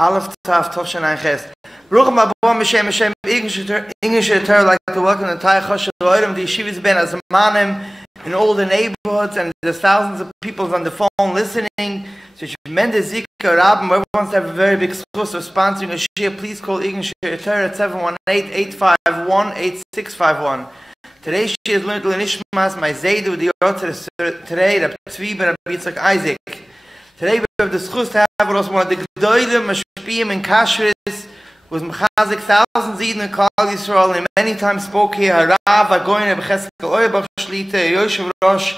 Aleph Tav Tov Shanai Ches. Baruch Mabon Mishem Mishem English Torah, like to welcome the entire Kosher the Yeshivas Ben as Manim in all the neighborhoods, and there's thousands of people on the phone listening. So tremendous Zika Rabbi, whoever wants to have a very big source of sponsoring a share, please call English Torah at 718-851-8651. Today's share is learned to Nishmas, my Zaydu, the author today, Rabbi Tzvi ben Rabbi Yechezkel Isaac. Today we have the schus to have with us one of the G'dolim, Mashpiyim, and Kashrus, was Mechazik, thousands Eden and Klal Yisrael, and many times spoke here, Harav, Agoyin, Rabbi Yechezkel Auerbach, Shlita, Yoshev Rosh,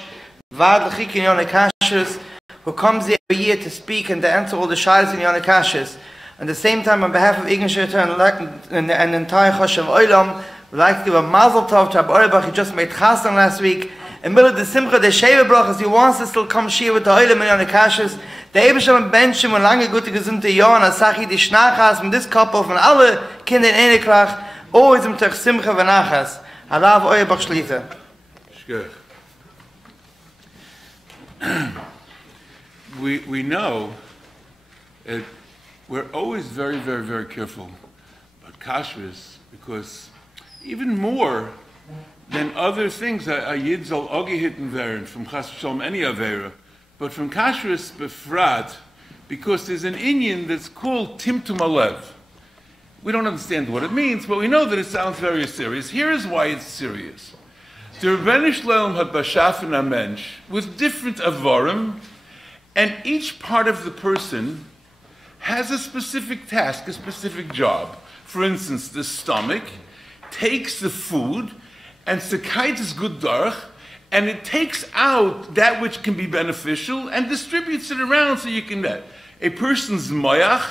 Vad, Lechik, and Yonah Kashrus, who comes here every year to speak and to answer all the shaylas in Yonah Kashrus. At the same time, on behalf of English and the entire Kosher of Olam, we'd like to give a mazel tov to Rabbi Yechezkel. He just made chassan last week. In the middle of the Simcha, the Sheva Brachas, he wants to still come share with the Olam and Yonah Kashrus. Der Ebersham und Benchim und lange gute gesunde Jahre und Asachi die Schnachas von this couple von alle Kinder in Enekrach always im Tag Simcha v'Nachas. Harav Oirbach Shlita. We know we're always very, very, very careful about kashrus, because even more than other things, a yid zal ogi hitten werden from chas v'shalom any avera, but from kashrus befrat, because there's an inyan that's called timtum alev. We don't understand what it means, but we know that it sounds very serious. Here is why it's serious. The Rebbeinu Shalom had bashafen a mensch with different avorim, and each part of the person has a specific task, a specific job. For instance, the stomach takes the food and sekait is good darch, and it takes out that which can be beneficial and distributes it around so you can get. A person's moyach,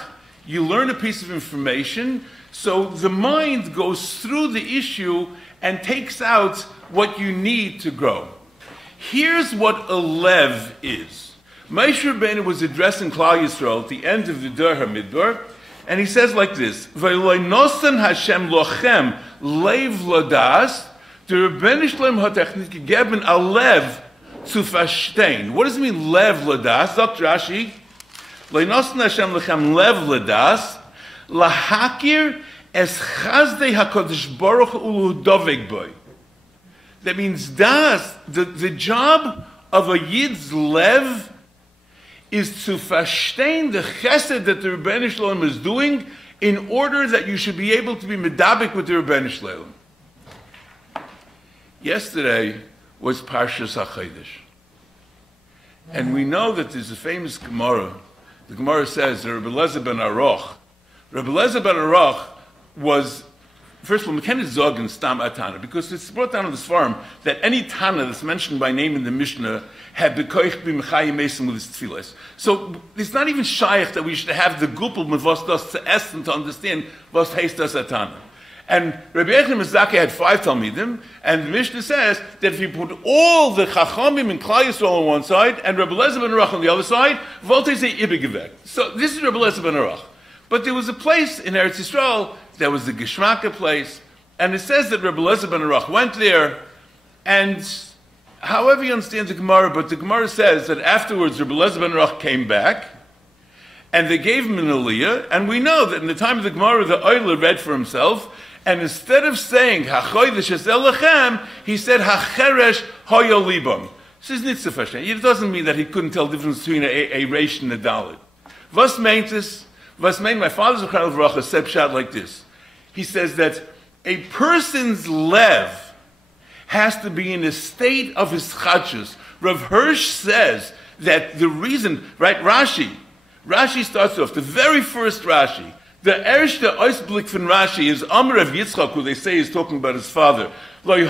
you learn a piece of information, so the mind goes through the issue and takes out what you need to grow. Here's what a lev is. Moshe Rabbeinu was addressing Klal Yisrael at the end of the Dur HaMidbar, and he says like this: "V'loi nosan Hashem lochem lev ladas." The Rebbeinu Shalom hat nicht gegeben a lev zu verstehen. What does it mean, lev ladas? Sagt Rashi, "Loi nosan Hashem lochem lev ladas lahakir es chazdei Hakadosh Baruch Hu doveg boy." That means das, the job of a yid's lev is to verstehen the chesed that the Rebbeinu Shalom is doing in order that you should be able to be medabik with the Rebbeinu Shalom. Yesterday was Parshas HaChodesh. And we know that there's a famous Gemara. The Gemara says that Rabbi Yechezkel ben Aruch, Rabbi Yechezkel ben Aruch was, first of all, Mekhanet Zog and Stam Atana, because it's brought down on this farm that any Tana that's mentioned by name in the Mishnah had bekoich b'mechayim mesim with his tefillas. So it's not even shaykh that we should have the gupel with was das to essen to understand was heißt das Atana. And Rabbi Yechezkel had 5 Talmidim, and the Mishnah says that if you put all the Chachamim and Klal Yisrael on one side and Rabbi Yechezkel ben Aruch on the other side, volte ze ibegevek. So this is Rabbi Yechezkel ben Aruch. But there was a place in Eretz Yisrael that was the Geshmaka place, and it says that Rabbi Yechezkel ben Aruch went there, and however you understand the Gemara, but the Gemara says that afterwards Rabbi Yechezkel ben Aruch came back, and they gave him an aliyah, and we know that in the time of the Gemara, the Oiler read for himself, and instead of saying HaChodesh es Elechem, he said HaCheresh Hoyo Libam. This is nitzah verstehen. It doesn't mean that he couldn't tell the difference between a Reish and a Dalet. Was meint es? Was meint my father's Zechariah V'Racha said pshat like this. He says that a person's lev has to be in a state of his chadshus. Rav Hirsch says that the reason, right, Rashi starts off, the very first Rashi, the erste Ausblick von Rashi is Amr of Yitzchak, who they say is talking about his father. The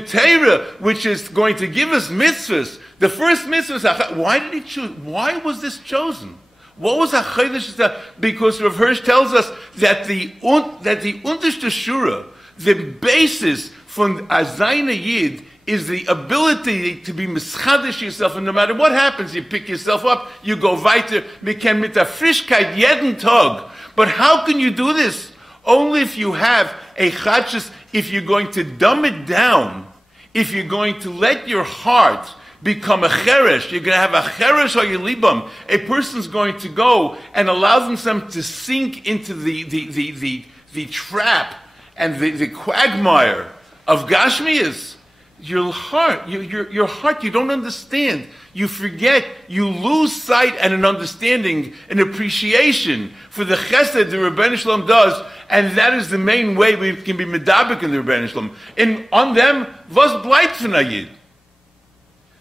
Torah, which is going to give us mitzvahs, the first mitzvahs, why did he choose? Why was this chosen? What was HaChodesh? Because Rav Hirsch tells us that the unterste Shura, the basis from Azayna Yid, is the ability to be mischadish yourself, and no matter what happens, you pick yourself up, you go weiter, mit der Frischkeit jeden Tag. But how can you do this? Only if you have a chadshus, if you're going to dumb it down, if you're going to let your heart become a cheresh, you're going to have a cheresh or your libam, a person's going to go and allow themselves to sink into the trap and the quagmire of Gashmias. Your heart, your heart, you don't understand. You forget, you lose sight and an understanding, an appreciation for the chesed the Rebbeinu Shalom does, and that is the main way we can be medabik in the Rebbeinu Shalom. And on them, was bleit von a Yid.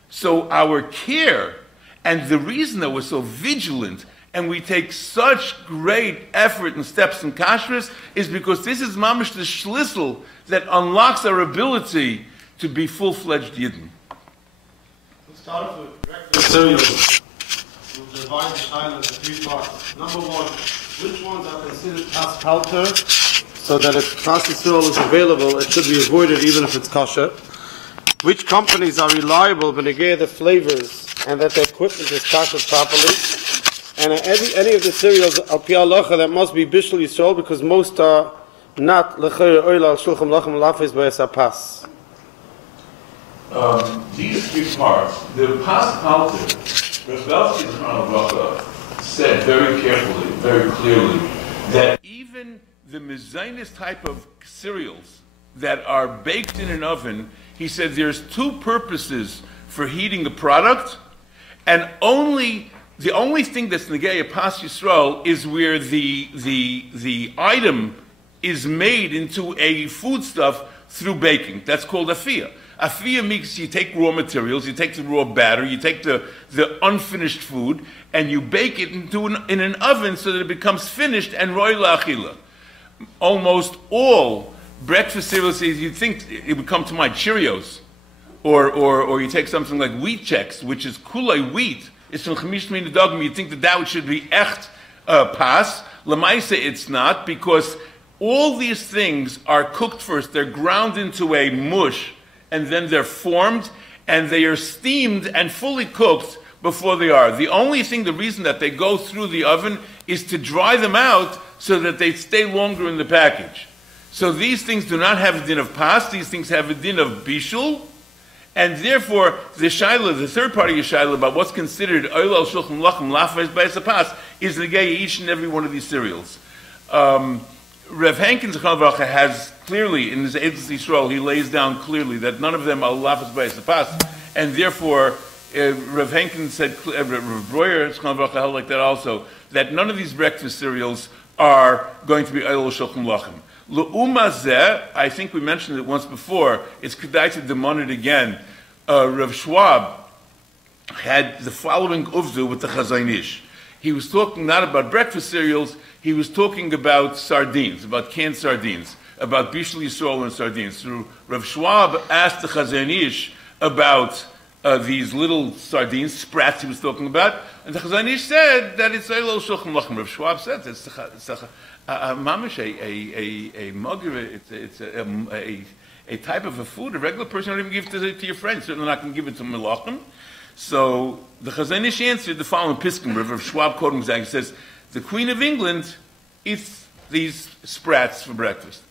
So our care, and the reason that we're so vigilant, and we take such great effort and steps in Kashrus, is because this is mamish the schlissel that unlocks our ability to be full-fledged Yidden. Let's start off with breakfast cereals. We'll divide the time into 3 parts. Number 1, which ones are considered pas palter, so that if pas cereal is available, it should be avoided even if it's kosher. Which companies are reliable when they get the flavors and that the equipment is kosher properly. And any of the cereals al pi halacha that must be bishul yisrael, because most are not lechayr oila al shulchan lachem lafes b'es pas. These 3 parts, the pas palter, Rabbi Yechezkel Auerbach said very carefully, very clearly, that even the mezainis type of cereals that are baked in an oven, he said there's 2 purposes for heating the product, and the only thing that's negei pas Yisrael is where the item is made into a foodstuff through baking. That's called afiyah. Afiyah means you take raw materials, you take the raw batter, you take the unfinished food, and you bake it in an oven so that it becomes finished and roi la'achila. Almost all breakfast cereals, you think it would come to mind, Cheerios, or you take something like Wheat Chex, which is kulei wheat. It's from chemish min dogma. You think that should be echt pas. Lamaisa, it's not, because all these things are cooked first. They're ground into a mush, and then they're formed, and they are steamed and fully cooked before they are. The reason that they go through the oven is to dry them out so that they stay longer in the package. So these things do not have a din of pas, these things have a din of bishul, and therefore the shaila, the third part of your shaila about what's considered oil shulchan lachem lafes b'es pas is negei each and every one of these cereals. Rav Hankin Zechon has clearly, in his Eitzes Yisrael, he lays down clearly that none of them are lafes b'es pas, and therefore Rav Hankin said, Rav Breuer Zechon held like that also, that none of these breakfast cereals are going to be oil shulchan lachem. L'uma zeh, I think we mentioned it once before, it's kedai to demon it again. Rav Schwab had the following uvzu with the Chazaynish. He was talking not about breakfast cereals, he was talking about sardines, about canned sardines, about Bishul Yisrael and sardines. So Rav Schwab asked the Chazaynish about these little sardines, sprats he was talking about, and the Chazaynish said that it's Eilol Shulchan Lachem. Rav Schwab said it's mamish, a mugger, it's a type of a food a regular person don't even give to your friends. Certainly not going to give it to Melachim. So the Chazanish answered the following piskim. Rav Schwab quoting Zag says, the Queen of England eats these sprats for breakfast,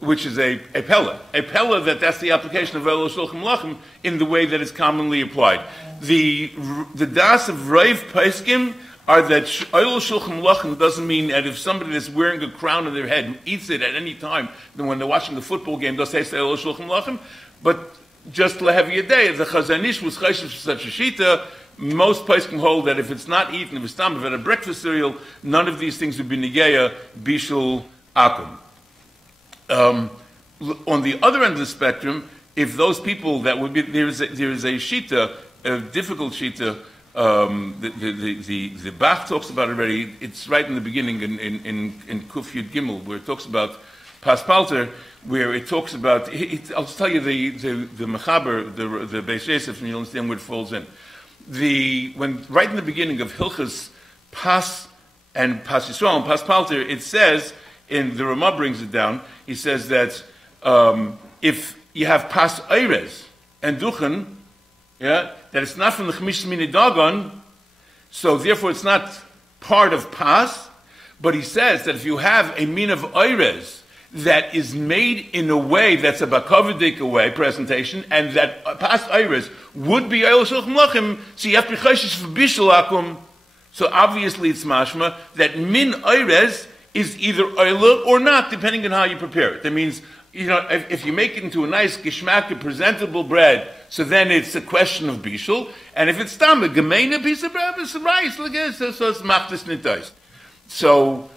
which is a pella. A pella that's the application of Elo Shulchan Lachem in the way that is commonly applied. The das of Rav Peskim are that Oil Shulchan Lachem doesn't mean that if somebody that's wearing a crown on their head eats it at any time, then when they're watching the football game, they'll say Oil Shulchan Lachem. But just Lehevi Yadei, the Chazanish was chayshif such a shita. Most poskim hold that if it's not eaten, if it's tam, if it's a breakfast cereal, none of these things would be negeya bishul akum. On the other end of the spectrum, if those people that would be there is a shita, a difficult shita. The Bach talks about it already. It's right in the beginning in Kuf Yud Gimel, where it talks about Pas Palter, where it talks about. I'll just tell you the Mechaber, the Beis Yosef, and you'll understand where it falls in. When right in the beginning of Hilchas Pas and Pas Yisrael and Pas Palter, it says, and the Ramah brings it down. He says that if you have Pas Eirez and Duchen, yeah, that it's not from the Chemish Mini Dagon, so therefore it's not part of Pas, But he says that if you have a min of oirez that is made in a way that's a bakavidik way presentation, and that past oirez would be oil shulchan lachim, so you have to be chayshish for bishul akum. So obviously it's mashma that min oirez is either oil or not, depending on how you prepare it. That means, if you make it into a nice gishmak, presentable bread, so then it's a question of bishul. And if it's tam, a gemeine piece of bread, it's rice, look at it, so it's machtis nitoist. So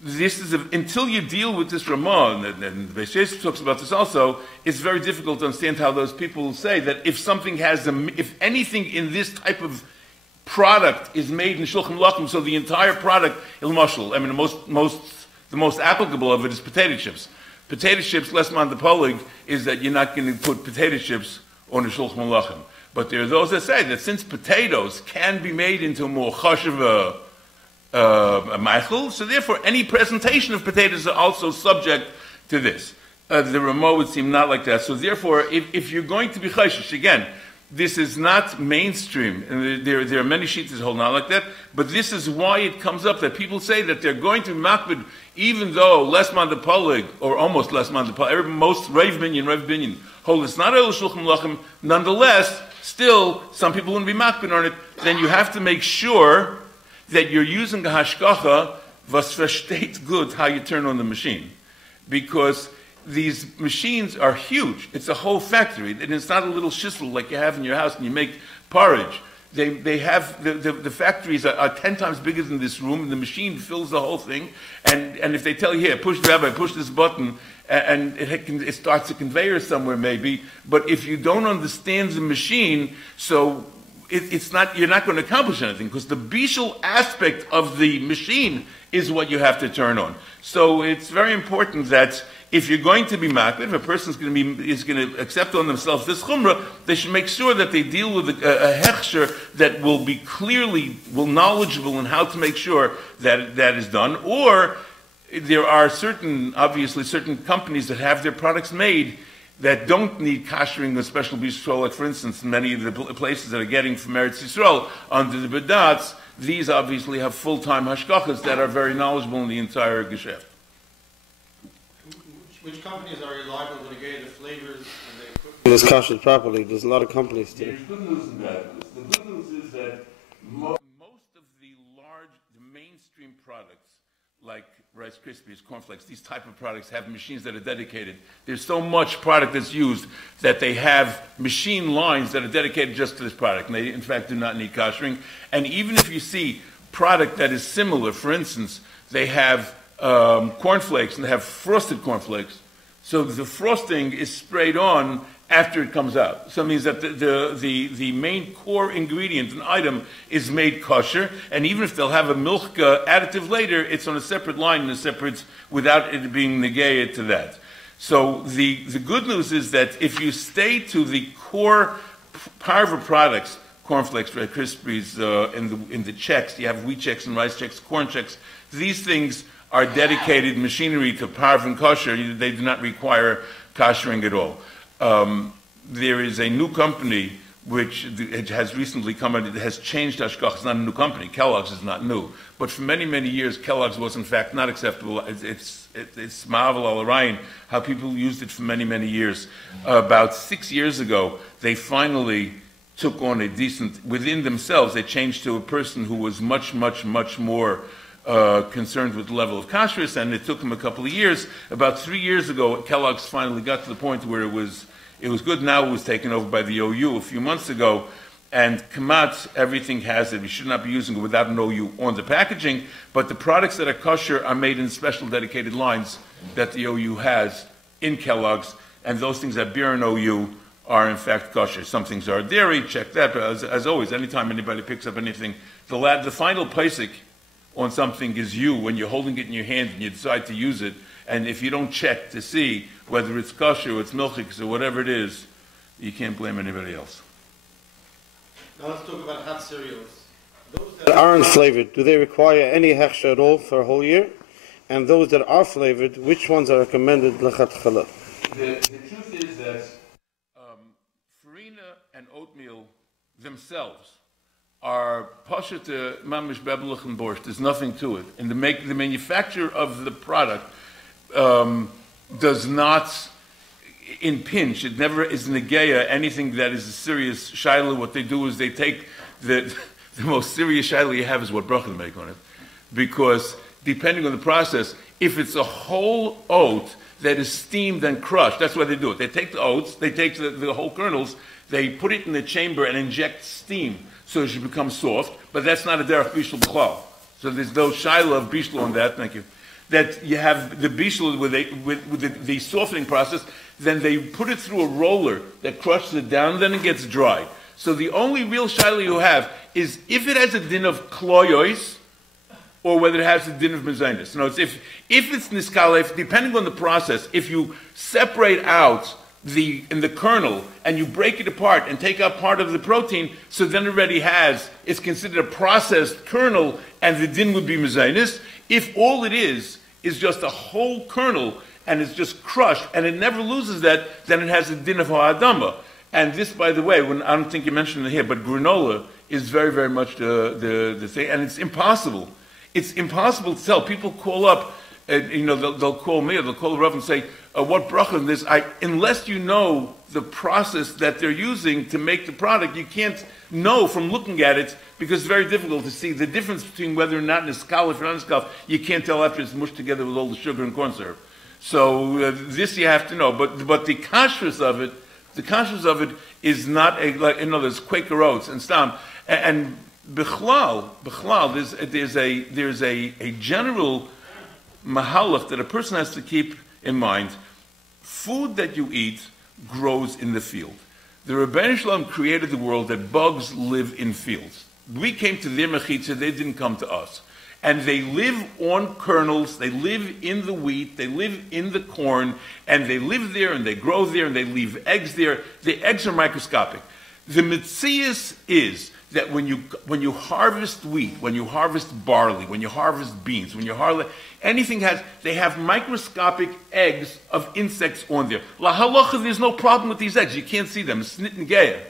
this is until you deal with this Ramah, and Rabbi Yechezkel talks about this also, it's very difficult to understand how those people say that if something has if anything in this type of product is made in shulchan lachim, so the entire product il mashal. I mean, the most applicable of it is potato chips. Potato chips, less mandapolig, is that you're not going to put potato chips on a shulchan lachim. But there are those that say that since potatoes can be made into a more chashuv a meichel, so therefore any presentation of potatoes are also subject to this. The Ramah would seem not like that. So therefore, if you're going to be chayshish, again, this is not mainstream, and there are many sheets that hold not like that, but this is why it comes up that people say that they're going to be makbid, even though less mandapolig, or almost less mandapolig, most Rav Binyan, hold it's not el shulchan lachim, nonetheless, still, some people wouldn't be makbid on it, then you have to make sure that you're using a hashgacha was versteht good how you turn on the machine. Because these machines are huge. It's a whole factory. And it's not a little shissel like you have in your house and you make porridge. They have, the factories are 10 times bigger than this room, and the machine fills the whole thing. And if they tell you, here, push the rabbi, push this button, and it starts a conveyor somewhere maybe, but if you don't understand the machine, so it's not, you're not going to accomplish anything, because the bishul aspect of the machine is what you have to turn on. So it's very important that if you're going to be makbid, if a person is going to accept on themselves this chumrah, they should make sure that they deal with a hechsher that will be knowledgeable in how to make sure that that is done. Or there are obviously certain companies that have their products made that don't need kashering with special bistro, like for instance, many of the places that are getting from Eretz Yisrael under the bedats, these obviously have full-time hashgachas that are very knowledgeable in the entire geschäft. Which companies are reliable when they get the flavors and they cook this kashrus properly? There's a lot of companies too. There's good news in that. The good news is that most of the mainstream products, like Rice Krispies, cornflakes, these type of products have machines that are dedicated. There's so much product that's used that they have machine lines that are dedicated just to this product. And they, in fact, do not need koshering. And even if you see product that is similar, for instance, they have cornflakes and they have frosted cornflakes. So the frosting is sprayed on after it comes out. So it means that the main core ingredient, an item, is made kosher, and even if they'll have a milk additive later, it's on a separate line, without it being negated to that. So the good news is that if you stay to the core parva products, cornflakes, Rice Krispies, in the checks, you have wheat checks and rice checks, corn checks, these things are dedicated machinery to parva and kosher. They do not require koshering at all. There is a new company which has recently come out. It has changed hashgach. It's not a new company. Kellogg's is not new, but for many, many years, Kellogg's was in fact not acceptable. It's ma'avel al arayin how people used it for many, many years. About 6 years ago, they finally took on a decent, within themselves, they changed to a person who was much, much, much more concerned with the level of kashrus, and it took them a couple of years. About 3 years ago, Kellogg's finally got to the point where it was good. Now it was taken over by the OU a few months ago, and Kamat, everything has it. We should not be using it without an OU on the packaging, but the products that are kosher are made in special dedicated lines that the OU has in Kellogg's, and those things that bear an OU are in fact kosher. Some things are dairy, check that, but as always, anytime anybody picks up anything, the final Pesach on something is you when you're holding it in your hand and you decide to use it, and if you don't check to see whether it's kosher or it's milchik or whatever it is, you can't blame anybody else. Now let's talk about hot cereals. Those that aren't flavored, do they require any hechsher at all for a whole year? And those that are flavored, which ones are recommended lechatchala? The truth is that farina and oatmeal themselves are pashut mamish bebeluch and borscht. There's nothing to it. And the manufacturer of the product does not impinge. It never is negeya anything that is a serious shaila. What they do is they take the most serious shaila you have is what bracha to make on it. Because depending on the process, if it's a whole oat that is steamed and crushed, that's why they do it. They take the oats, they take the whole kernels, they put it in the chamber and inject steam so it should become soft, but that's not a derech bishul b'chlal. So there's no shaila of bishul on that, thank you. That you have the bishul with the softening process, then they put it through a roller that crushes it down, then it gets dry. So the only real shaila you have is if it has a din of kloyos, or whether it has a din of mezainis. No, it's if it's niskalef, depending on the process, if you separate out in the kernel and you break it apart and take out part of the protein, so then it already it's considered a processed kernel, and the din would be mezainis. If all it is just a whole kernel and it's just crushed and it never loses that, then it has a din of ha'adama. And this, by the way, I don't think you mentioned it here, but granola is very, very much the thing, and it's impossible. It's impossible to tell. People call up, they'll call me or they'll call the Rav and say, what bracha in this? Unless you know the process that they're using to make the product, you can't know from looking at it, because it's very difficult to see the difference between whether or not niskalef or not niskalef. You can't tell after it's mushed together with all the sugar and corn syrup. So this you have to know. But the kashrus of it, is not like, in other words, Quaker oats and stam. And Bichlal, there's a general mahalach that a person has to keep in mind. Food that you eat grows in the field. The Rebbeinu Shalom created the world that bugs live in fields. We came to their mechitza, they didn't come to us. And they live on kernels, they live in the wheat, they live in the corn, and they live there and they grow there and they leave eggs there. The eggs are microscopic. The mitzias is that when you harvest wheat, when you harvest barley, when you harvest beans, when you harvest anything they have microscopic eggs of insects on there. La halacha, there's no problem with these eggs. You can't see them. It's snit and geya.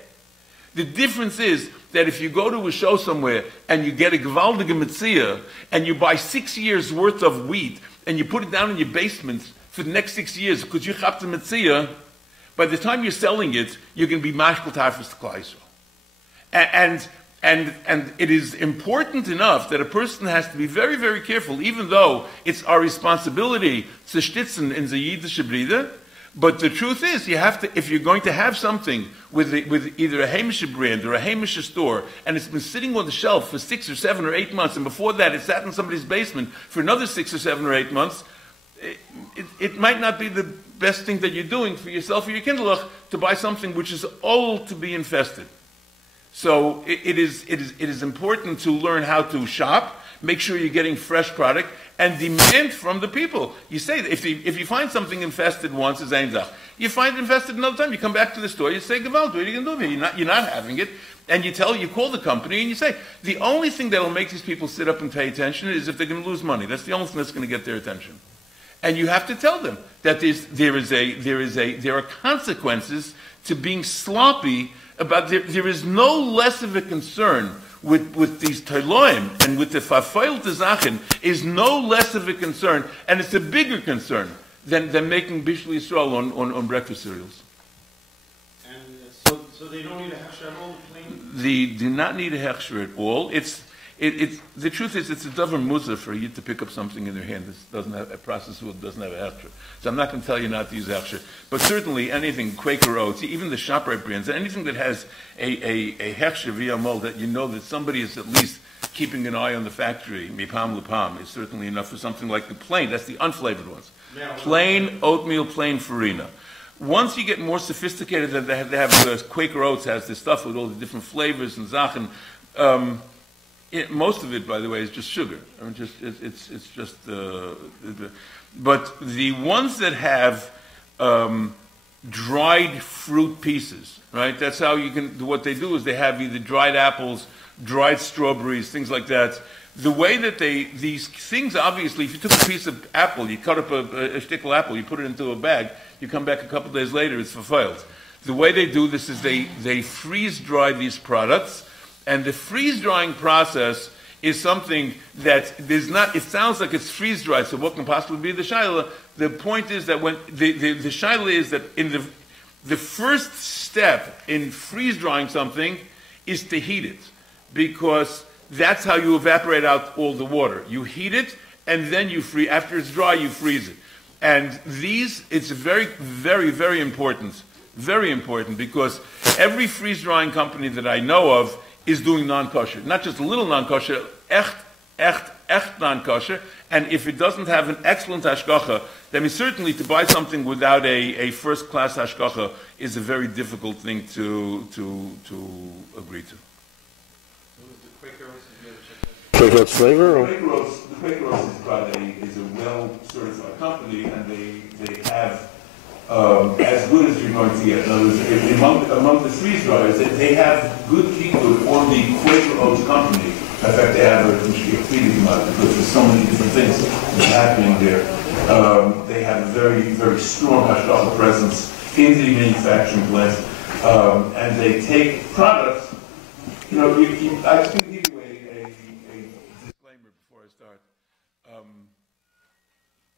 The difference is that if you go to a show somewhere and you get a gewaldige mitzia and you buy 6 years worth of wheat and you put it down in your basement for the next 6 years because you have the mitzia, by the time you're selling it, you're going to be mashkel tarfus to Klal Yisrael. And it is important enough that a person has to be very, very careful, even though it's our responsibility to shtitzen in the Yiddish bride. But the truth is, you have to, if you're going to have something with either a Hamish brand or a Hamish store, and it's been sitting on the shelf for 6 or 7 or 8 months, and before that it sat in somebody's basement for another 6 or 7 or 8 months, it might not be the best thing that you're doing for yourself or your kindlech to buy something which is old to be infested. So it is important to learn how to shop, make sure you're getting fresh product, and demand from the people. You say, if you find something infested once, it's ein zach. You find it infested another time, you come back to the store, you say, Gewalt, what are you going to do here? You're not having it. And you call the company and you say, the only thing that will make these people sit up and pay attention is if they're going to lose money. That's the only thing that's going to get their attention. And you have to tell them that there are consequences to being sloppy about there is no less of a concern with these Teiloim and with the Fafail Tezachin is no less of a concern, and it's a bigger concern than making Bishul Yisrael on breakfast cereals. And so they don't need a hechsher at all? They do not need a hechsher at all. The truth is, it's a davar muzah for you to pick up something in their hand that doesn't have a process that doesn't have a hechsher. So I'm not going to tell you not to use hechsher. But certainly anything, Quaker oats, even the ShopRite brands, anything that has a hechsher via mold that you know that somebody is at least keeping an eye on the factory, mipam lepam, is certainly enough for something like the plain. That's the unflavored ones. Plain oatmeal, plain farina. Once you get more sophisticated, that they have Quaker oats has this stuff with all the different flavors and zachen. Most of it, by the way, is just sugar. I mean, it's just. But the ones that have dried fruit pieces, right? That's how you can. What they do is they have either dried apples, dried strawberries, things like that. The way that these things, obviously, if you took a piece of apple, you cut up a shtickle apple, you put it into a bag, you come back a couple days later, it's fulfilled. The way they do this is they freeze dry these products, And the freeze-drying process is something that there's not, it sounds like it's freeze-dried, so what can possibly be the shaila? The point is that when, the shaila is that in the first step in freeze-drying something is to heat it, because that's how you evaporate out all the water. You heat it, and then you freeze, after it's dry, you freeze it. And it's very, very, very important, because every freeze-drying company that I know of is doing non-kosher. Not just a little non-kosher, echt non-kosher. And if it doesn't have an excellent hashgacha, then certainly to buy something without a first-class hashgacha is a very difficult thing to agree to. Quaker Oats flavor? The Quaker Oats is a well-certified company, and they have as good as you're going to get. In other words, among the freeze dryers, they have good people on the Quaker Oats company. In fact, they have a feeding because there's so many different things that's happening there. They have a very, very strong hashgacha presence in the manufacturing plant, and they take products. You know, I just give you a disclaimer before I start.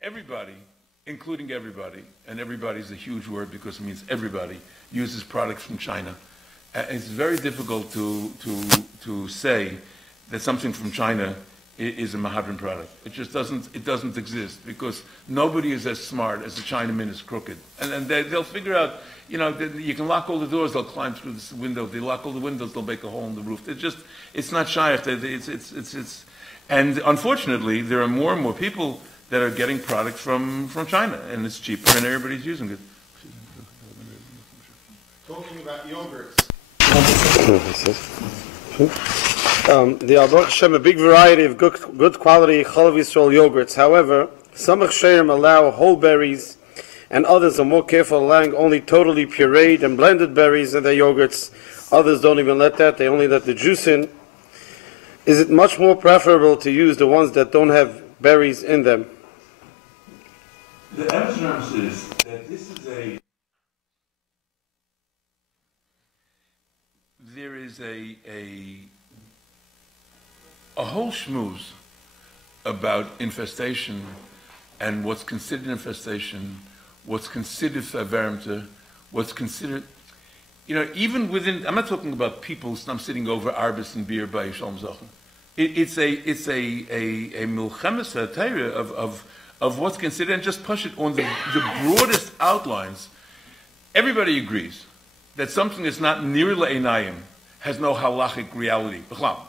Everybody, including everybody, and everybody is a huge word because it means everybody, uses products from China. It's very difficult to say that something from China is a Mahadran product. It just doesn't exist, because nobody is as smart as the Chinaman is crooked. And they'll figure out, you know, you can lock all the doors, they'll climb through this window. They lock all the windows, they'll make a hole in the roof. It's not shaykh. And unfortunately, there are more and more people that are getting products from China, and it's cheaper, and everybody's using it. Talking about yogurts. The Baruch Hashem, a big variety of good quality Chalav Yisrael yogurts. However, some Achsherim allow whole berries, and others are more careful, allowing only totally pureed and blended berries in their yogurts. Others don't even let that; they only let the juice in. Is it much more preferable to use the ones that don't have berries in them? The evidence is that there is a whole schmooze about infestation and what's considered infestation, what's considered faverimta, what's considered, you know, even within, I'm not talking about people, I'm sitting over arbis and beer by Shalom Zochen. It's a milchemes ha'tayra of what's considered, and just push it on the broadest outlines. Everybody agrees that something that's not near le'enayim has no halachic reality.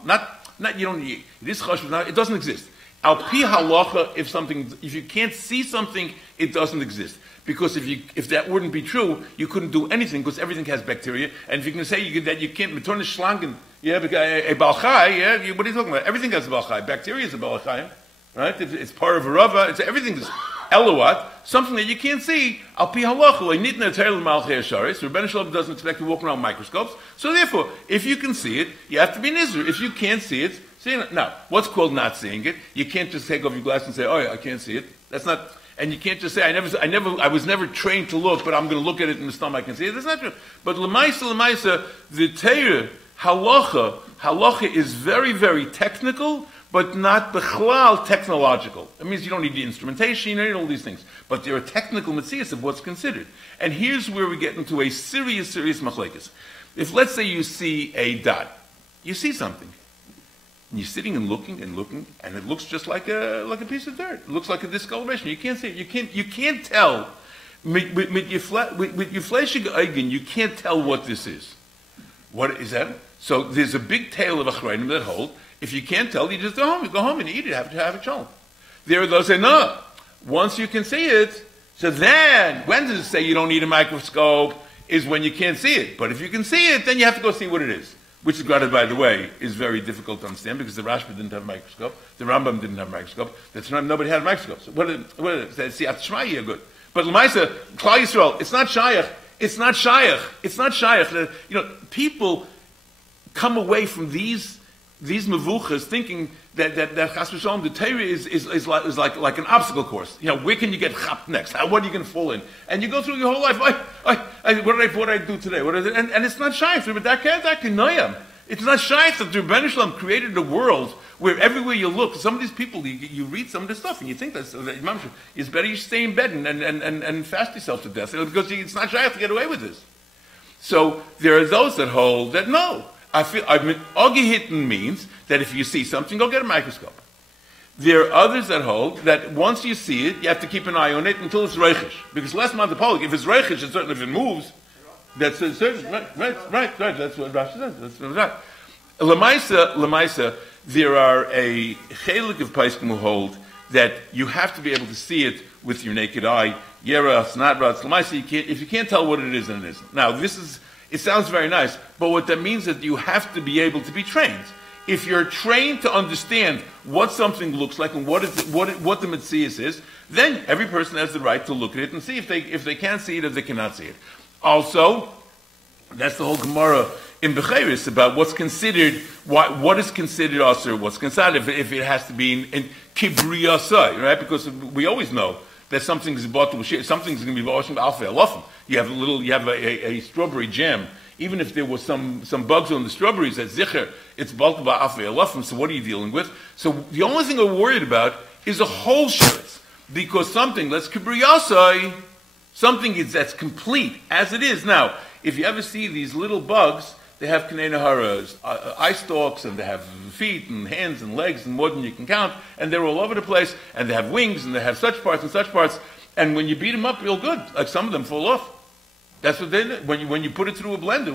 Not you don't need this chashuv. It doesn't exist. Al pi halacha, if you can't see something, it doesn't exist. Because if that wouldn't be true, you couldn't do anything, because everything has bacteria. And if you can say that you can't return a schlangen, a balchai, what are you talking about? Everything has a balchai. Bacteria is a balchai, right? It's part of a rava. Everything is elowat, something that you can't see. Al pi halacha, nitna teil malchei asharis. Rabbi Shalom doesn't expect to walk around microscopes. So therefore, if you can see it, you have to be nizr. If you can't see it, seeing it. Now, what's called not seeing it? You can't just take off your glass and say, "Oh, yeah, I can't see it." That's not. And you can't just say, I was never trained to look, but I'm going to look at it in the stomach and see it. That's not true. But l'maisa, the Torah, halacha is very, very technical, but not bechlal technological. It means you don't need the instrumentation, you don't need all these things. But there are technical metzias of what's considered. And here's where we get into a serious machlekes. If, let's say, you see a dot, you see something. And you're sitting and looking, and it looks just like a piece of dirt. It looks like a discoloration. You can't see it. You can't tell. With your fleshig eigen, you can't tell what this is. What is that? So there's a big tail of achrayim that hold. If you can't tell, you just go home. You go home and eat it. Have a shalom. There are those that say no. Once you can see it, so then when does it say you don't need a microscope? Is when you can't see it. But if you can see it, then you have to go see what it is. Which, granted, by the way, is very difficult to understand, because the Rashba didn't have a microscope, the Rambam didn't have a microscope, nobody had a microscope. So what is it? See, Shmai, you're good. But L'maisa, Klal Yisrael, it's not shayach. It's not shayach. You know, people come away from these mevuchas thinking that Chas v'Shalom, the Torah is like an obstacle course. You know, where can you get chapped next? What are you going to fall in? And you go through your whole life. What did I do today? And it's not shy. It's not shaykh that the Rebbeinu Shalom created a world where everywhere you look, some of these people, you read some of this stuff and you think it's better you stay in bed and fast yourself to death because it's not shaykh to get away with this. So there are those that hold that no. Ogehitten means that if you see something, go get a microscope. There are others that hold that once you see it, you have to keep an eye on it until it's reichish. Because last month, if it's reichish, it's certain if it moves, that's a certain, right. That's what Rashi says. That's what right. Lemaisa, there are a chelik of Paiskim who hold that you have to be able to see it with your naked eye. Yeras, Nadrats, Lemaisa, if you can't tell what it is, then it isn't. Now, it sounds very nice, but what that means is that you have to be able to be trained. If you're trained to understand what something looks like and what the Metzias is, then every person has the right to look at it and see if they can see it or they cannot see it. Also, that's the whole Gemara in Becheris about what's considered, what is considered also, what's considered if it has to be in Kibriyasai, right? Because we always know that something is bought to something's going to be washing alpha alafim. You have a strawberry jam. Even if there was some bugs on the strawberries at Zicher, it's bulked by alpha alafim. So what are you dealing with? So the only thing we're worried about is a whole sheretz, because something that's kibriyasai, something that's complete as it is. Now, if you ever see these little bugs, they have kanei naharas, eye stalks, and they have feet and hands and legs and more than you can count, and they're all over the place, and they have wings, and they have such parts and such parts, and when you beat them up real good, like some of them fall off. That's what they do. When you put it through a blender,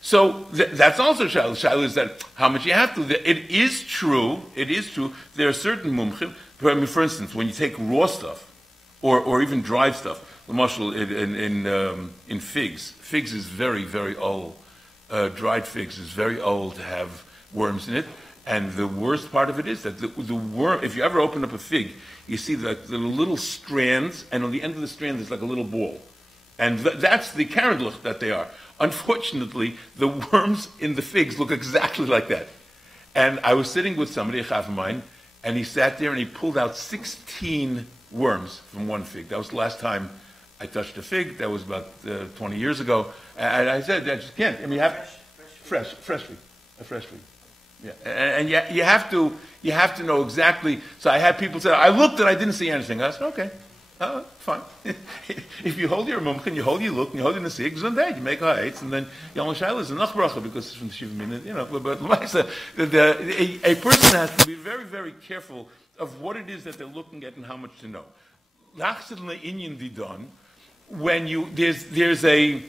that's also shaila. Shaila is that how much you have to. It is true. There are certain mumchim. For instance, when you take raw stuff, or even dried stuff, in figs is very, very old. Dried figs is very old to have worms in it, and the worst part of it is that the worm. If you ever open up a fig, you see the little strands, and on the end of the strand there's like a little ball, and that's the karendlich that they are. Unfortunately, the worms in the figs look exactly like that. And I was sitting with somebody, a chaf of mine, and he sat there and he pulled out 16 worms from one fig. That was the last time I touched a fig. That was about 20 years ago. And I said, I just can't. I mean, you have fresh fig, a fresh fig. Yeah, and you have to know exactly. So I had people say, I looked and I didn't see anything. I said, okay, fine. If you hold your mumch and you look and you hold your nesigs, and then you make ha'etz, and then Yom Shaila is a nachbracha because it's from the Shiva Minute, But a person has to be very, very careful of what it is that they're looking at and how much to know. When there's a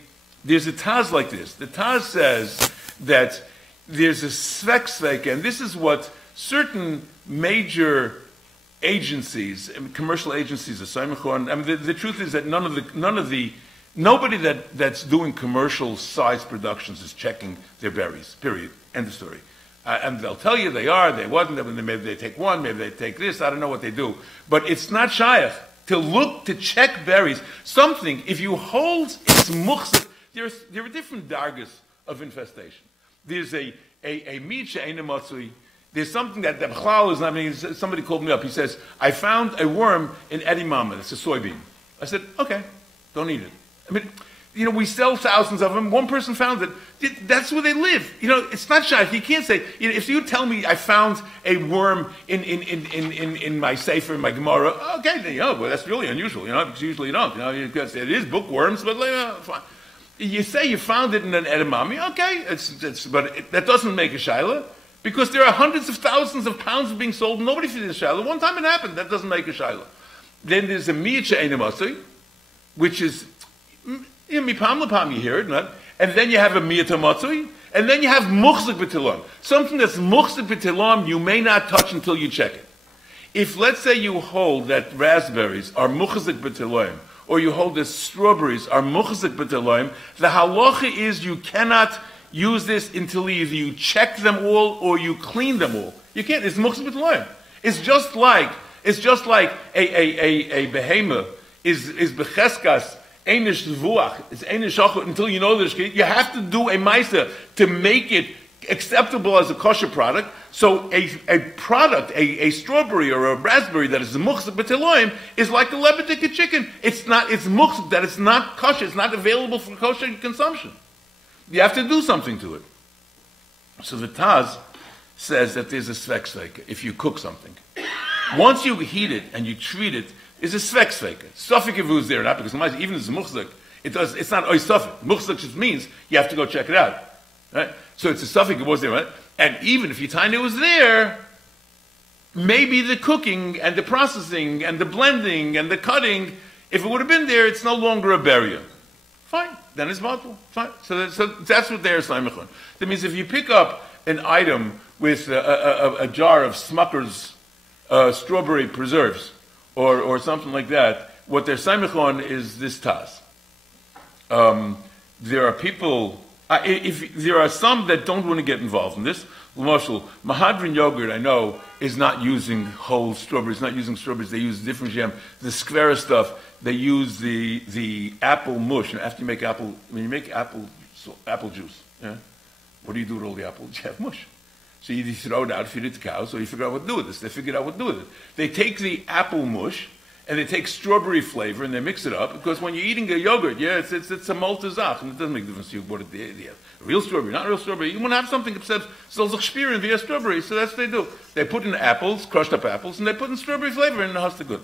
Taz like this. The Taz says that there's a svek, and this is what certain major agencies, commercial agencies, the truth is that nobody that's doing commercial size productions is checking their berries. Period. End of story. And they'll tell you they are, they wasn't, maybe they take one, maybe they take this. I don't know what they do, but it's not shaykh to check berries. Something, if you hold its muchzik, there are different dargas of infestation. There's a meat she'eina matzui. There's something that the b'chlal is not. I mean, somebody called me up. He says, "I found a worm in edamame. It's a soybean." I said, "Okay, don't eat it." I mean, we sell thousands of them. One person found it. That's where they live. It's not shy. You can't say. If you tell me I found a worm in my sefer, in my Gemara, okay, well, that's really unusual. Because usually you don't. Because it is bookworms, but fine. You say you found it in an edamame, okay, but that doesn't make a shaila, because there are hundreds of thousands of pounds being sold, and nobody sees a shaila. One time it happened, that doesn't make a shaila. Then there's a miyat she'eina matzui, which is, mipam lepam, you hear it, not? And then you have a miyat matzui, and then you have muchzik b'tilam. Something that's muchzik b'tilam, you may not touch until you check it. If, let's say, you hold that raspberries are muchzik b'tilam, or you hold that strawberries are muchzik b'teloim, the halacha is you cannot use this until either you check them all or you clean them all. You can't. It's muchzik b'teloim. It's just like a behemoth is becheskas einish zvuach. It's einish shachot until you know the you have to do a ma'aser to make it acceptable as a kosher product. So a product, a strawberry or a raspberry that is muchzik b'teloim is like a lebedika chicken. It's muchzik, that it's not kosher. It's not available for kosher consumption. You have to do something to it. So the Taz says that there's a svek if you cook something. Once you heat it and you treat it, it's a svek Suffolk if it was there or not, because even if it's muchzik, it's not oy suffolk. Muchzik just means you have to go check it out. Right? So it's a suffolk it was there, right? And even if your tiny was there, maybe the cooking and the processing and the blending and the cutting, if it would have been there, it's no longer a barrier. Fine, then it's bottle. Fine. So that's what they're Saimachon. That means if you pick up an item with a jar of Smucker's strawberry preserves or something like that, what they're Saimachon is this Taz. There are people, if there are some that don't want to get involved in this. Mahadrin yogurt, I know, is not using whole strawberries, not using strawberries, they use different jam. The square stuff, they use the apple mush. And after you make when you make apple juice, yeah, what do you do with all the apples? You have mush. So you throw it out, feed it to cows, or you figure out what to do with this. They figured out what to do with it. They take the apple mush, and they take strawberry flavor, and they mix it up, because when you're eating a yogurt, yeah, it's a maltazach, and it doesn't make a difference to you what it is. Real strawberry, not real strawberry. You want to have something that sells a spirin via strawberry, so that's what they do. They put in apples, crushed up apples, and they put in strawberry flavor in the house to good.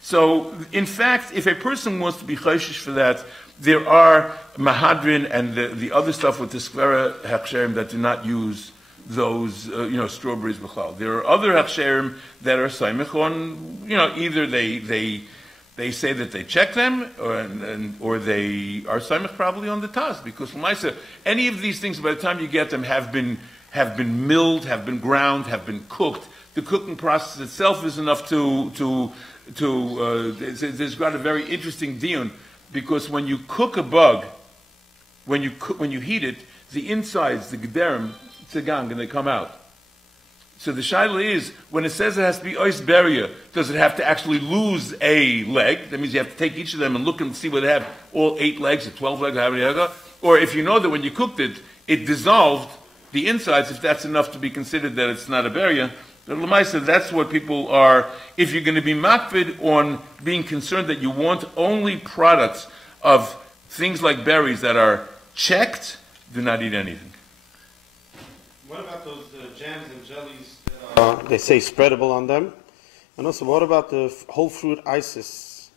So, in fact, if a person wants to be chayshish for that, there are mahadrin and the other stuff with the skvera hechsherim that do not use those, strawberries b'chlal. There are other hechsherim that are saimich on, either they say that they check them, or they are saimich probably on the Taz, because l'maisa, any of these things by the time you get them have been milled, have been ground, have been cooked. The cooking process itself is enough there's got a very interesting dion, because when you cook a bug, when you heat it, the insides, the gederim, tzigang, and they come out. So the shaila is, when it says it has to be ois beria, does it have to actually lose a leg? That means you have to take each of them and look and see whether they have all 8 legs or 12 legs, or however many legs. Or if you know that when you cooked it, it dissolved the insides, if that's enough to be considered that it's not a beria. But l'maisa, that's what people are. If you're going to be makpid on being concerned that you want only products of things like berries that are checked, do not eat anything. What about those jams and jellies that they say spreadable on them? And also, what about the whole fruit ices?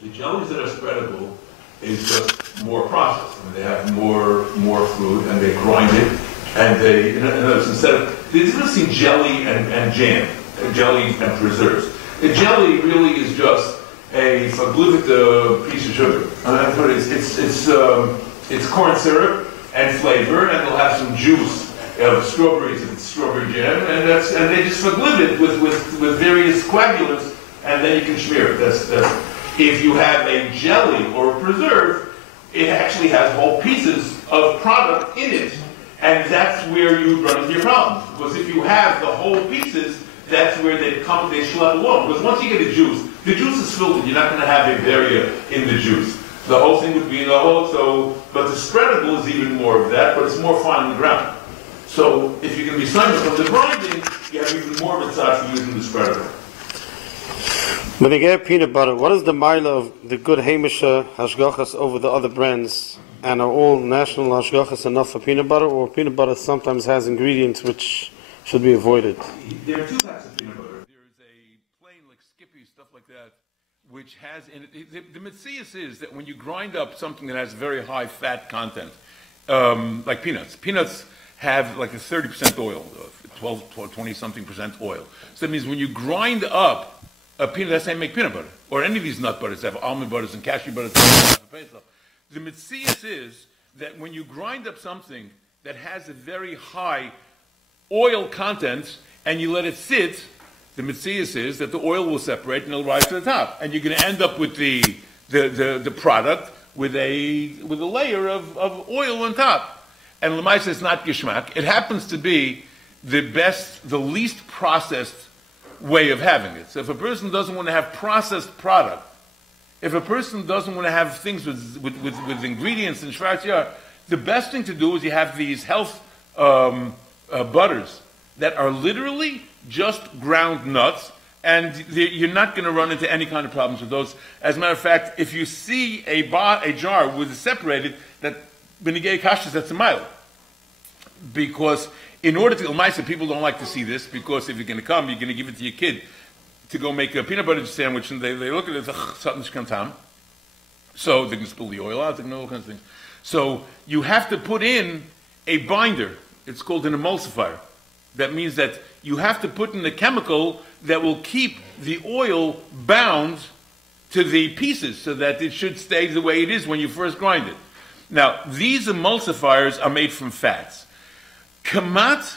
The jellies that are spreadable is just more processed. I mean, they have more fruit, and they grind it, and they, instead of, the difference between jelly and jam, jelly and preserves. The jelly really is just a faglivita piece of sugar. It's corn syrup and flavor, and they'll have some juice of strawberries if it's strawberry jam, and they just faglive it with various coagulants, and then you can smear it. If you have a jelly or a preserve, it actually has whole pieces of product in it, and that's where you run into your problems. Because if you have the whole pieces, that's where they schlep along. Because once you get the juice is filtered. You're not going to have a barrier in the juice. The whole thing would be in the whole. But the spreadable is even more of that, but it's more fine on the ground. So if you're going to be signing from the grinding, you have even more of a side for using the spreadable. When they get peanut butter, what is the mile of the good Hamisha hashgachas over the other brands? And are all national hashgachas enough for peanut butter, or peanut butter sometimes has ingredients which should be avoided? There are two types of peanut butter. There is a plain, like Skippy, stuff like that, which has in it, the mitzias is that when you grind up something that has very high fat content, like peanuts have like a 30% oil, 20-something% oil. So that means when you grind up a peanut, that's how you make peanut butter, or any of these nut butters have almond butters and cashew butters. The mitzias is that when you grind up something that has a very high oil content and you let it sit, the mitzias is that the oil will separate and it'll rise to the top, and you're going to end up with the product with a layer of oil on top. And l'maisa is not gishmak. It happens to be the least processed way of having it. So if a person doesn't want to have processed product, if a person doesn't want to have things with ingredients and shvarziyar, the best thing to do is you have these health butters that are literally just ground nuts, and you're not going to run into any kind of problems with those. As a matter of fact, if you see a jar with separated, that benigay kashrus, that's a mile. because in order to, people don't like to see this, because if you're going to come, you're going to give it to your kid to go make a peanut butter sandwich, and they look at it, something's kantam. So they can spill the oil out, they can do all kinds of things. So you have to put in a binder. It's called an emulsifier. That means that you have to put in a chemical that will keep the oil bound to the pieces so that it should stay the way it is when you first grind it. Now, these emulsifiers are made from fats. Kamat,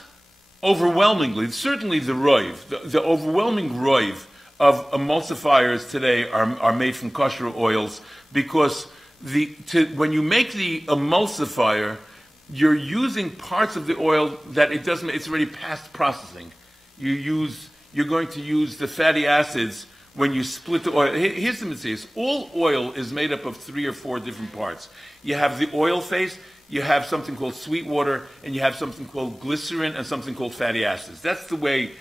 overwhelmingly, certainly the roiv, the overwhelming roiv of emulsifiers today are made from kosher oils, because when you make the emulsifier, you're using parts of the oil that it's already past processing. You're going to use the fatty acids when you split the oil. Here's the mitzvah. All oil is made up of 3 or 4 different parts. You have the oil phase, you have something called sweet water, and you have something called glycerin and something called fatty acids. That's the way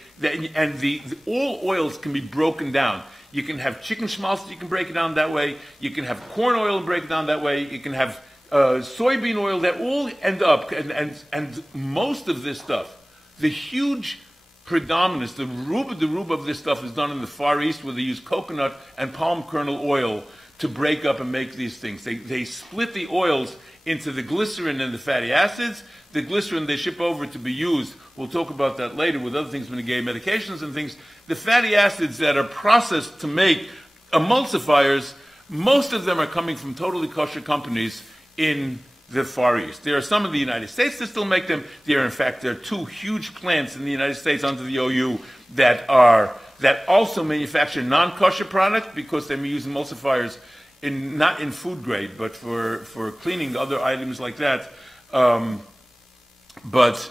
all oils can be broken down. You can have chicken schmaltz, you can break it down that way. You can have corn oil and break it down that way. You can have soybean oil. That all end up, and most of this stuff, the huge predominance, the rub of this stuff is done in the Far East, where they use coconut and palm kernel oil to break up and make these things. They split the oils into the glycerin and the fatty acids. The glycerin they ship over to be used. We'll talk about that later with other things, medications and things. The fatty acids that are processed to make emulsifiers, most of them are coming from totally kosher companies in the Far East. There are some in the United States that still make them. There are 2 huge plants in the United States under the OU that also manufacture non-kosher products, because they use emulsifiers not in food grade, but for cleaning other items like that. But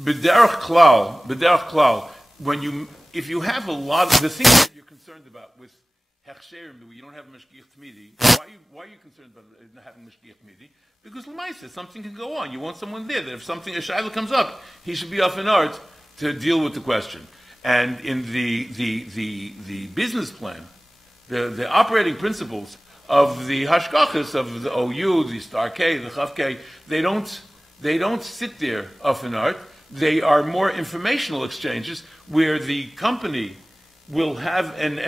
b'derech klal, if you have a lot of the things that you're concerned about with hechsherim, you don't have mashgiach tmidi. Why are you concerned about not having mashgiach tmidi? Because l'maisa, something can go on. You want someone there that if a shayla comes up, he should be off in art to deal with the question. And in the business plan, the operating principles of the hashgachas of the OU, the Star K, the Chav K, they don't sit there off in art. They are more informational exchanges where the company will have an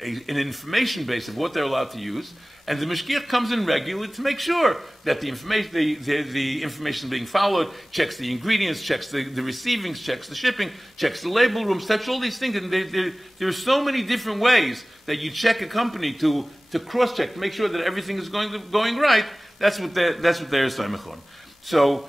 information base of what they're allowed to use, and the mashgiach comes in regularly to make sure that the information is being followed, checks the ingredients, checks the receivings, checks the shipping, checks the label rooms, checks all these things. And there are so many different ways that you check a company to cross-check, to make sure that everything is going right. That's what they're samech on. So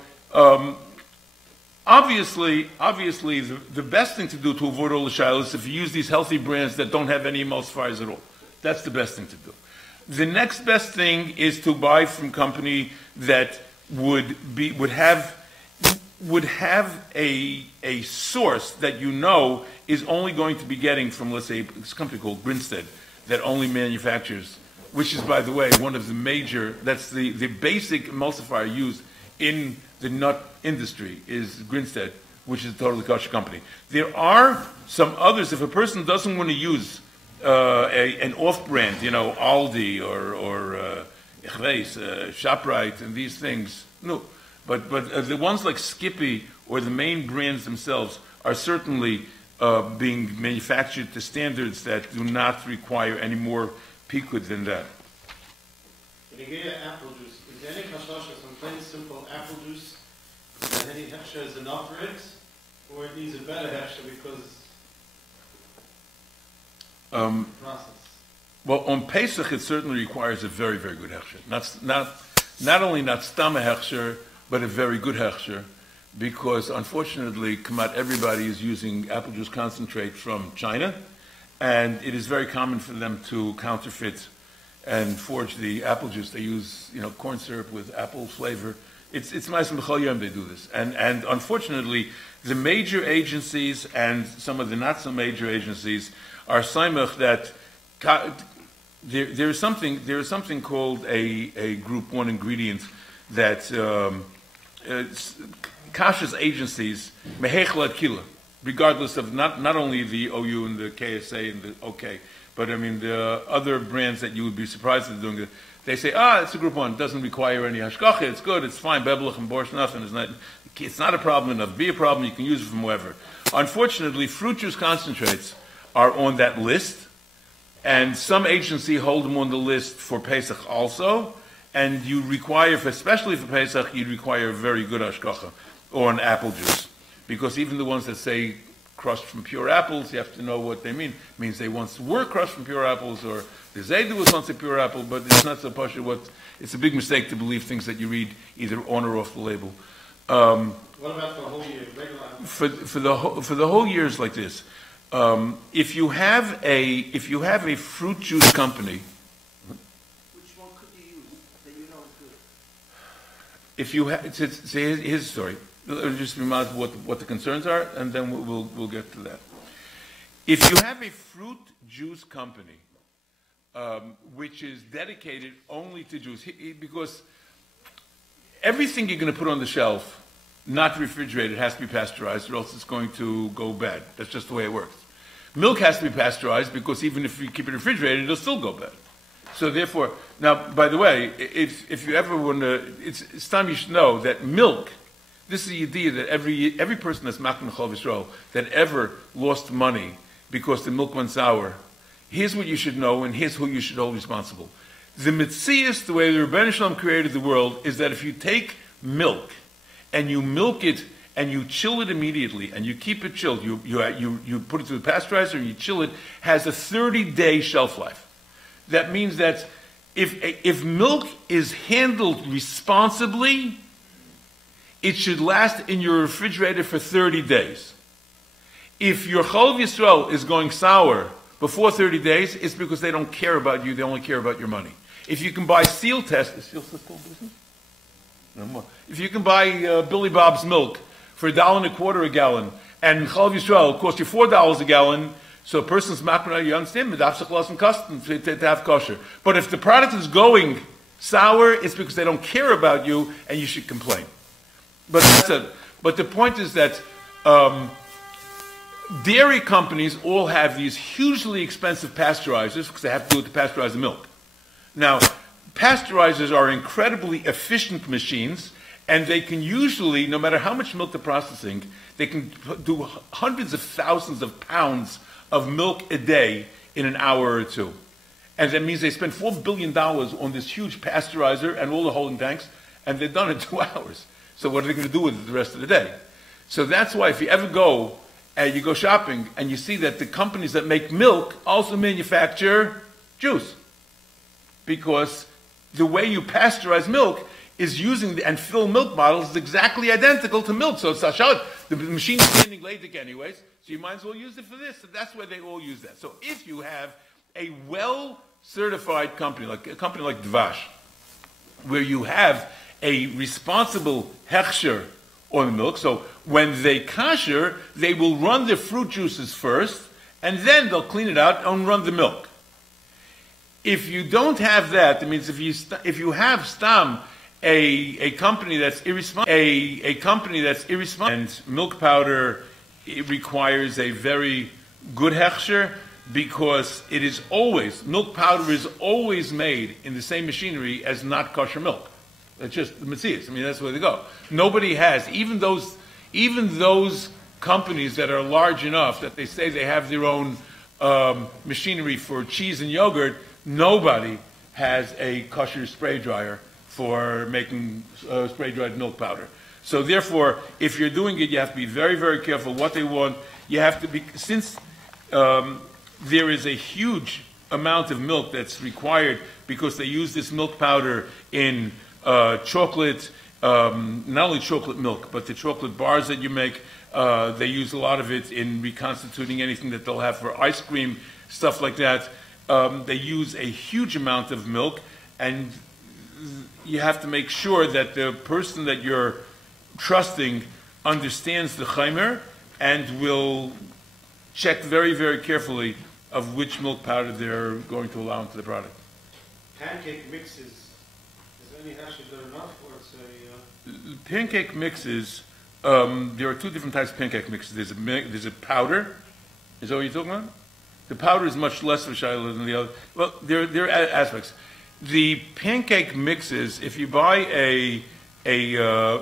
obviously, the best thing to do to avoid all the shilas is if you use these healthy brands that don't have any emulsifiers at all. That's the best thing to do. The next best thing is to buy from company that would have a source that you know is only going to be getting from, let's say, this company called Grinstead that only manufactures, which is, by the way, one of the major, that's the basic emulsifier used in the nut industry is Grinstead, which is a totally kosher company. There are some others. If a person doesn't want to use an off-brand, Aldi or ShopRite and these things, no. But the ones like Skippy or the main brands themselves are certainly being manufactured to standards that do not require any more pikud than that. When you get apple juice, is there any kashrus from plain simple apple juice that any hechsher is enough for it, or it needs a better hechsher because process? Well, on Pesach it certainly requires a very, very good hechsher. Not only not stam hechsher, but a very good hechsher, because unfortunately, everybody is using apple juice concentrate from China, and it is very common for them to counterfeit and forge the apple juice. They use, corn syrup with apple flavor. It's ma'aseh b'chol yom they do this, and unfortunately, the major agencies and some of the not so major agencies are saimach that there is something called a group 1 ingredient that kashrus agencies mehechel ad kila, regardless of not only the OU and the KSA and the OK, But I mean, the other brands that you would be surprised at doing it, they say, it's a group one, it doesn't require any hashgacha, it's good, it's fine, beblech and borscht, nothing, it's not a problem enough to be a problem, you can use it from wherever. Unfortunately, fruit juice concentrates are on that list, and some agency hold them on the list for Pesach also, and you require, especially for Pesach, you require very good hashgacha, or an apple juice. Because even the ones that say crushed from pure apples, you have to know what they mean. It means they once were crushed from pure apples, or the Zaydu was once a pure apple, but it's not so pashut. It's a big mistake to believe things that you read either on or off the label. What about for the whole year? Regular? For the whole year is like this. If you have a fruit juice company, Which one could you use that you know is good? if you have, here's the story. Just remind what the concerns are, and then we'll get to that. If you have a fruit juice company, which is dedicated only to juice, because everything you're going to put on the shelf, not refrigerated, has to be pasteurized, or else it's going to go bad. That's just the way it works. Milk has to be pasteurized, because even if you keep it refrigerated, it'll still go bad. So therefore, now, by the way, if you ever want to, it's time you should know that milk, this is the idea that every person that's Makna Chol Yisrael that ever lost money because the milk went sour, here's what you should know, and here's who you should hold responsible. The Metzias, the way the Rebbeinu Shalom created the world, is that if you take milk and you milk it and you chill it immediately and you keep it chilled, you put it through the pasteurizer and you chill it, has a 30-day shelf life. That means that if milk is handled responsibly, it should last in your refrigerator for 30 days. If your Chol Yisrael is going sour before 30 days, it's because they don't care about you, they only care about your money. If you can buy Seal Test, is Seal Test still in business? No more. If you can buy Billy Bob's milk for $1.25 a gallon, and Chol Yisrael costs you $4 a gallon, so a person's makna, you understand, custom to have kosher. But if the product is going sour, it's because they don't care about you, and you should complain. But the point is that dairy companies all have these hugely expensive pasteurizers because they have to do it to pasteurize the milk. Now, pasteurizers are incredibly efficient machines, and they can usually, no matter how much milk they're processing, they can do hundreds of thousands of pounds of milk a day in an hour or two. And that means they spend $4 billion on this huge pasteurizer and all the holding tanks, and they're done in 2 hours. So what are they going to do with it the rest of the day? So that's why if you ever go and you go shopping and you see that the companies that make milk also manufacture juice. Because the way you pasteurize milk is using and fill milk bottles is exactly identical to milk. So it's the machine is standing Ladek anyways, so you might as well use it for this. So that's why they all use that. So if you have a well-certified company, like a company like Dvash, where you have a responsible hechsher on the milk, so when they kosher, they will run the fruit juices first, and then they'll clean it out and run the milk. If you don't have that, that means if you have stam a company that's irresponsible, and milk powder, it requires a very good hechsher, because it is always, milk powder is always made in the same machinery as not kosher milk. That's just the Metzias. I mean, that's where they go. Nobody has, even those companies that are large enough that they say they have their own machinery for cheese and yogurt, nobody has a kosher spray dryer for making spray-dried milk powder. So therefore, if you're doing it, you have to be very, very careful what they want. You have to be, since there is a huge amount of milk that's required because they use this milk powder in chocolate, not only chocolate milk, but the chocolate bars that you make. They use a lot of it in reconstituting anything that they'll have for ice cream, stuff like that. They use a huge amount of milk, and you have to make sure that the person that you're trusting understands the chaimer and will check very, very carefully of which milk powder they're going to allow into the product. Pancake mixes, is any hechsher good enough, or it's a... Pancake mixes, there are two different types of pancake mixes. There's a powder, is that what you're talking about? The powder is much less of a shiloh than the other. Well, there are aspects. The pancake mixes, if you buy there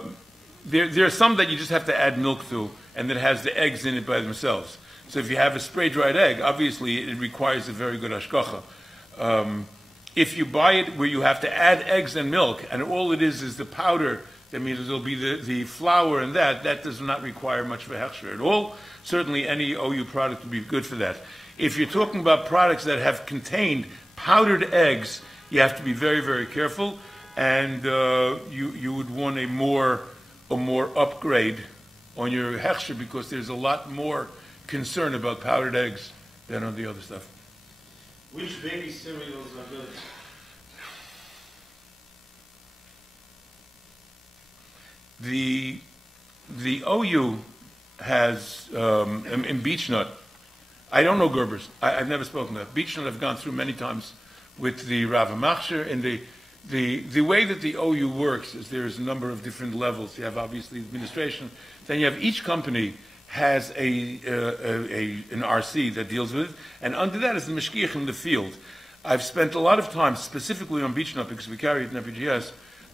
are some that you just have to add milk to, and that has the eggs in it by themselves. So if you have a spray-dried egg, obviously it requires a very good hashgacha. If you buy it where you have to add eggs and milk, and all it is the powder, that means it'll be the flour and that does not require much of a hechsher at all. Certainly any OU product would be good for that. If you're talking about products that have contained powdered eggs, you have to be very, very careful, and you would want a more upgrade on your hechsher, because there's a lot more concern about powdered eggs than on the other stuff. Which baby cereals are good? The OU has in beechnut. I don't know Gerber's. I've never spoken to that. Beechnut I've gone through many times with the Rav Machsher, and the way that the OU works is there's a number of different levels. You have obviously administration, then you have each company has an RC that deals with it, and under that is the mashgiach in the field. I've spent a lot of time specifically on beechnut, because we carry it in FPGS,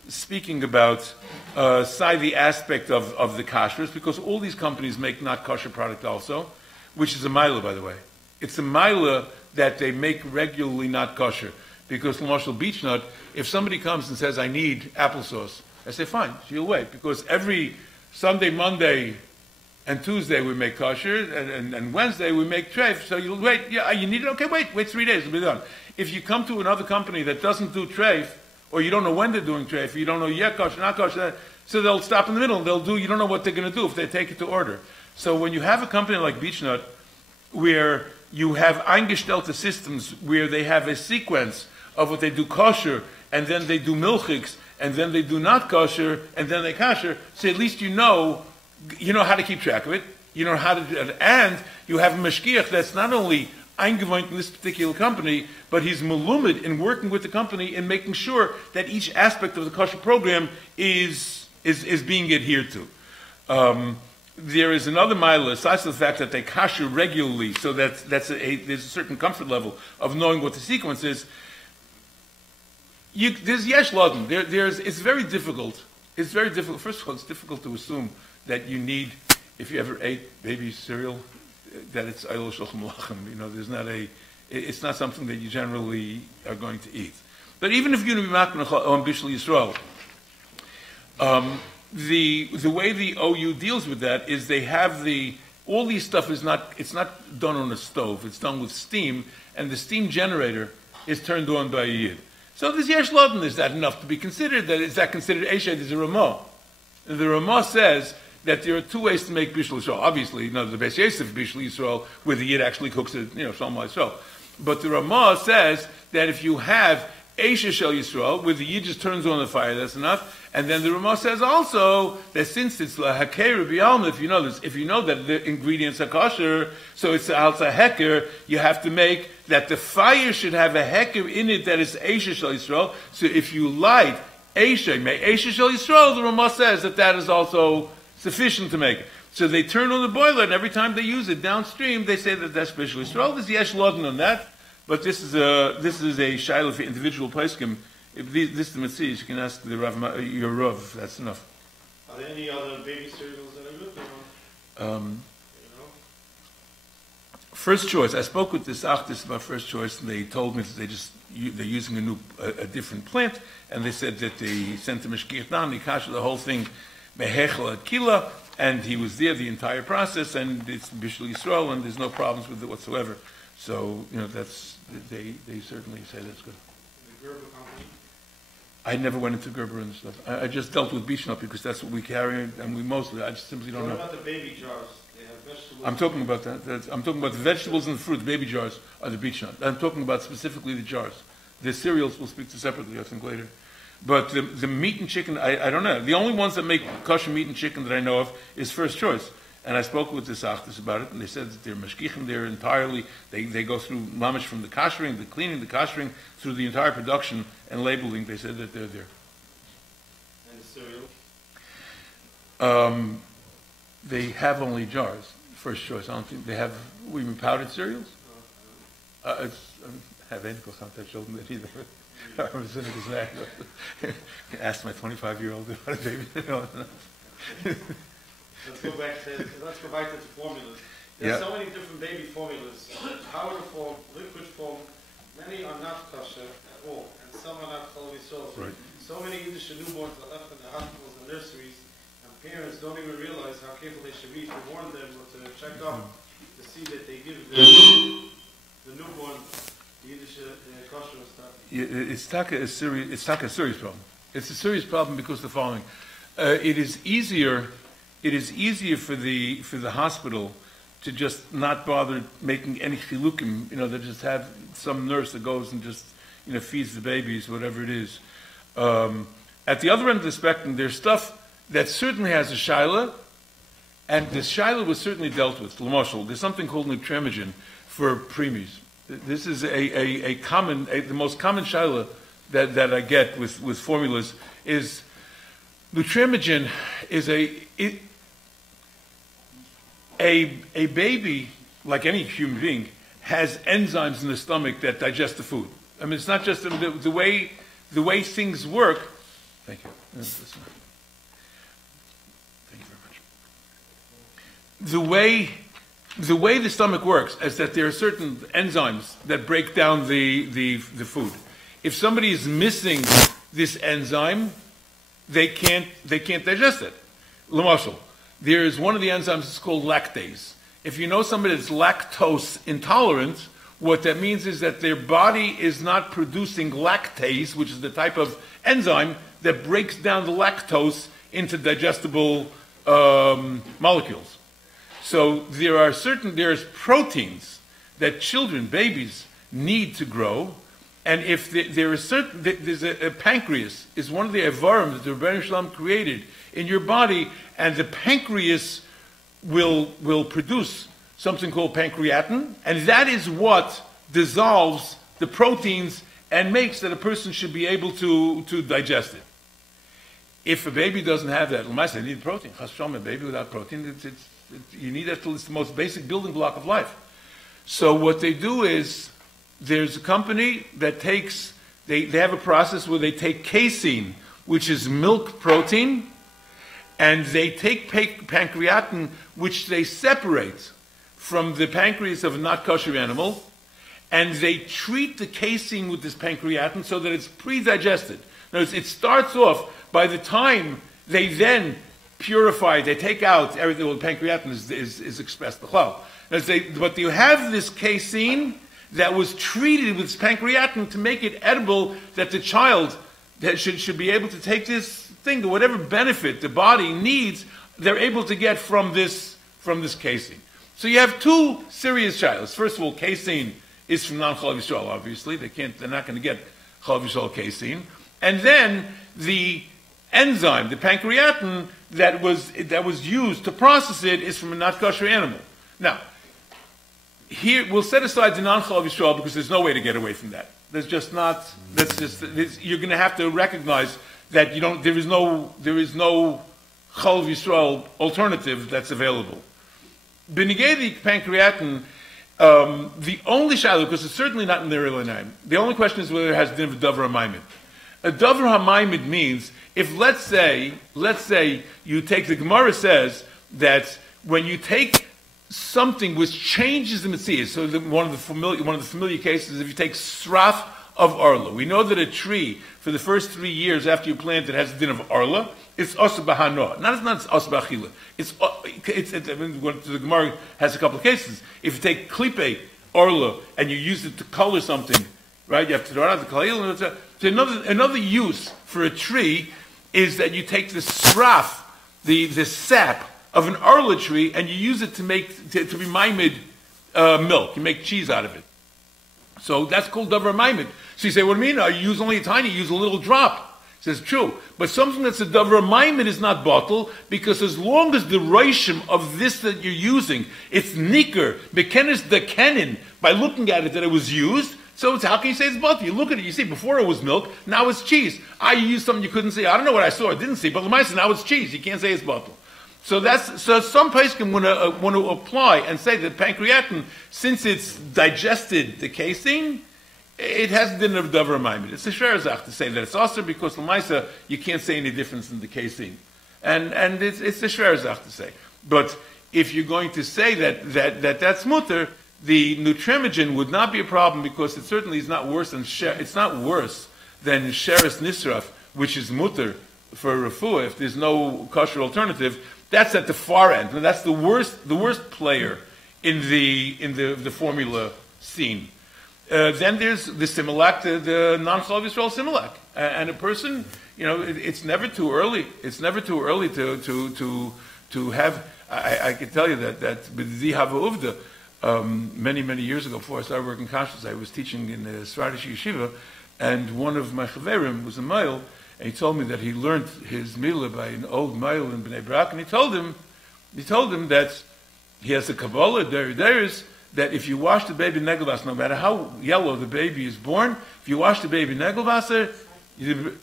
speaking about the aspect of the kashrus, because all these companies make not kosher product also, which is a milah, by the way. It's a milah that they make regularly not kosher. Because Marshall Beechnut, if somebody comes and says, I need applesauce, I say, fine, you'll wait. Because every Sunday, Monday, and Tuesday we make kosher, and Wednesday we make treif, so you'll wait. Yeah, you need it? Okay, wait 3 days, it'll be done. If you come to another company that doesn't do treif, or you don't know when they're doing treif, you don't know yet kosher, not kosher, so they'll stop in the middle, you don't know what they're going to do if they take it to order. So when you have a company like Beechnut, where you have eingestellte systems, where they have a sequence of what they do kosher, and then they do milchiks, and then they do not kosher, and then they kosher, so at least you know how to keep track of it, you know how to do it, and you have a mashgiach that's not only eingewohnt in this particular company, but he's malumid in working with the company and making sure that each aspect of the kosher program is being adhered to. There is another mile, aside from the fact that they kosher regularly, so there's a certain comfort level of knowing what the sequence is. There's yesh laden. It's very difficult. It's very difficult. First of all, it's difficult to assume that you need, if you ever ate baby cereal, that it's ayol shochem lachem. There's not it's not something that you generally are going to eat. But even if you're going to be makna on Bishul Yisrael, the way the OU deals with that is they have all these stuff it's not done on a stove. It's done with steam, and the steam generator is turned on by a yid. So there's yesh laden. Is that enough to be considered? Is that considered eshed? There's a Ramah. The Ramah says that there are two ways to make Bishul Yisrael. Obviously, the Beis Yosef Bishul Yisrael, where the Yid actually cooks it, Shalom Yisrael. But the Ramah says that if you have Esha Shel Yisrael, where the Yid just turns on the fire, that's enough. And then the Ramah says also that since it's Hakei B'Alma, if you know that the ingredients are kosher, so it's also heker, you have to make that the fire should have a heker in it that is Esha Shel Yisrael. So if you light Esha, make Esha Shel Yisrael, the Ramah says that is also sufficient to make it. So they turn on the boiler, and every time they use it downstream, they say that that's Bishul Yisrael. There's yesh laden on that, but this is a shiloh for individual poskim. If this is the Mitzvah, you can ask the Rav, your Rav. That's enough. Are there any other baby cereals that are good? First choice. I spoke with tishach about first choice, and they told me that they're using a different plant, and they said that they sent the mashgiach down, they kashed the whole thing mehechel at kila, and he was there the entire process, and it's Bishul Yisrael, and there's no problems with it whatsoever. So that's they certainly say that's good. The Gerber company. I never went into Gerber and stuff. I just dealt with beechnut because that's what we carry, and we mostly. I just simply don't know. What about the baby jars? They have vegetables. I'm talking about that. I'm talking about the vegetables and the fruit. Baby jars are the beechnut. I'm talking about specifically the jars. The cereals we'll speak to separately, I think, later. But the meat and chicken, I don't know. The only ones that make kosher meat and chicken that I know of is First Choice. And I spoke with the Sardines about it, and they said that they're mashgichim there entirely. They go through mamish from the koshering, the cleaning, the koshering, through the entire production and labeling. They said that they're there. And the cereal? They have only jars, First Choice. I don't think they have, powdered cereals? Have any contact children either. I was in it asked my 25-year-old about a baby. Let's go back to the formulas. There's so many different baby formulas. Powder form, liquid form. Many are not kosher at all, and some are not totally so. Right. So many Yiddish newborns are left in the hospitals and nurseries, and parents don't even realize how careful they should be to warn them or to check up to see that they give the newborn the Yiddish kosher stuff. It's a serious problem. It's a serious problem because of the following: it is easier for the hospital to just not bother making any chilukim. They just have some nurse that goes and just feeds the babies, whatever it is. At the other end of the spectrum, there's stuff that certainly has a shaila, and the shaila was certainly dealt with. L'mashal, there's something called Nutramigen for Preemies. This is the most common shaila that I get with formulas is Nutramigen is a baby, like any human being, has enzymes in the stomach that digest the food. I mean, it's not just the way things work. Thank you. Thank you very much. The way the stomach works is that there are certain enzymes that break down the food. If somebody is missing this enzyme, they can't digest it. L'mashal, there is one of the enzymes that's called lactase. If you know somebody that's lactose intolerant, what that means is that their body is not producing lactase, which is the type of enzyme that breaks down the lactose into digestible molecules. So there's proteins that children, babies, need to grow, and if there's a pancreas is one of the avarim that the Rebbeinu Shalom created in your body, and the pancreas will produce something called pancreatin, and that is what dissolves the proteins and makes that a person should be able to digest it. If a baby doesn't have that, they need protein. A baby without protein, you need that. It's the most basic building block of life. So what they do is, there's a company that takes, they have a process where they take casein, which is milk protein, and they take pancreatin, which they separate from the pancreas of a not kosher animal, and they treat the casein with this pancreatin so that it's pre-digested. In other words, it starts off, by the time they then purify, they take out everything. Well, pancreatin is expressed b'chlal. But you have this casein that was treated with pancreatin to make it edible, that the child that should be able to take this thing, to whatever benefit the body needs, they're able to get from this casein. So you have two serious shilas. First of all, casein is from non-Chalav Yisrael, obviously. They're not going to get Chalav Yisrael casein. And then the enzyme, the pancreatin, that was used to process it is from a not kosher animal. Now, here we'll set aside the non-Chalav Yisrael because there's no way to get away from that. You're going to have to recognize that there is no Chalav Yisrael alternative that's available. Benigedi pancreatin, the only shaila, because it's certainly not in the Ilanayim, the only question is whether it has din of davar hamaimid. A davar hamaimid means, if let's say you take, the Gemara says that when you take something which changes the Metzias, so one of the familiar cases is if you take sraf of arla. We know that a tree, for the first 3 years after you plant it, has the din of arla. It's asa b'hanoah. Not it's asa b'achila. The Gemara has a couple of cases. If you take klipe arla and you use it to color something, right? You have to throw out the kalil. So another use for a tree is that you take the sraf, the sap of an arla tree, and you use it to be maimed milk. You make cheese out of it. So that's called davar maimed. So you say, what do you mean? You use only a tiny, you use a little drop. He says, true. But something that's a davar maimed is not bottle, because as long as the reishim of this that you're using, it's nicker, bekenis dekenin, by looking at it that it was used, so how can you say it's butter? You look at it, you see, before it was milk, now it's cheese. You used something you couldn't see. I don't know what I saw, I didn't see, but now it's cheese. You can't say it's butter. So some poskim want to apply and say that pancreatin, since it's digested the casein, it has din of davar maimed. It's a sherzach to say that it's also because l'maisa you can't say any difference in the casein, and it's a sherzach to say. But if you're going to say that's mutter, the Nutramigen would not be a problem because it certainly is not worse than sheres nisraf, which is mutter for refuah. If there's no kosher alternative, that's at the far end. And that's the worst player in the formula scene. Then there's the Similac, the non-Chalav Yisrael Similac, and a person, it's never too early. It's never too early to have. I can tell you that with the Hava Uvda, many years ago, before I started working Kashrus, I was teaching in the Sardines yeshiva, and one of my chaverim was a male, and he told me that he learned his milah by an old male in Bnei Brak, and he told him that he has a Kabbalah, there's that if you wash the baby negelvasser, no matter how yellow the baby is born, if you wash the baby negelvasser, this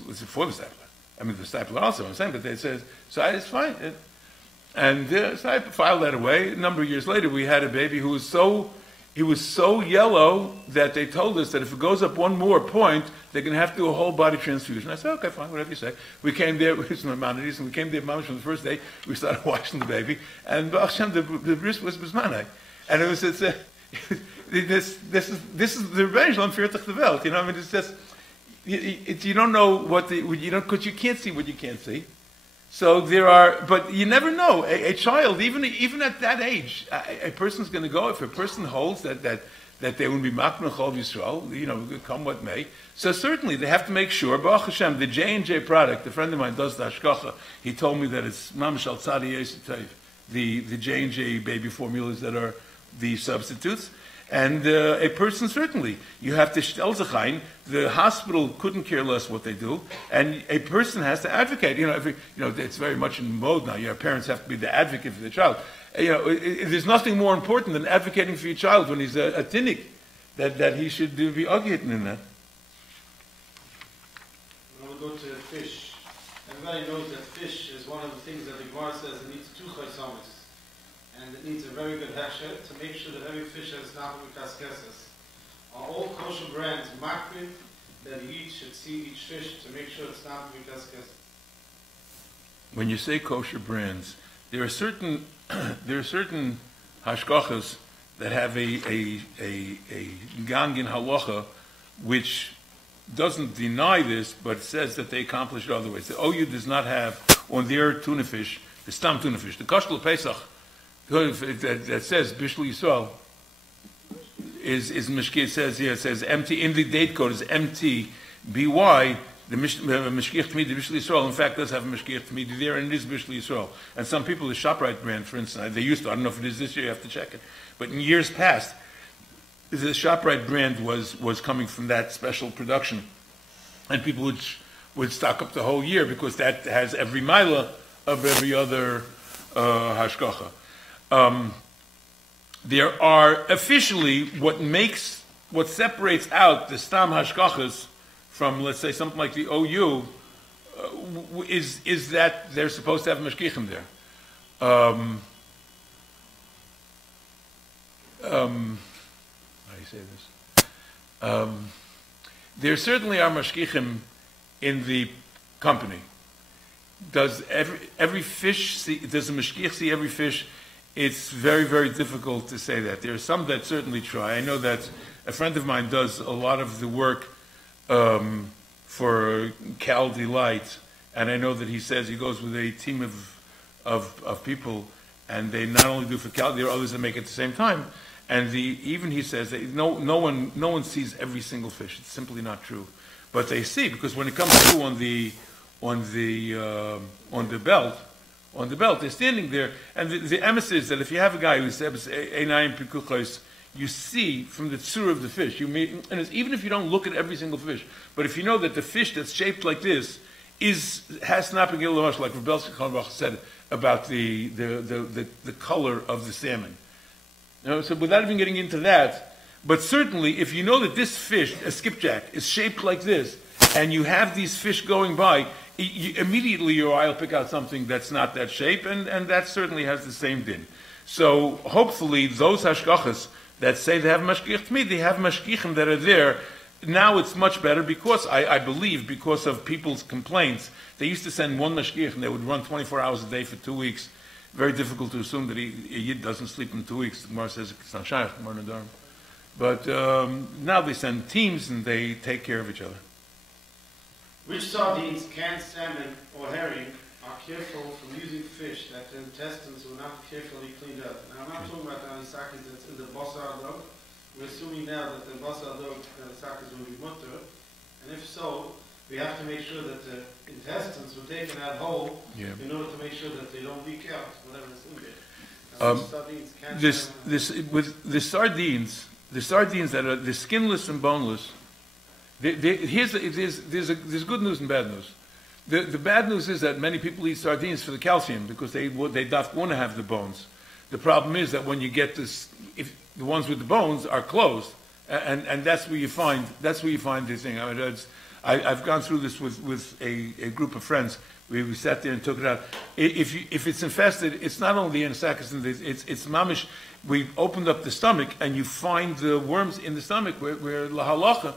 was before the stapler. I mean, the stapler also, I'm saying, but it says, so it's fine. So I filed that away. A number of years later, we had a baby who was so yellow that they told us that if it goes up one more point, they're going to have to do a whole body transfusion. I said, okay, fine, whatever you say. We came there, we came there from the first day, we started watching the baby, and the bris was Bismanai. And it was, this is the revenge on Viertach the Welt, I mean, it's just, you don't know because you can't see what you can't see. So but you never know. A child, even at that age, a person's going to go, if a person holds that they will be makna chol Yisrael, come what may. So certainly they have to make sure. Baruch Hashem, the J&J product, a friend of mine does the hashgacha. He told me that it's mamash al tzadi yesitayv, the J&J baby formulas that are the substitutes. And a person certainly, you have to shtel zachayin. The hospital couldn't care less what they do, and a person has to advocate. It's very much in mode now. Your parents have to be the advocate for the child. There's nothing more important than advocating for your child when he's a tinnik, that he should be arguing in that. When we go to fish, everybody knows that fish is one of the things that the Gemara says it needs 2 chaysamis. And it needs a very good hechsher to make sure that every fish has not kaskeses. Are all kosher brands makrid that you should see each fish to make sure it's not kaskeses? When you say kosher brands, there are certain hashgachas that have a gang in halacha which doesn't deny this, but says that they accomplish it other ways. The OU does not have on their tuna fish, the stam tuna fish, the Kosher Pesach. That says Bishul Yisrael is Mishki. It says MT in the date code is MT BY. The Mishkiach Tmid, the Bishul Yisrael, in fact, does have a Mishkiach Tmid there, and it is Bishul Yisrael. And some people, the ShopRite brand, for instance, they used to. I don't know if it is this year. You have to check it. But in years past, the ShopRite brand was coming from that special production, and people would stock up the whole year because that has every mila of every other hashgacha. There are officially what separates out the stam hashgachas from, let's say, something like the OU is that they're supposed to have mashgichim there. How do you say this? There certainly are mashgichim in the company. Does every fish see? Does a mashgich see every fish? It's very, very difficult to say that. There are some that certainly try. I know that a friend of mine does a lot of the work for Cal Delight, and I know that he says he goes with a team of people, and they not only do for Cal, there are others that make it at the same time. And even he says that no one sees every single fish. It's simply not true, but they see, because when it comes through on the belt. On the belt, they're standing there, and the emes is that if you have a guy who's einayim pikuchos, you see from the tzur of the fish. And even if you don't look at every single fish, but if you know that the fish that's shaped like this has snapping ilamash, like Rabbi Yechezkel Auerbach said about the color of the salmon. So without even getting into that, but certainly if you know that this fish, a skipjack, is shaped like this, and you have these fish going by, immediately your eye will pick out something that's not that shape, and that certainly has the same din. So hopefully those hashgachas that say they have mashgiach tmid, they have mashgiachim that are there. Now it's much better because I believe because of people's complaints. They used to send one mashgiach and they would run 24 hours a day for 2 weeks. Very difficult to assume that a yid doesn't sleep in 2 weeks. The Gemara says it's not shaykh, but now they send teams and they take care of each other. Which sardines, canned salmon, or herring are careful from using fish that the intestines were not carefully cleaned up? Now I'm not talking about the anisakis that's in the basar dog. We're assuming now that the basar dog anisakis will be mutter, and if so, we have to make sure that the intestines were taken out whole in order to make sure that they don't leak out whatever is in there. The sardines that are the skinless and boneless. There's good news and bad news. The bad news is that many people eat sardines for the calcium because they want to have the bones. The problem is that when you get this, if the ones with the bones are closed, and that's where you find this thing. I mean, I've gone through this with a group of friends. We sat there and took it out. If it's infested, it's not only the anisakis, it's mamish. We opened up the stomach and you find the worms in the stomach where lahalacha,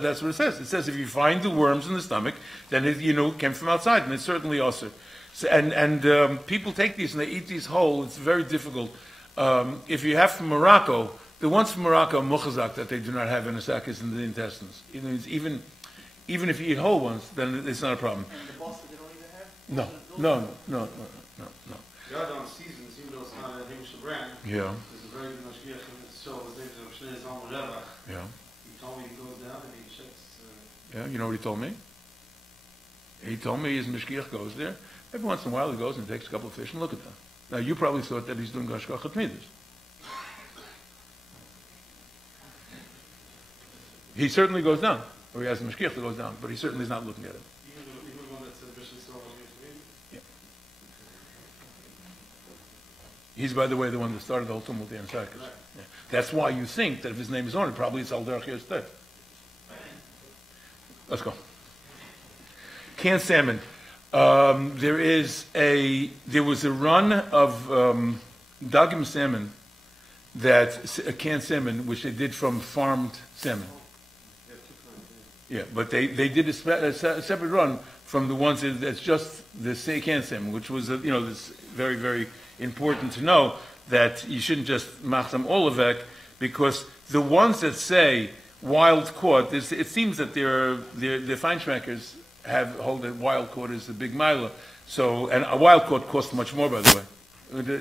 that's what it says. It says if you find the worms in the stomach, then it came from outside, and it's certainly also. So, and people take these and they eat these whole. It's very difficult. If you have from Morocco, the ones from Morocco are muchazak that they do not have anisakis in the intestines. Even if you eat whole ones, then it's not a problem. And the boss they don't even have? No. The other on seasons, even though it's not a English brand, yeah. There's a very good mashgiach in it. So his name is Oirbach. Yeah. He told me he goes down and he checks. Yeah, you know what he told me? He told me his mashgiach goes there. Every once in a while he goes and takes a couple of fish and look at them. Now you probably thought that he's doing hashgachas midas. He certainly goes down. Or he has a mashgiach that goes down, but he certainly is not looking at it. Even one that said Bishop Silva. Yeah. He's, by the way, the one that started the whole tumult in Cyprus. Right. Yeah. That's why you think that if his name is on it, probably it's Alderach Yosted. Let's go. Canned salmon. There was a run of dagim salmon, canned salmon, which they did from farmed salmon. Yeah, but they did a separate run from the ones that's just the canned salmon, which was this very, very important to know that you shouldn't just mach them Oirvek, because the ones that say wild caught, it seems that the feinschmeckers hold that wild caught is a big mila. So, and a wild caught costs much more, by the way.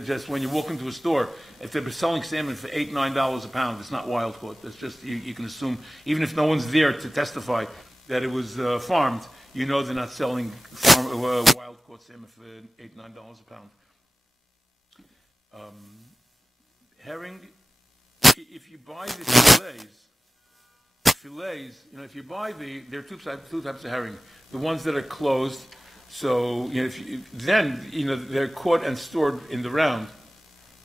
Just when you walk into a store, if they're selling salmon for $8, $9 a pound, it's not wild caught. That's just you can assume, even if no one's there to testify that it was farmed, they're not selling wild caught salmon for $8, $9 a pound. Herring, if you buy the fillets, if you buy there are two types of herring. The ones that are closed. So they're caught and stored in the round.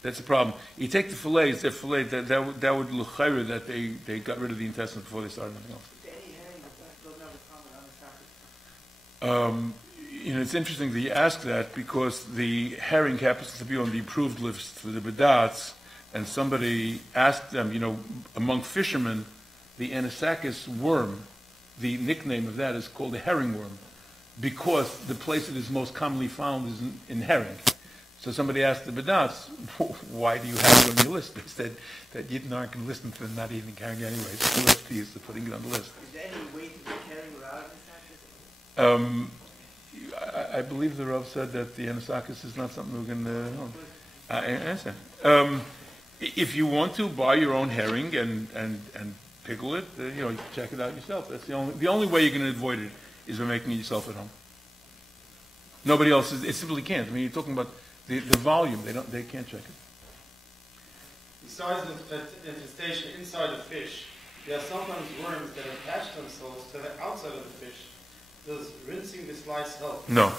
That's the problem. You take the fillets, they're fillet. That would look chayra that they got rid of the intestines before they started anything else. It's interesting that you ask that because the herring happens to be on the approved list for the bedats, and somebody asked them, among fishermen, the anisakis worm, the nickname of that is called the herring worm, because the place it is most commonly found is in herring. So somebody asked the bedats, why do you have it on your list? They said that Yidden aren't going to listen to them not eating herring anyway. So what's the use of putting it on the list? Is there any way to get herring without anisakis? I believe the Rav said that the anisakis is not something we're going to answer. If you want to buy your own herring and pickle it, check it out yourself. That's the only way you're going to avoid it is by making it yourself at home. Nobody else it simply can't. I mean, you're talking about the volume. They can't check it. Besides the infestation inside the fish, there are sometimes worms that attach themselves to the outside of the fish. Does rinsing the slice help? No.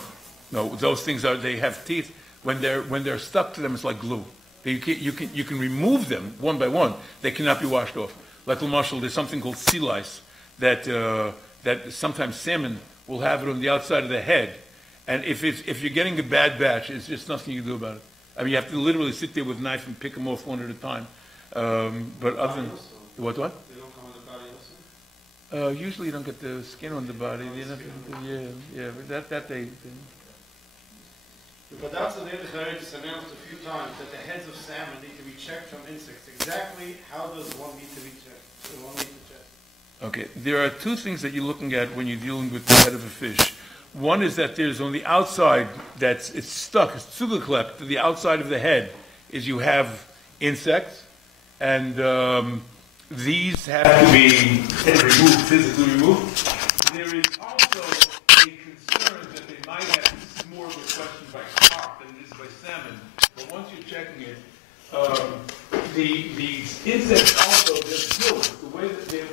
Those things they have teeth. When they're stuck to them, it's like glue. You can remove them one by one. They cannot be washed off. Like l'mashal, there's something called sea lice that sometimes salmon will have it on the outside of the head. And if you're getting a bad batch, it's just nothing you can do about it. I mean, you have to literally sit there with a knife and pick them off one at a time. But other than... What? They don't come on the body also? Usually you don't get the skin on the body. But that they... But that's the David Harris announced a few times that the heads of salmon need to be checked from insects. Exactly how does one need to be checked? Okay, there are two things that you're looking at when you're dealing with the head of a fish. One is that there's on the outside, it's stuck, it's zugeklept, to the outside of the head, is you have insects, and these have to be removed, physically removed. There is also a concern that they might have, this is more of a question by carp than it is by salmon, but once you're checking it, these insects also, their gills, the way that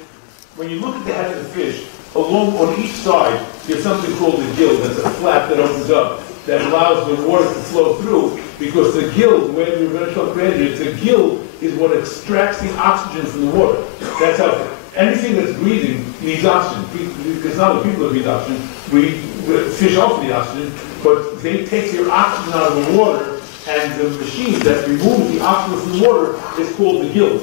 when you look at the head of the fish, on each side, there's something called the gill. That's a flap that opens up that allows the water to flow through, because the gill, the way the Rebbe created it, the gill is what extracts the oxygen from the water. That's how anything that's breathing needs oxygen. It's not the people that need oxygen. Fish also need oxygen, but they take their oxygen out of the water, and the machine that removes the oxygen from the water is called the gills.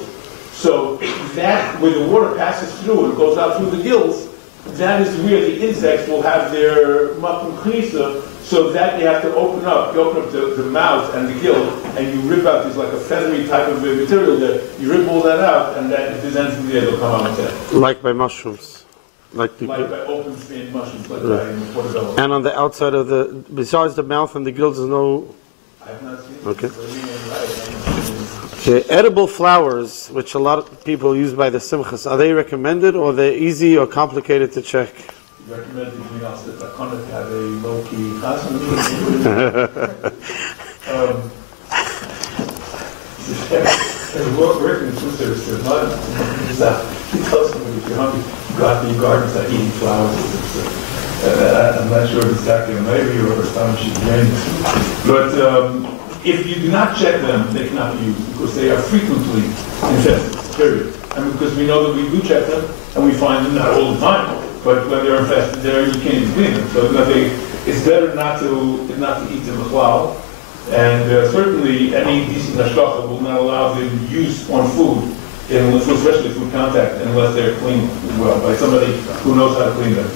So that, when the water passes through and goes out through the gills, that is where the insects will have their makom knisa, so that you have to open up. You open up the mouth and the gill, and you rip out this like a feathery type of material there. You rip all that out, and that if there's anything there, they'll come out with that. Like by mushrooms. Like by open skin mushrooms, like that in Portobello. And on the outside of besides the mouth and the gills, there's no... I have not seen okay. It. Okay, edible flowers, which a lot of people use by the simchas, are they recommended, or they're easy or complicated to check? Recommended to me also that I can't have a low-key class. Working food service, he tells somebody, if you're hungry, go out to your garden, start eating flowers. I'm not sure exactly, maybe or some should drain. But if you do not check them, they cannot be used, because they are frequently infested, period. And because we know that we do check them, and we find them not all the time, but when they're infested there, you can't even clean them. So it's better not to eat them as well. And certainly any decent hashgacha will not allow them use on food, especially food contact, unless they're cleaned well by somebody who knows how to clean them.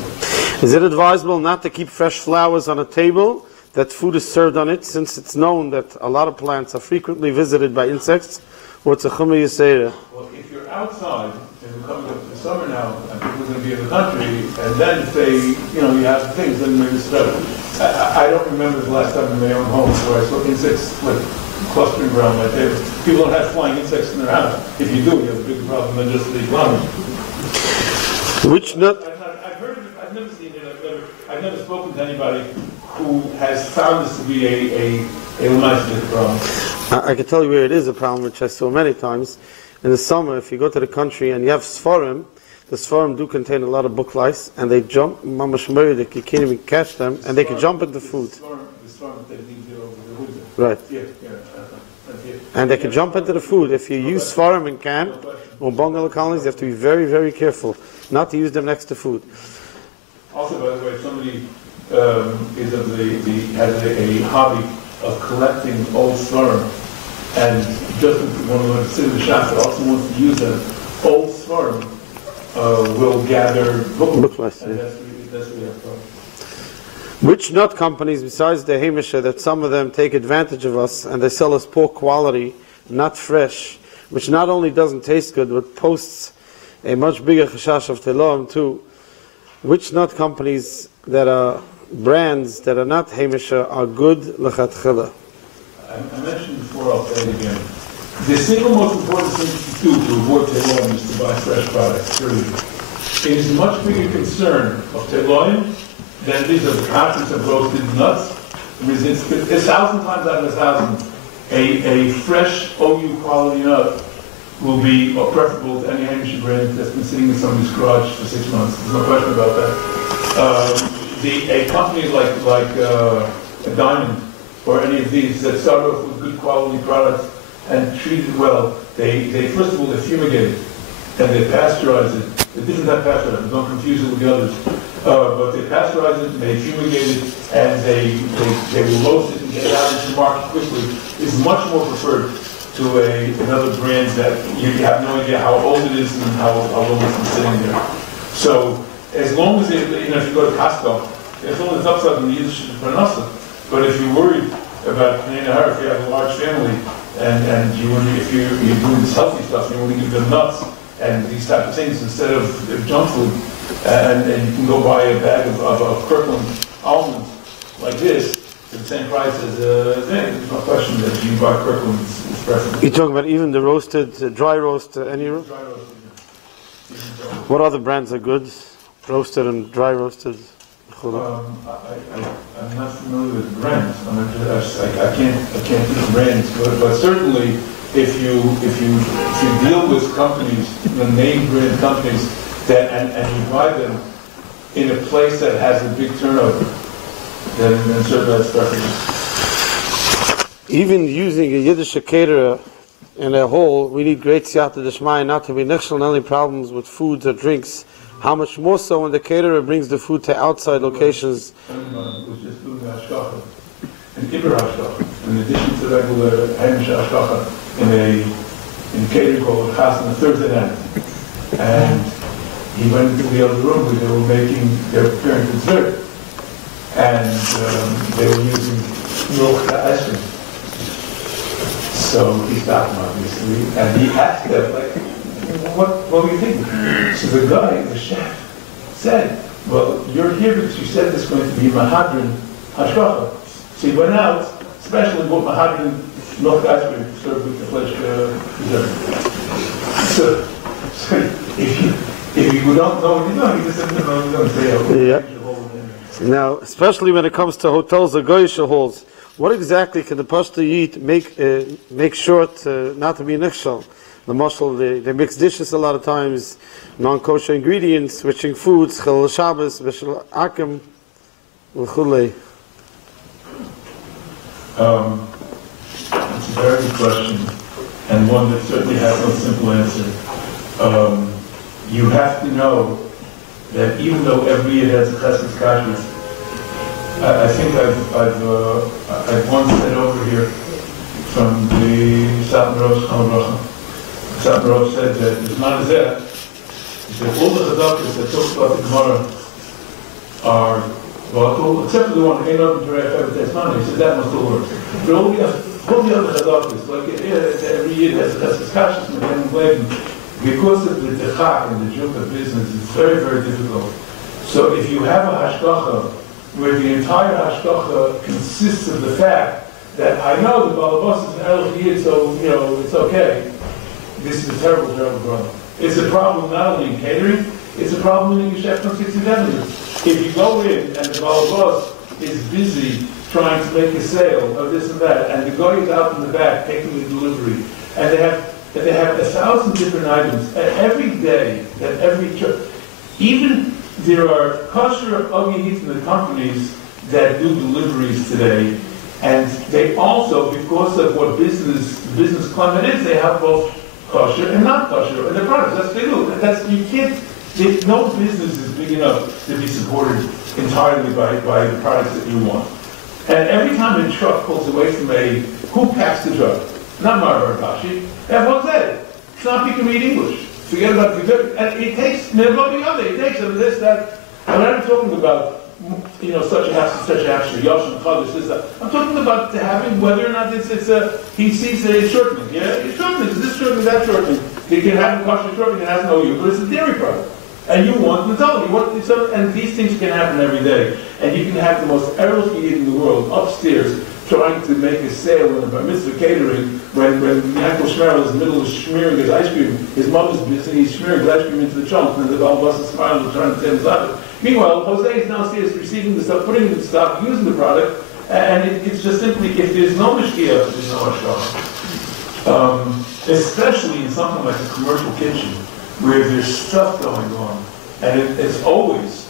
Is it advisable not to keep fresh flowers on a table that food is served on it, since it's known that a lot of plants are frequently visited by insects? What's a chumah yisera? Well, if you're outside, and we're coming up to the summer now, and people are going to be in the country, and then if you have things, then maybe it's better. I don't remember the last time in my own home where I saw insects like clustering around my table. People don't have flying insects in their house. If you do, you have a bigger problem than just the plumbing. Which nut? I've heard of it, I've never seen it, I've never spoken to anybody who has found this to be a legitimate problem. I can tell you where it is a problem, which I saw many times. In the summer, if you go to the country and you have sforim, the sforim do contain a lot of book lice, and they jump, mamash that you can't even catch them, and they can jump into food. The sforim that leaves it over the hood. Right. Yeah. And they can jump into the food. If you use sforim in camp or bungalow colonies, you have to be very, very careful not to use them next to food. Also, by the way, if somebody has a hobby of collecting old sforim, and doesn't want to sit in the shop, but also wants to use them, old sforim will gather book lice. And that's really a problem. Which nut companies, besides the Hamisha, that some of them take advantage of us and they sell us poor quality, not fresh, which not only doesn't taste good, but posts a much bigger chashash of teloim too. Which nut companies that are brands that are not Hamisha are good lechatchila? I mentioned before, I'll say it again. The single most important thing to do to avoid teloim is to buy fresh products, period. It is a much bigger concern of teloim than it is of the contents of roasted nuts. It's 1,000 times out of 1,000. A fresh OU quality nut will be more preferable to any Hamish brand that's been sitting in somebody's garage for 6 months. There's no question about that. A company like a Diamond or any of these that start off with good quality products and treat it well, they first of all they fumigate it and they pasteurize it It isn't that pasteurized, don't confuse it with the others. But they pasteurize it, they fumigate it, and they will roast it and get it out into the market quickly. It's much more preferred to another brand that you have no idea how old it is and how long it's been sitting there. So as long as if you go to Costco, it's only upside in the Yiddish Parnassa. But if you're worried about if you have a large family and if you're doing this healthy stuff, you want to give them nuts and these type of things instead of junk food, and you can go buy a bag of Kirkland almonds like this for the same price as there's no question that you buy Kirkland is preferable. You're talking about even the roasted, dry roast, any roast? Dry roasted, yeah. What other brands are good? Roasted and dry roasted? I'm not familiar with brands. I can't think of brands, but certainly if you deal with companies, the name brand companies, that and you buy them in a place that has a big turnover, then certainly that's preferable. Even using a Yiddish caterer in a whole, we need great siyata d'shmaya not to be nechshel in any problems with foods or drinks. How much more so when the caterer brings the food to outside locations? Was just doing hashgacha, an iber hashgacha, in addition to regular heimish hashgacha, in a catering called Chas on a Thursday night. And he went into the other room where they were preparing dessert, and they were using milk ice cream. So he stopped him, obviously, and he asked them, like, what were you thinking? So the guy, the chef, said, well, you're here because you said this is going to be Mahadran Hashgacha. So he went out, especially bought Mahadran milk ice cream served with the flesh dessert. So if you don't know what you're doing, you just don't say, okay. Yeah. Now, especially when it comes to hotels or goyish halls, what exactly can the pashto eat make sure not to be nechshel? The mashal, they mix dishes a lot of times, non-kosher ingredients, switching foods, chel Shabbos, b'shel akim, v'chulei. It's a very good question, and one that certainly has no simple answer. You have to know that even though every Yid has a chesed kashrus, I think I've once said over here from the Satan Rosh said that it's not as that. He said all the chadakas that talk about the Gemara are well, except for the one Einod and Tereich that's money. He said that must all work. But all the other chadakas, like every Yid has his kashrus and blame, because of the Decaffeinated and the Juka business, it's very, very difficult. So if you have a hashgacha where the entire hashgacha consists of the fact that I know the balabas is an Erlich Yid, so it's okay. This is a terrible, terrible problem. It's a problem not only in catering, it's a problem in the Geschäft on 60th Avenue. If you go in and the balabas is busy trying to make a sale of this and that, and the guy is out in the back taking the delivery, and they have 1,000 different items, and every day, at every church, even there are kosher ogihits in the companies that do deliveries today, and they also, because of what business climate is, they have both kosher and not kosher in their products. That's what they do. And no business is big enough to be supported entirely by the products that you want. And every time a truck pulls away from who packs the truck? Not Mara Rashi. Everyone said it. It's not people read English. Forget about the and it takes it takes some of this, that. I'm not talking about such a house, Yosh and Chodesh, this, that. I'm talking about having whether or not he sees a shortening. Yeah, it's shortening, this shortening, that shortening. You can have a kosher shortening, it has no you, but it's a dairy product. And you want Nutella. And these things can happen every day. And you can have the most Erlich Yid in the world upstairs trying to make a sale in a bar mitzvah catering when Yaakov Shmerel is in the middle of smearing his ice cream. His mother's busy, he's smearing his ice cream into the chunk, and the balbus is smiling trying to take his Meanwhile, Jose is downstairs receiving the stuff, putting it in the stock, using the product, and it's just simply, if there's no mishkiach, there's no hashgacha. Especially in something like a commercial kitchen, where there's stuff going on, and there's always,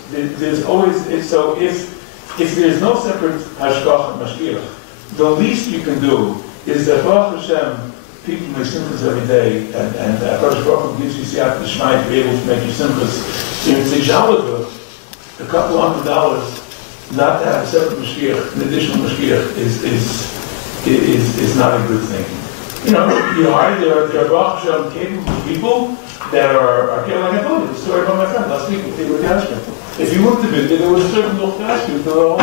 so if there's no separate hashgacha and mashkiach, the least you can do is that Baruch Hashem, people make simchas every day, and Hakadosh Baruch Hu gives you siyat d'shmai to be able to make your simchas. So it's a jalava, a couple $100 not to have a separate mashgiach, an additional mashgiach, is not a good thing. There are Baruch Hashem capable people that are capable. Like I told you the story about my friend last week with the Yechezkel. If you wouldn't have been there, they would have served the Yechezkel until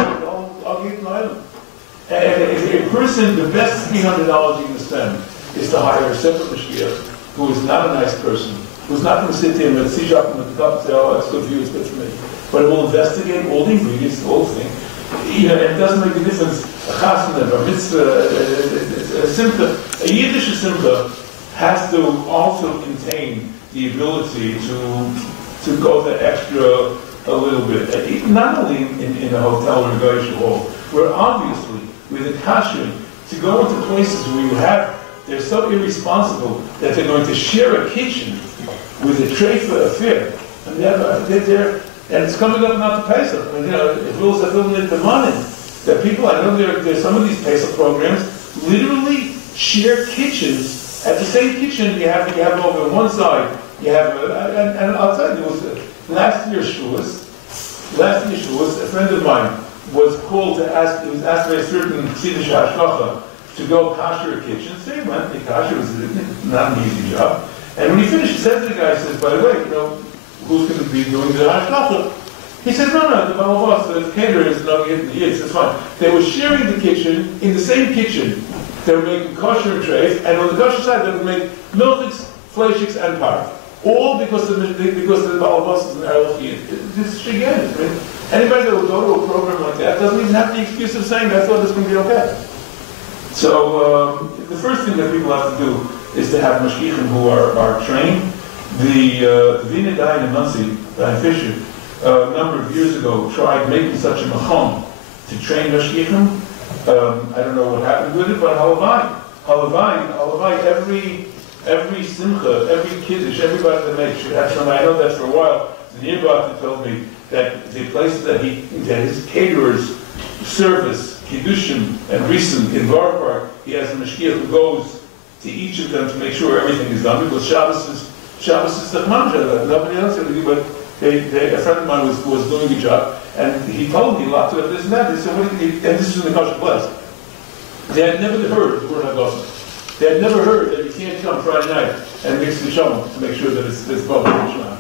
I'll get my item. If a person, the best $300 you can spend is to hire a separate mashgiach who is not a nice person, who's not going to sit there and tshach him at the top and say, oh, it's good for you, it's good for me. But it will investigate all the ingredients, the whole thing. And it doesn't make a difference. A chasna, a mitzvah, a simcha, a Yiddish simcha has to also contain the ability to go the extra a little bit. Not only in a hotel or a Goyish hall, where obviously with a kasher, to go into places where they're so irresponsible that they're going to share a kitchen with a treifa affair. And and it's coming up now to Pesach. If rules are filling into money, that people, I know there's some of these Pesach programs, literally share kitchens. At the same kitchen, you have over on one side, you have, and I'll tell you, it was last year's Shavuos, a friend of mine was called to ask, he was asked by a certain tshach to go kosher a kitchen. So he went, the kosher was not an easy job. And when he finished, he said to the guy, he says, by the way, who's going to be doing the hashgacha? He said, no, the balabas, the caterer is not getting the yids, it's fine. They were sharing the kitchen, in the same kitchen. They were making kosher trays, and on the kosher side, they would make milchiks, fleishiks, and par. All because of the balabas and erlich yid. This is shigay. Anybody that will go to a program like that doesn't even have the excuse of saying, I thought this was going to be okay. So, the first thing that people have to do is to have mashgichim who are trained. The Vina Dayan and Muncie, Diane Fisher, a number of years ago tried making such a machom to train mashgichim. I don't know what happened with it, but halavai, every simcha, every kiddush, everybody that makes should have some. I know that for a while. The Nearby told me that the places that his caterers service kiddushim and risen in Bar Park, he has a mashgiach who goes to each of them to make sure everything is done, because Shabbos is Tachman, nobody else can do, but a friend of mine was doing a job, and he told me a lot of this and that. They said, and this is in the kosher place. They had never heard the word Hagosah. They had never heard that you can't come Friday night and mix the shalom to make sure that it's bubbly and shalom.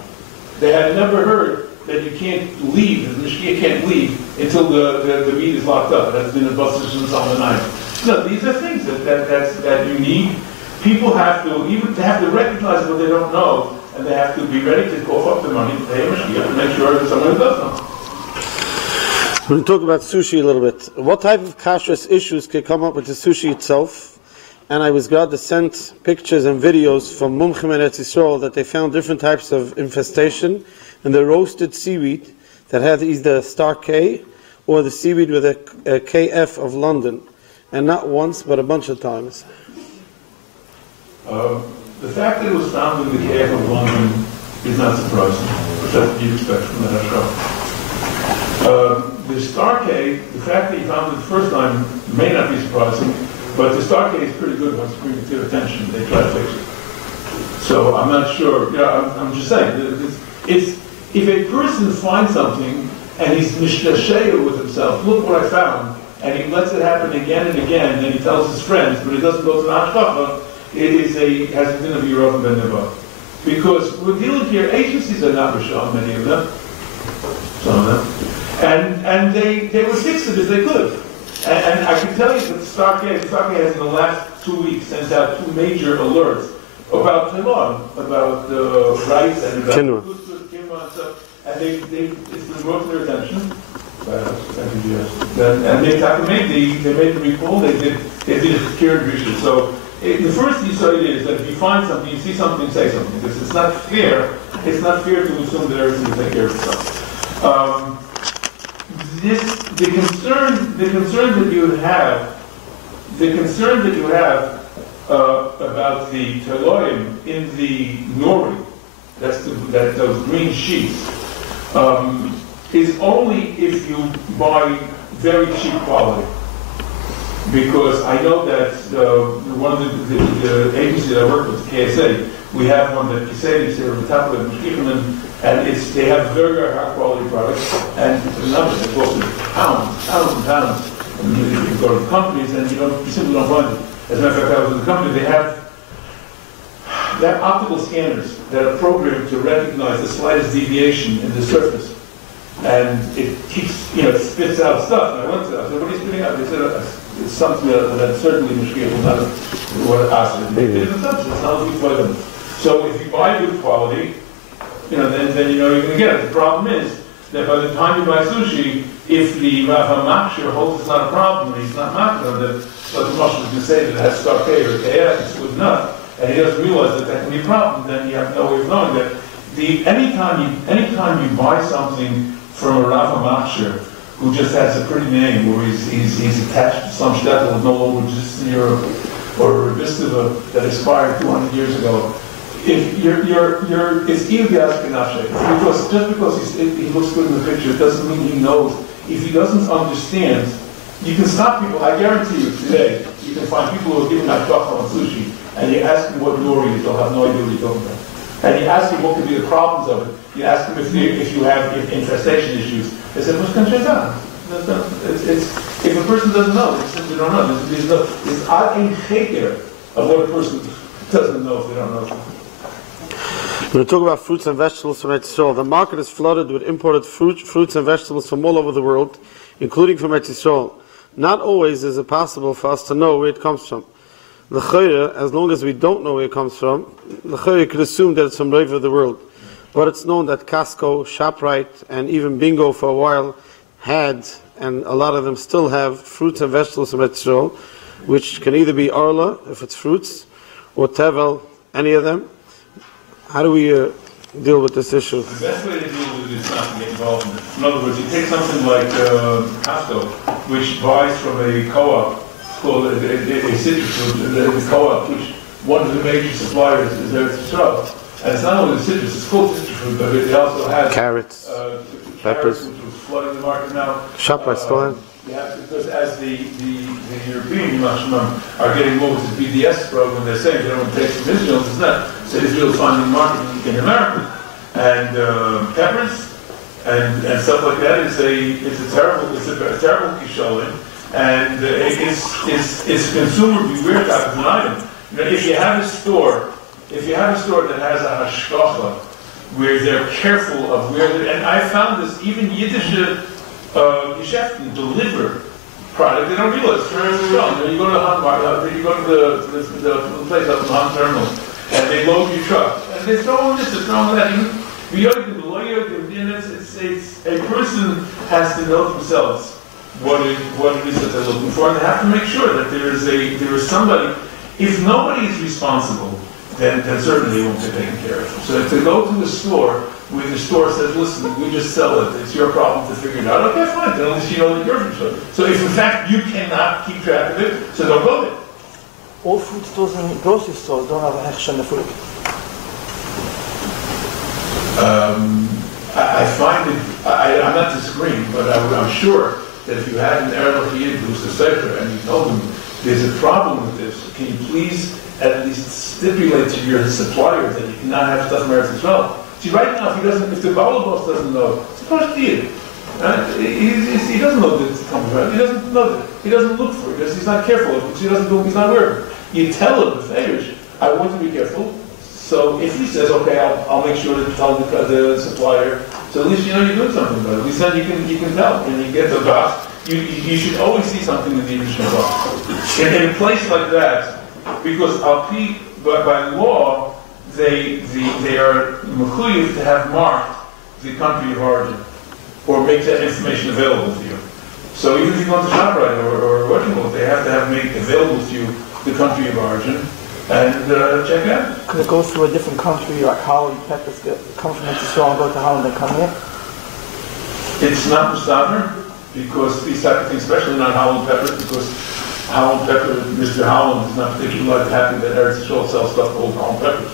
They had never heard that you can't leave, the mashgiach can't leave until the meat is locked up. That's been a busted since on the night. No, these are things that you need. People have to recognize what they don't know, and they have to be ready to cough up the money to pay a mashgiach to make sure that someone does know. We're going to talk about sushi a little bit. What type of kashrus issues can come up with the sushi itself? And I was glad to send pictures and videos from Mumchim and Eretz Yisrael that they found different types of infestation in the roasted seaweed that had either a star K or the seaweed with a KF of London. And not once, but a bunch of times. The fact that it was found in the KF of London is not surprising. That's what you expect from the Hashgacha. The star K, the fact that you found it the first time may not be surprising, but the star K is pretty good once you bring it to your attention. They try to fix it. So I'm not sure. I'm just saying. If a person finds something and he's mishnashayah with himself, look what I found, and he lets it happen again and again, and he tells his friends, but he doesn't go to the Hashgacha, it has a din of Yeruv ben Neva. Because we're dealing here, agencies are not Rishon, many of them, some of them, and they would fix it as they could. And I can tell you that Star K has in the last 2 weeks sent out 2 major alerts about Taiwan, about rice and about quinoa and stuff, and it's been brought to their attention. And they made the recall. They did a security research. So the first insight is that if you find something, you see something, say something, because it's not fair. It's not fair to assume that everything will take care of itself. The concern that you have about the teloim in the nori, those green sheets, is only if you buy very cheap quality. because I know that one of the agencies that I work with, KSA, we have one that Kisei here on the top of it, and they have very, very high quality products, and the numbers are close to pounds and pounds. And you go to companies and you simply don't find it. As a matter of fact, I was in the company, they have optical scanners that are programmed to recognize the slightest deviation in the surface. And it keeps, it spits out stuff. And I went to them, I said, what are you spitting out? They said, it's something that certainly Mishkiach will not what acid. They did it's not a good vitamin. So if you buy good quality, then you know you're going to get it. The problem is that by the time you buy sushi, if the Rav HaMachshir holds it's not a problem, and he's not knocking on it, but the Mashal is going to say that it has star K or KF, it's good enough, and he doesn't realize that can be a problem, then you have no way of knowing that. Anytime you buy something from a Rav HaMachshir who just has a pretty name, or he's attached to some shtetl that no longer exists in Europe, or a Bistiva that expired 200 years ago, if it's just because he looks good in the picture, it doesn't mean he knows. If he doesn't understand, you can stop people. I guarantee you today, you can find people who are giving out shachar on sushi, and you ask them what nori is, they'll have no idea what you're talking about. And you ask them what could be the problems of it. You ask them if you have infestation issues. They say, "What's going to If a person doesn't know, they simply don't know. There's odd indicator of what a person doesn't know if they don't know. We're going to talk about fruits and vegetables from Eretz Yisrael. The market is flooded with imported fruits and vegetables from all over the world, including from Eretz Yisrael. Not always is it possible for us to know where it comes from. L'chayre, as long as we don't know where it comes from, l'chayre could assume that it's from all over the world. But it's known that Costco, ShopRite, and even Bingo for a while had, and a lot of them still have, fruits and vegetables from Eretz Yisrael, which can either be Arla, if it's fruits, or Tevel, any of them. How do we deal with this issue? The best way to deal with it is not to get involved in it. In other words, you take something like Costco, which buys from a co-op called a citrus fruit, the co-op, which one of the major suppliers is Eretz Yisrael. And it's not only the citrus, it's called citrus fruit, but it also has carrots, peppers, which was flooding the market now. ShopRite still has? Yeah, because as the European Mashman are getting more with the BDS program, they're saying they don't want to take from Israel, it's not. So Israel is finding market in America. And peppers and stuff like that is a terrible kisholin. And it's consumer beware type of an item. If you have a store that has a hashgacha, where they're careful of where, and I found this, even Yiddish Geschäften deliver product, they don't realize it's very strong. You go to the Han, you go to the place up in the Han terminal, and they load your truck, and they throw on this, they throw on that. It's a person has to know themselves what it is that they're looking for, and they have to make sure that there is somebody. If nobody is responsible, then certainly they won't get taken care of. So if they go to a store where the store says, listen, we just sell it, it's your problem to figure it out, okay, fine, then at least you know that you're from. So if in fact you cannot keep track of it, so don't go there. All food stores and grocery stores don't have a hechsher in the fruit. I find it, I'm not disagreeing, but I'm sure that if you had an Arab Yid who's a sefer and you told him there's a problem with this, can you please at least stipulate to your supplier that you cannot have stuff from Eretz Yisrael? See, right now, if the Baal boss doesn't know, it's a Pashtir. Right? He doesn't know that it's coming from. He doesn't know that. He doesn't look for it. He's not careful of it. He's not aware of it. You tell him, I want to be careful. So if he says, okay, I'll make sure to tell the supplier. So at least you know you're doing something about it. At least then you can tell. When you get the box, you should always see something in the original box. In a place like that, because by law, they are mechuyev to have marked the country of origin, or make that information available to you. So even if you go to ShopRite or what you want, they have to have made available to you the country of origin and check it out. Could it go through a different country, like Holland peppers come from Israel and go to Holland and come here? It's not Mustaver, because these type of things, especially not Holland peppers, because Holland pepper, Mr. Holland is not particularly happy that Eretz Yisrael sells stuff called Holland peppers.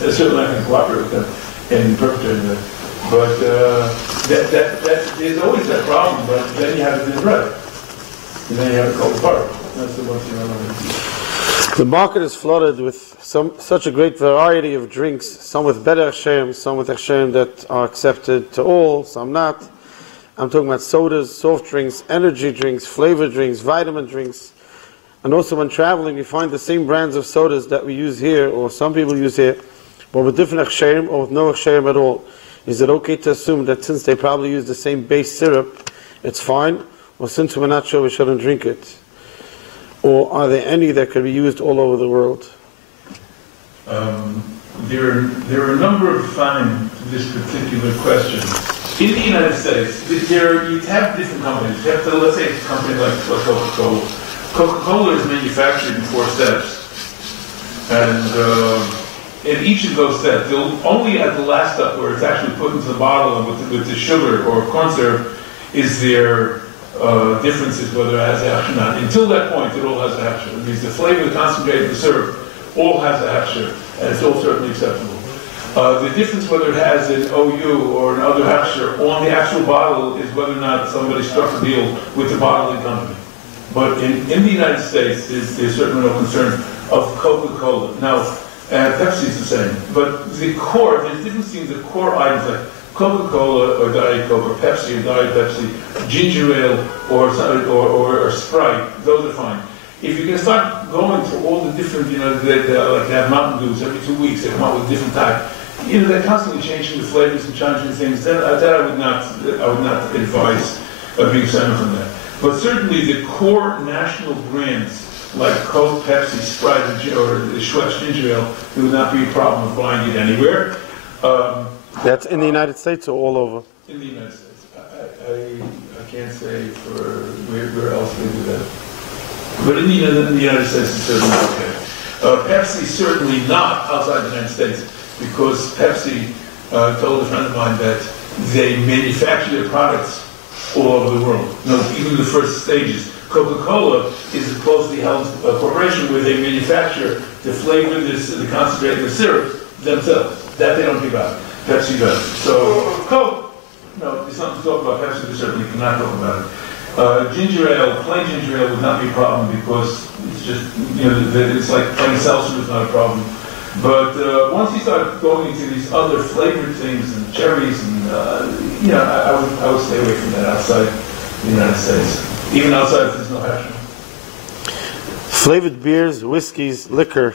They're certainly not going to cooperate with them in perpetrating that. But there's always that problem, but then you have to do it right. And then you have a cold part. That's the one thing I learned. The market is flooded with such a great variety of drinks, some with better hechsherim, some with hechsherim that are accepted to all, some not. I'm talking about sodas, soft drinks, energy drinks, flavored drinks, vitamin drinks. And also when traveling, you find the same brands of sodas that we use here, or some people use here, but with different hechsherim or with no hechsherim at all. Is it okay to assume that since they probably use the same base syrup, it's fine? Or since we're not sure, we shouldn't drink it? Or are there any that could be used all over the world? There are a number of fine to this particular question. In the United States, you have different companies. You have to, let's say, it's a company like Coca-Cola. Coca-Cola is manufactured in 4 steps. And in each of those steps, only at the last step where it's actually put into the bottle and with the sugar or corn syrup is there differences whether it has a hechsher or not. Until that point, it all has a hechsher. It means the flavor, the concentrate, the syrup, all has a hechsher, and it's all certainly acceptable. The difference whether it has an OU or another hechsher on the actual bottle is whether or not somebody struck a deal with the bottling company. But in the United States, there's certainly no concern of Coca-Cola. Now, Pepsi is the same. But the core, there's a difference between the core items like Coca-Cola or Diet Coke or Pepsi or Diet Pepsi, ginger ale or Sprite, those are fine. If you can start going through all the different, like they have Mountain Dews every 2 weeks, they come out with different type. They're constantly changing the flavors and changing things. Then I would not advise being silent on that. But certainly the core national brands like Coke, Pepsi, Sprite, or the Schweppes ginger ale, there would not be a problem of buying it anywhere. That's in the United States or all over? In the United States. I can't say for where else they do that. But in the United States, it's certainly okay. Pepsi certainly not outside the United States, because Pepsi told a friend of mine that they manufacture their products all over the world. Even the first stages. Coca-Cola is a closely held corporation where they manufacture the flavor, the concentrate, and the syrup themselves. That they don't give out. Pepsi does. So Coke, there's something to talk about. Pepsi, they certainly cannot talk about it. Ginger ale, plain ginger ale would not be a problem because it's just, it's like plain seltzer is not a problem. But once you start going into these other flavored things and cherries and, I would stay away from that outside the United States. Even outside if there's no hechsher. Flavored beers, whiskeys, liquor.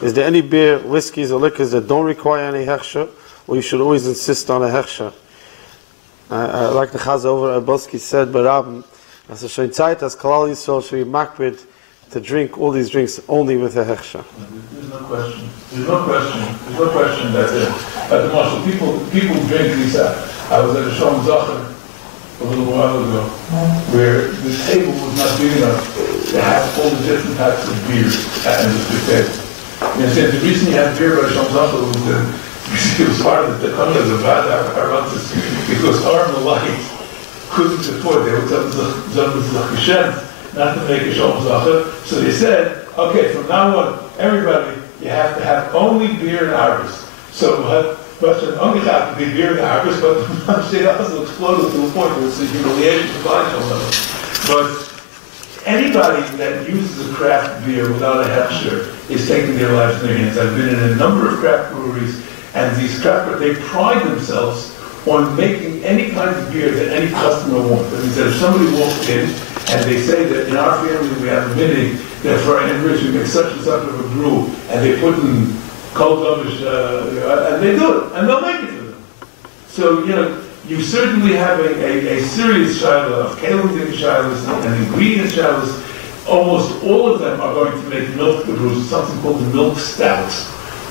Is there any beer, whiskeys, or liquors that don't require any hechsher, or you should always insist on a hechsher? Like the Chaz Auerbach said, but as a shein Zeit, as Kalal Yisrael should be makbid to drink all these drinks only with a hechsher. There's no question. There's no question that at the marshal people drink these. I was at a Shalom Zacher a little while ago, where the table was not big enough to have all the different types of beers at the buffet. The reason you have beer by Shalom Zacher was it was part of the economy of the bad Arabians, because Arm and Light couldn't afford. They would tell the not to make a Shalom Zacher. So they said, okay, from now on, everybody, you have to have only beer and Arabs. So but only have to be beer and Arabs, but the also exploded to a point where it's a humiliation to buy Shalom Zacher. But anybody that uses a craft beer without a hechsher is taking their lives in their hands. I've been in a number of craft breweries, and these craft breweries, they pride themselves on making any kind of beer that any customer wants. That means that if somebody walks in and they say that in our family we have a minute that for our anniversary we make such and such of a brew, and they put in cold rubbish, and they do it, and they'll make it for them. So, you certainly have a serious shiloh of kalim shilohs and ingredient shilohs. Almost all of them are going to make milk brews, something called the milk stout,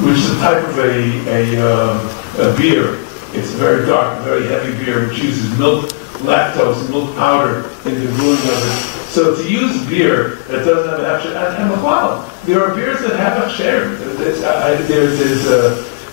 which is a type of a beer. It's a very dark, very heavy beer, which uses milk, lactose, and milk powder in the brewing of it. So to use beer that doesn't have an hechsher, and wow, there are beers that have hechsher.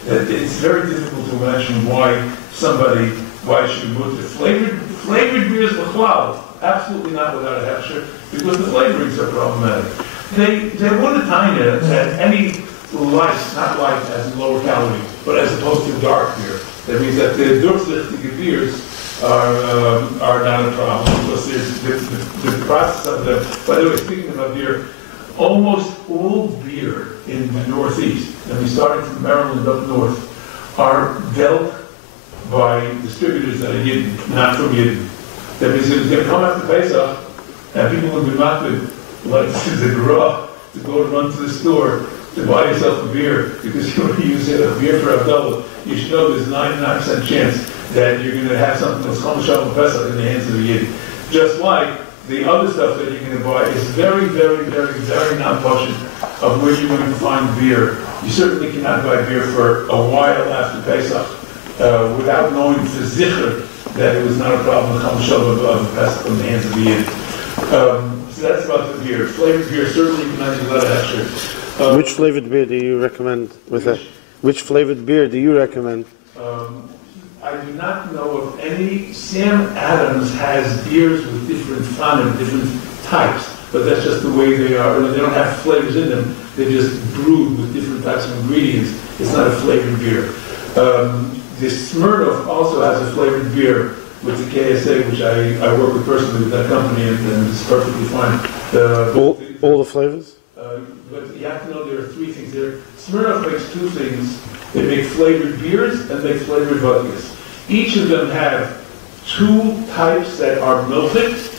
It's very difficult to imagine why should put the flavored beers l'chlal, absolutely not without a hechsher, because the flavorings are problematic. They want to tanya that any light, not light as in lower calorie, but as opposed to dark beer. That means that the durchsichtige beers are not a problem because there's the process of them. By the way, speaking about beer, almost all beer in the Northeast, and we started from Maryland up north, are dealt by distributors that are Yidden, not from Yidden. That means it's going to come after Pesach, and people will be mocked like the garage to go and run to the store to buy yourself a beer because you want to use a beer for Abdullah. You should know there's 99% chance that you're going to have something that's Chom Shalom Pesach in the hands of the Yid. Just like the other stuff that you're going to buy is very, very, very, very non-kosher of where you're going to find beer. You certainly cannot buy beer for a while after Pesach without knowing for zicher that it was not a problem Chom Shalom of Pesach in the hands of the Yid. So that's about the beer. Flavored beer certainly cannot use a lot of extra. Which flavored beer do you recommend with that? Which flavored beer do you recommend? I do not know of any. Sam Adams has beers with different fun and different types, but that's just the way they are. They don't have flavors in them. They're just brewed with different types of ingredients. It's not a flavored beer. The Smirnoff also has a flavored beer with the KSA, which I work with personally with that company, and it's perfectly fine. All the flavors? But you have to know there are three things there. Smirnoff makes two things. They make flavored beers and make flavored vodkas. Each of them have two types that are milked,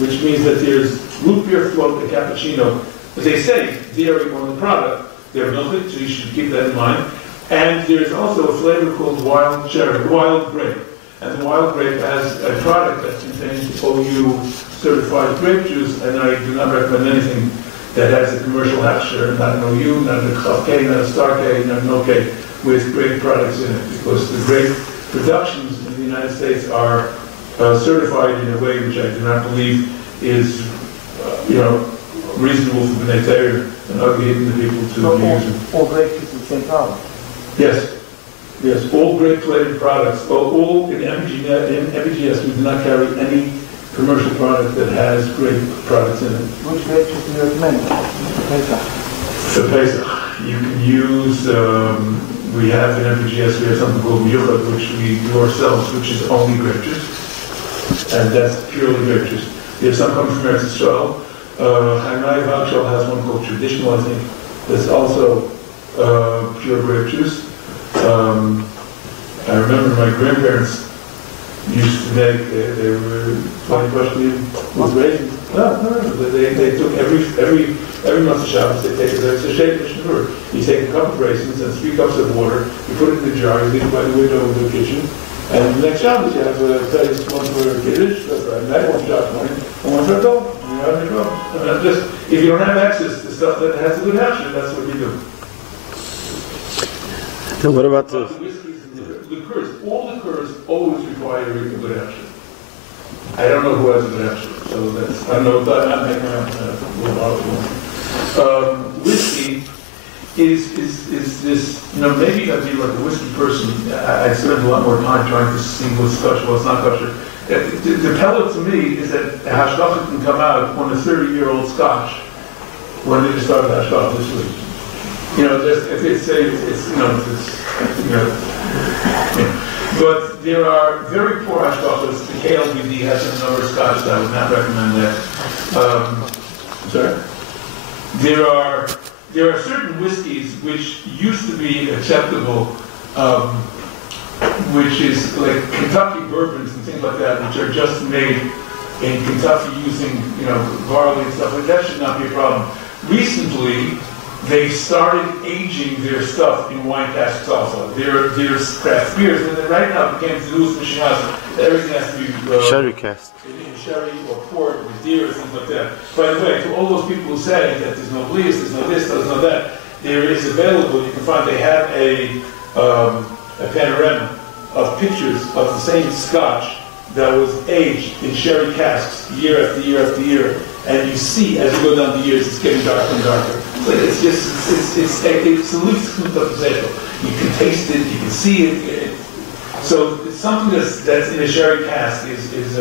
which means that there's root beer float and cappuccino. As they say, dairy on the product, they're milked, so you should keep that in mind. And there's also a flavor called wild grape. And the wild grape has a product that contains OU certified grape juice, and I do not recommend anything that has a commercial hechsher, not an OU, not a Chaf K, not a Star K, not an OK, with grape products in it, because the grape productions in the United States are certified in a way which I do not believe is, reasonable for B'nai Torah and ugly in the people to use. All grape juice is the same problem. Yes, all grape flavored products. All in MPGS, we do not carry any commercial product that has grape products in it. Which grape juice do you recommend for Pesach? You can use, we have in MPGS, we have something called Yuchad, which we do ourselves, which is only grape juice. And that's purely grape juice. There's some coming from Eretz Yisrael. Chinai Vagshal has one called Traditional, I think. That's also pure grape juice. I remember my grandparents used to make, they were 20 questions with raisins. No, they took every month of Shabbos, they take it's a shake of shnur. You take a cup of raisins and 3 cups of water, you put it in the jar, you leave it by the window of the kitchen, and the next Shabbos you have a taste, one for Kiddush, that's right, night, one Shabbos morning, and one for adult. You have your problem. If you don't have access to stuff that has a good action, that's what you do. And what about the whiskeys and liqueurs? All liqueurs always require a good action. I don't know who has a good action, so that's, I don't know, but I'm making whiskey is this, maybe I'd be like a whiskey person. I'd spend a lot more time trying to see what's kosher, what's not kosher. The pellet to me is that hashgacha can come out on a 30-year-old Scotch. When did you start with hashgacha this week? If they say but there are very poor hashgachas. The KLBD has a number of Scotch that I would not recommend that. Sorry? There are certain whiskeys which used to be acceptable, which is like Kentucky bourbons and things like that, which are just made in Kentucky using barley and stuff like that. Should not be a problem. Recently, they started aging their stuff in wine casks also. There's craft beers, and then right now it became the newest machine house. Everything has to be sherry cask. Sherry or port or deer or things like that. By the way, to all those people who say that there's no bleach, there's no this, there's no that, there is available. You can find they have a panorama of pictures of the same Scotch that was aged in sherry casks year after year after year, and you see as you go down the years, it's getting darker and darker. So it's the least you can taste it, you can see it. So it's something that's in a sherry cask is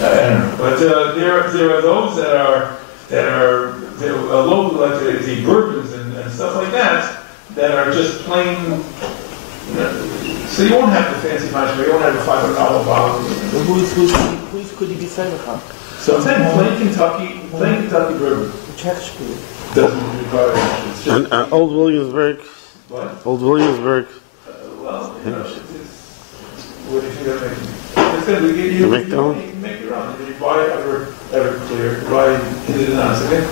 I don't know. But there are those that are local, like the bourbons and stuff like that are just plain. So you won't have the fancy mashma, you won't have a $500 bottle. Who's could you be saying about? So I'm saying plain Kentucky bourbon doesn't require action. It's just And Old Williamsburg. what? Old Williamsburg. Well, you know, what do you think that makes? It's going to give you, make their own? you can make your own. You buy Everclear, you buy Hidden again,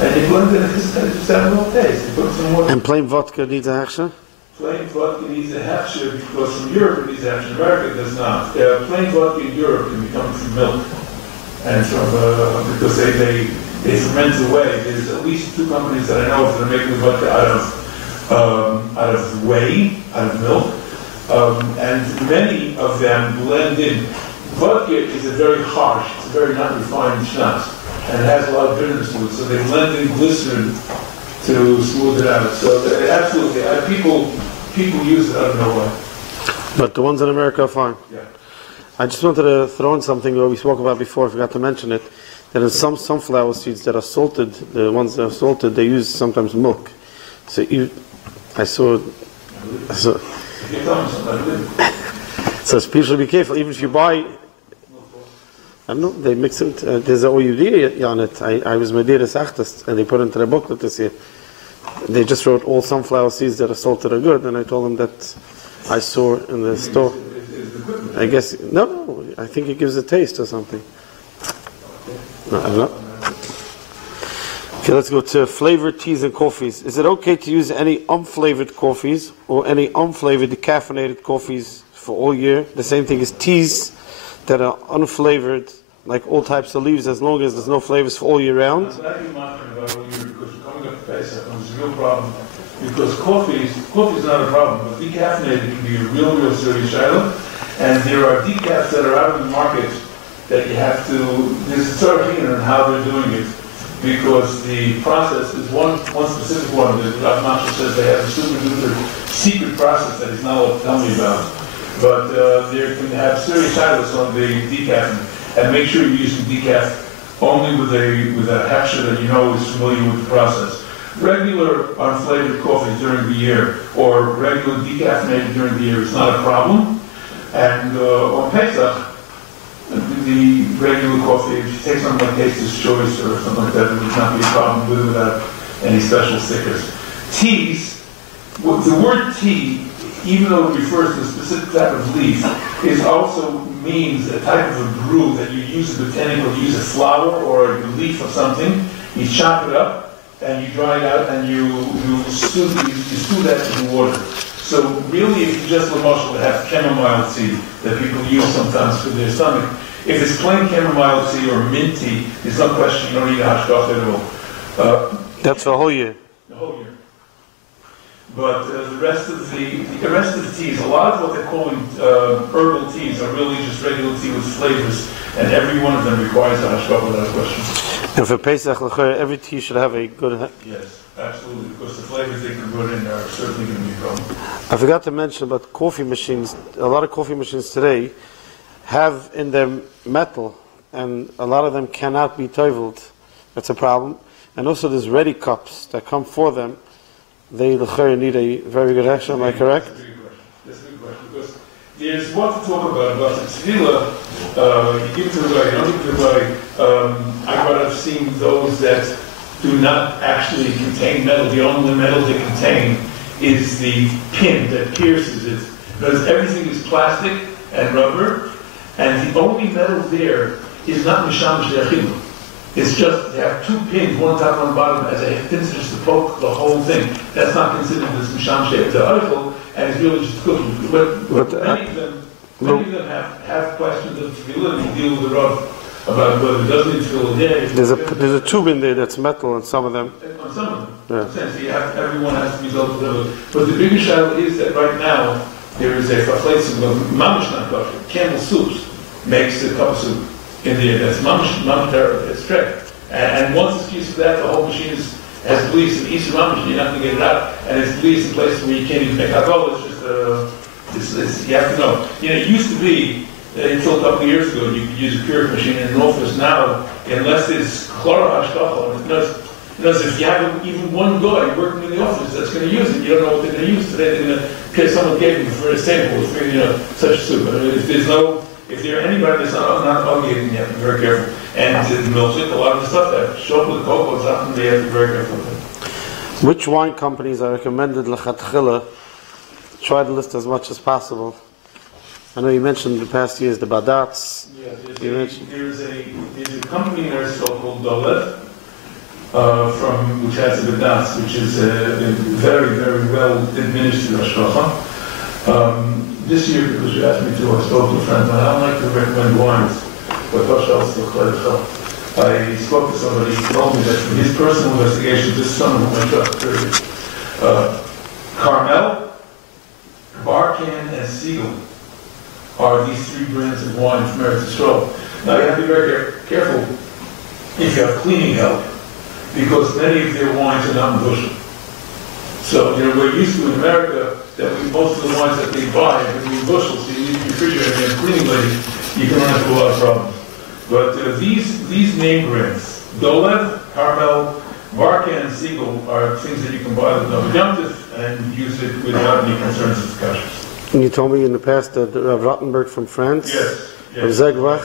and you blend it, and just have a little taste. You put some water. And plain vodka needs a hechsher? Plain vodka needs a hechsher because from Europe it needs a hechsher. America does not. Plain vodka in Europe can be coming from milk, and from because they ferment away. There's at least 2 companies that I know of that are making vodka out of whey, out of milk. And many of them blend in. Vodka is a very harsh, it's a very not refined schnapps, and it has a lot of bitterness to it, so they blend in glycerin to smooth it out. So absolutely, people use it, I don't know why. But the ones in America are fine. Yeah. I just wanted to throw in something that we spoke about before, I forgot to mention it, that in some sunflower seeds that are salted, the ones that are salted, they use sometimes milk. So I saw You tell me something, I didn't. so especially be careful, even if you buy, I don't know, they mix it, there's a OUD on it, I was Medeiros Achtas, and they put it into their booklet this year. They just wrote all sunflower seeds that are salted are good, and I told them that I saw in the store. I guess, no, I think it gives a taste or something. No, I don't know. Okay, let's go to flavored teas and coffees. Is it okay to use any unflavored coffees or any unflavored decaffeinated coffees for all year? The same thing as teas that are unflavored, like all types of leaves, as long as there's no flavors for all year round? I'm glad you mentioned about all year because we're coming up to Pesach and it's a real problem. Because coffee is not a problem, but decaffeinated can be a real serious item. And there are decafs that are out in the market that you have to, there's a certain on how they're doing it. Because the process is one specific one that Rav Masha says they have a super duper secret process that he's not allowed to tell me about. But there can have serious silos on the decaf, and make sure you're using decaf only with a hechsher that you know is familiar with the process. Regular unflavored coffee during the year or regular decaffeinated during the year is not a problem. And on Pesach, the regular coffee, if you take something like Taster's Choice or something like that, it would not be a problem with it without any special stickers. Teas, the word tea, even though it refers to a specific type of leaf, is also means a type of a brew that you use a botanical, you use a flower or a leaf of something, you chop it up, and you dry it out, and you stew that in water. So really, if you just would have chamomile tea that people use sometimes for their stomach. If it's plain chamomile tea or mint tea, there's no question you don't need a hashgacha at all. That's the whole year. The whole year. But the rest of the teas, a lot of what they're calling herbal teas are really just regular tea with flavors, and every one of them requires a hashgacha without question. And for Pesach, every tea should have a good... Yes, absolutely, because the flavors they can put in are certainly going to be a problem. I forgot to mention about coffee machines. A lot of coffee machines today have in them metal, and a lot of them cannot be toveled. That's a problem. And also there's ready cups that come for them. They need a very good action, am I correct? That's a good question. Because there's what to talk about the tefillah. You give it to the guy, you don't give it to the guy. I've seen those that do not actually contain metal. The only metal they contain is the pin that pierces it. Because everything is plastic and rubber, and the only metal there is not mishamash de'achilu. It's just, they have 2 pins, one top and one bottom, as a pins just to poke the whole thing. That's not considered as mishamash de'achilu, and it's really just cooking. But many of them have questions of tefillah, and deal with the Rav about whether it doesn't need tefillah there. There's a tube in there that's metal on some of them. On some of them. Yeah. So everyone has to be dealt with. But the bigger shadow is that right now, there is a place of mamash not kosher. Camel Soups makes a cup of soup in there. That's mamash it's correct. And once it's used for that, the whole machine has bleeds and eats mamash, you're not going to get it out. And it's bleeds in places where you can't even make alcohol. It's just, you have to know. You know, it used to be, until a couple of years ago, you could use a Keurig machine in an office. Now, unless there's chloro hashgacha, Because if you have even one guy working in the office that's going to use it, you don't know what they're going to use today. They're going to, because someone gave them for a sample for such a soup. I mean, if there's anybody that's not obligated, you have to be very careful. And the milkshake, a lot of the stuff that chocolate, cocoa, something they have to be very careful with. Which wine companies are recommended lechatchila? Try to list as much as possible. I know you mentioned in the past years the Badats. Yeah, there's a company there called Dolev, which has a Badats, which is a very, very well administered hashgacha. This year, because you asked me to, I spoke to a friend of mine. I don't like to recommend wines, but I spoke to somebody who told me that from his personal investigation, this son who went up Carmel, Barcan, and Siegel are these three brands of wine from Eretz Yisrael. Now you have to be very careful if you have cleaning help, because many of their wines are not bushel. So we're used to in America that most of the wines that they buy are in bushels, so you need a refrigerator and a cleaning lady, you can run into a lot of problems. But these name brands, Dolev, Carmel, Barcan, and Siegel are things that you can buy with no redemptive and use it without any concerns with Kashrus. And you told me in the past that Rav Rottenberg from France, yes. Rav Zegvach,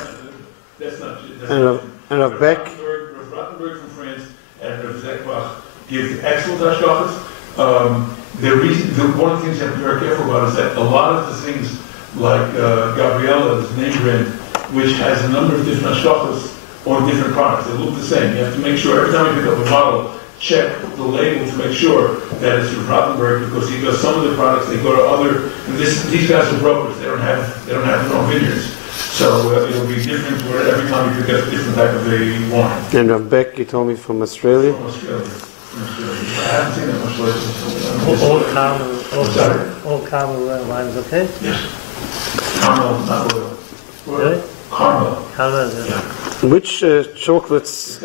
and Rav Beck. Rav Rottenberg from France and Rav Zegvach give excellent hashgachas. One of the things you have to be very careful about is that a lot of the things like Gabriella, this name brand, which has a number of different hashgachas on different products, they look the same. You have to make sure every time you pick up a bottle, check the label to make sure that it's from Rottenberg, because some of the products they go to other. And these guys are brokers; they don't have their own vineyards, so it'll be different where every time you pick up a different type of a wine. And Rav Beck, you told me from Australia. From Australia. I haven't seen that much lately. All caramel wines, okay? Yes. Caramel, not oil. Really? Caramel. Caramel, yeah. Which chocolates?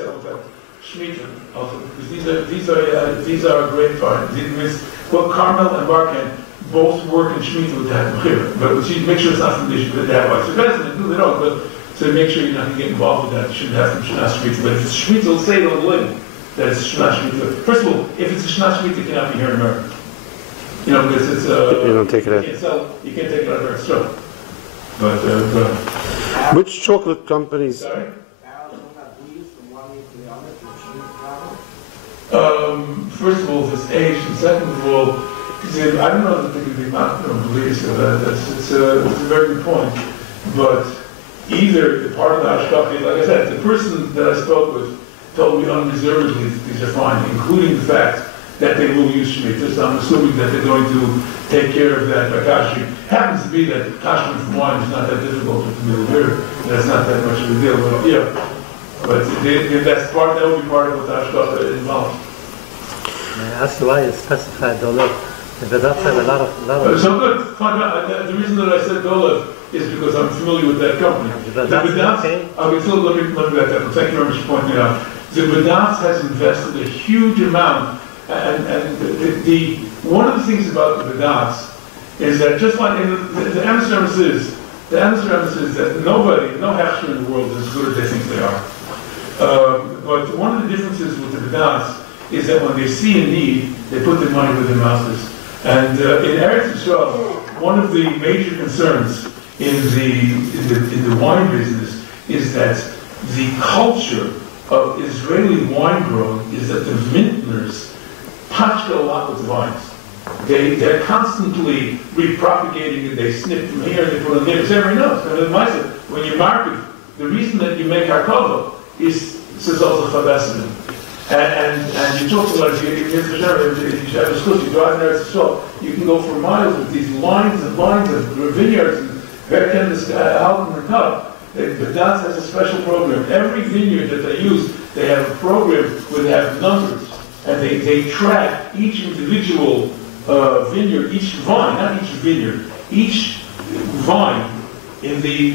Shemitah, also, because these are great wines. Well, Carmel and Barcan both work in Shemitah with that mechira, but make sure it's not from the that so that's they don't. But so make sure you're not going to get involved with that. You shouldn't have some Shnat Shemitah. But if it's Shemitah, it'll say it on the label that it's Shnat Shemitah. First of all, if it's a Shnat Shemitah, it cannot be here in America. Because it's you don't take it out. You can't take it out of Eretz Yisrael. But which chocolate companies? Sorry? First of all, if it's aged, and second of all, I don't know that they can be believed, so it's a very good point. But either part of the hashgacha, like I said, the person that I spoke with told me unreservedly that these are fine, including the fact that they will use shemitah. So I'm assuming that they're going to take care of that by kashering. Happens to be that kashering from wine is not that difficult with the middle beer. That's not that much of a deal. But that will be part of what the hashgacha involves. I asked you why you specified Dolev. But that's a lot of. So good. The reason that I said Dolev is because I'm familiar with that company. But that's okay. Let me back that. Thank you very much for pointing it out. The Badats has invested a huge amount, and one of the things about the Badats is that just like the answer is that no hechsher in the world is as good as they think they are. But one of the differences with the Badats is that when they see a need, they put their money where their mouth is. And in Eretz Yisrael, one of the major concerns in the wine business is that the culture of Israeli wine growing is that the vintners touch a lot with vines. They're constantly repropagating it. They snip from here, they put on there. Everybody knows. When you market, the reason that you make harkava is also chavesed. And you talk about you drive there, so you can go for miles with these lines and lines of vineyards and out in the cup. But Das has a special program. Every vineyard that they use, they have a program where they have numbers, and they track each individual vineyard, each vine, not each vineyard, each vine in the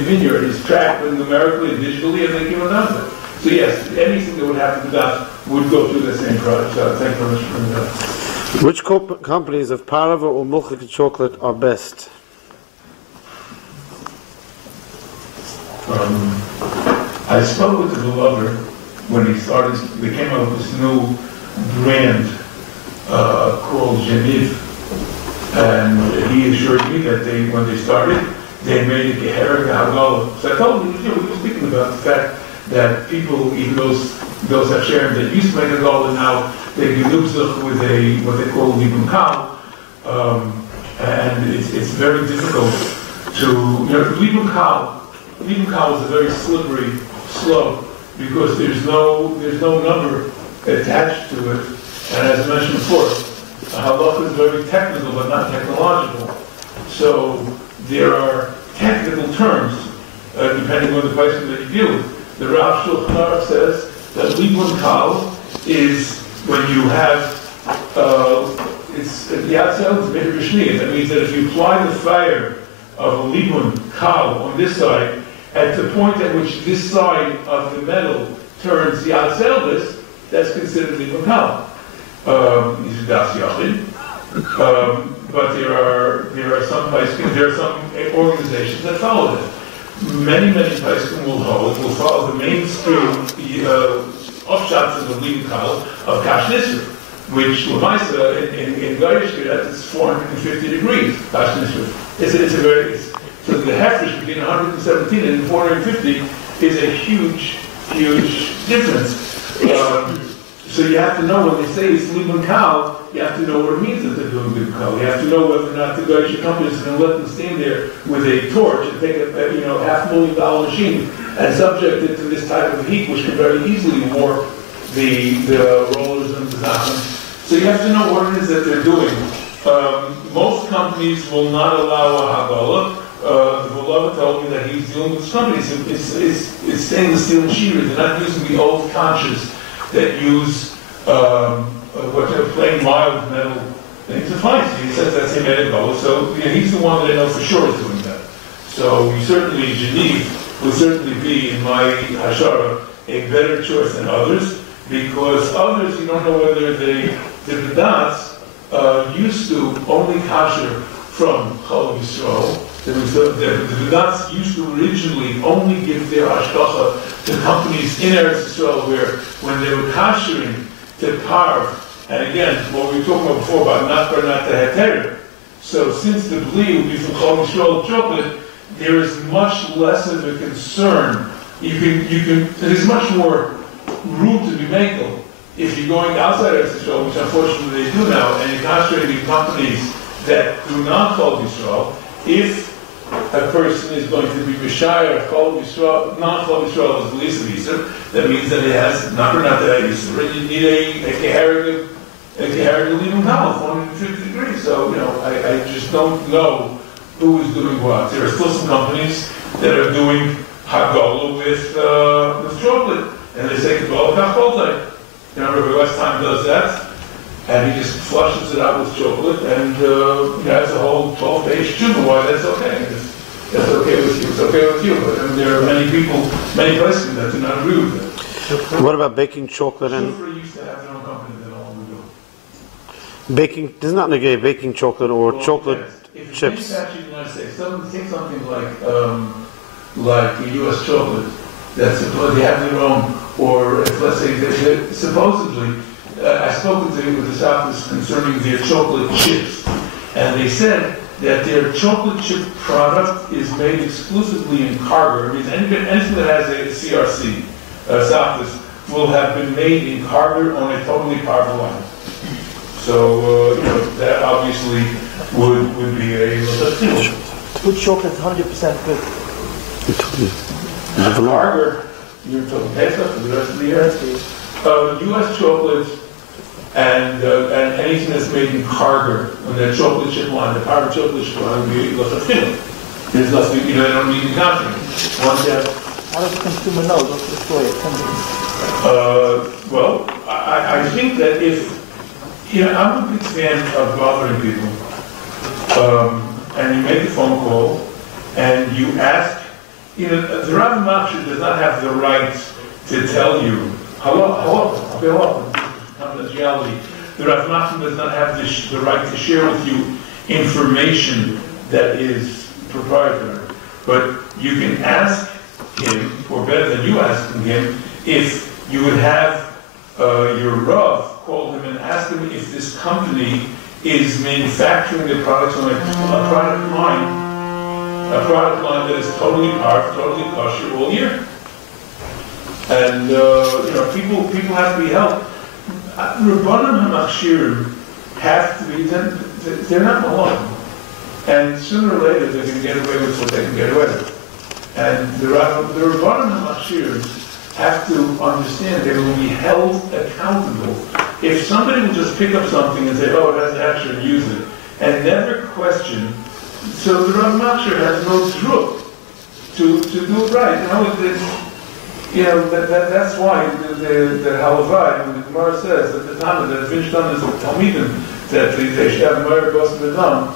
vineyard is tracked numerically and digitally, and they give a number. So yes, anything that would happen to that would go through the same product. So thank you very much for that. Which companies of Parava or Mulchik chocolate are best? I spoke with the beloved, when he started, they came out with this new brand called Genève, and he assured me that when they started, they made it Geherig Hagala. So I told him, we were speaking about the fact that people, even those Hashem that used to make a Hagala, now they get Lubzach with what they call Libun Kal, and it's very difficult to, Libun Kal is a very slippery slope because there's no number attached to it, and as I mentioned before, Halacha is very technical but not technological. So there are technical terms depending on the person that you deal with. The Rav Shulchan Aruch says that Libun Kal is when you have it's the outside is made of Rishni. That means that if you apply the fire of a Libun Kal on this side, at the point at which this side of the metal turns the outside, that's considered Libun Kal. These are Das Yachid. But there are some organizations that follow that. Many Paiskim will follow the mainstream offshots of the Libun Kal of Kashrus, which Lamaisa in Garish it's 450 degrees. Kashrus. So the hefresh between 117 and 450 is a huge difference. So you have to know when they say it's Libun Kal, you have to know what it means that they're doing Libun Kal. You have to know whether or not the Garish company is going to let them stand there with a torch and take a $500,000 machine and subject it to this type of heat, which can very easily warp the rollers and the zachen. So you have to know what it is that they're doing. Most companies will not allow a Hagala. The beloved told me that he's dealing with companies. It's stainless steel machinery. They're not using the old conches that use plain mild metal things. It's fine. So he says that's him at Hagala. So he's the one that I know for sure is doing that. So Genève would certainly be, in my Hashara, a better choice than others, because others, you don't know whether the Vedas used to only kasher from Chol Yisrael. The Vedas used to originally only give their hashgacha to companies in Eretz Yisrael where, when they were kashering to carve, and again, what we were talking about before about not to heter. So since the bli would be from Chol Yisrael chocolate, there is much less of a concern. There's much more room to be makel if you're going outside Eretz Yisrael, which unfortunately they do now, and you're concentrating companies that do not Chol Yisrael. If a person is going to be Mishayar, Chol Yisrael, non-Chol Yisrael is the least of Yisrael, that means that it has not that Yisrael. You need a Keharig Libun Kal, 450 degrees. So, I just don't know who is doing what. There are still some companies that are doing Hagala with chocolate. And they say, well, Rabbi Westheim does that, and he just flushes it out with chocolate, and has a whole 12-page tshuva why that's okay. That's okay with you. It's okay with you. But there are many places that do not agree with it. What about baking chocolate and Shufra used to have their own company that all would do. baking? Does not negate baking chocolate or chocolate chips. If it's manufactured in the United States, take something like the U.S. chocolate. That's they have their own, or if, let's say, supposedly, I spoke with the Southwest concerning their chocolate chips, and they said that their chocolate chip product is made exclusively in Carver. It means anything that has a CRC, Southwest, will have been made in Carver on a totally Carver line. So, that obviously would be a thing. Good chocolate is 100% good. Carver, you're talking Pesach for the rest of the year? U.S. chocolate and anything that's made in Carver, on that chocolate chip line, the Carver chocolate chip line, would be lachatchila. There's nothing, they don't need nothing. How does the consumer know? What's the story? Well, I think that if, I'm a big fan of bothering people, and you make a phone call, and you ask, the Rav Machshir does not have the right to tell you, confidentiality. The Rav Machshir does not have the right to share with you information that is proprietary. But you can ask him, or better than you asking him, if you would have your Rav call him and ask him if this company is manufacturing the products on a product line that is totally parked, totally kosher all year. And people have to be helped. Rabbanim HaMachshirim have to be, they're not alone. And sooner or later they're going to get away with what they can get away with. And the Rabbanim HaMachshirim have to understand they will be held accountable. If somebody will just pick up something and say, oh, it has an extra and use it, and never question, so the Rabbi Machshir has no truth to do it right. That's why the Halavai, when the Gemara says that the Talmud that finished on this Talmidim, that they should have Meir Bas V'Dam.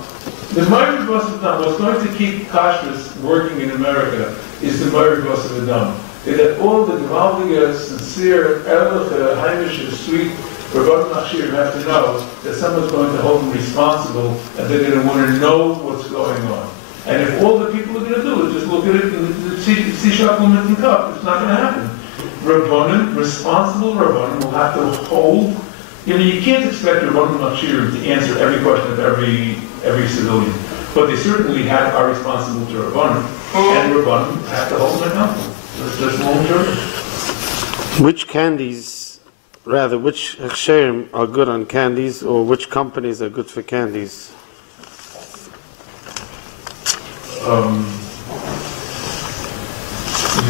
The Meir Bas V'Dam, what's going to keep Kashrus working in America is the Meir Bas V'Dam. That all the gewaltige, sincere, ehrliche, heimische, sweet Rabbanim HaMachshirim have to know that someone's going to hold them responsible and they're going to want to know what's going on. And if all the people are going to do is just look at it and see Shakum and Cup, it's not going to happen. Rabbanim, responsible Rabbanim, will have to hold. You can't expect Rabbanim HaMachshirim to answer every question of every civilian, but they certainly are responsible to Rabbanim, and Rabbanim have to hold them accountable. Which Hechsherim are good on candies, or which companies are good for candies?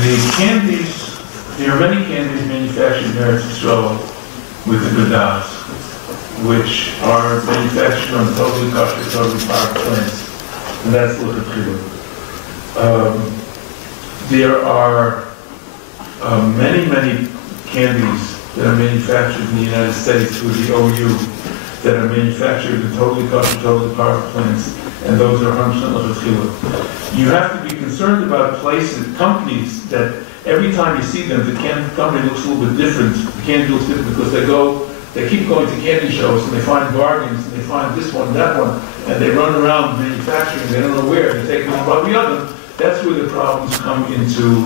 The candies, there are many candies manufactured in Eretz Yisrael with the Gadas, which are manufactured on totally kosher, totally parked plants, and that's L'Chachila. There are many candies that are manufactured in the United States through the OU that are manufactured in totally kosher, totally parked plants, and those are 100% L'Chachila. You have to be concerned about places, companies that every time you see them, the company looks a little bit different. The candy looks different because they keep going to candy shows and they find bargains and they find this one, that one, and they run around manufacturing. They don't know where. They take one by the other. That's where the problems come into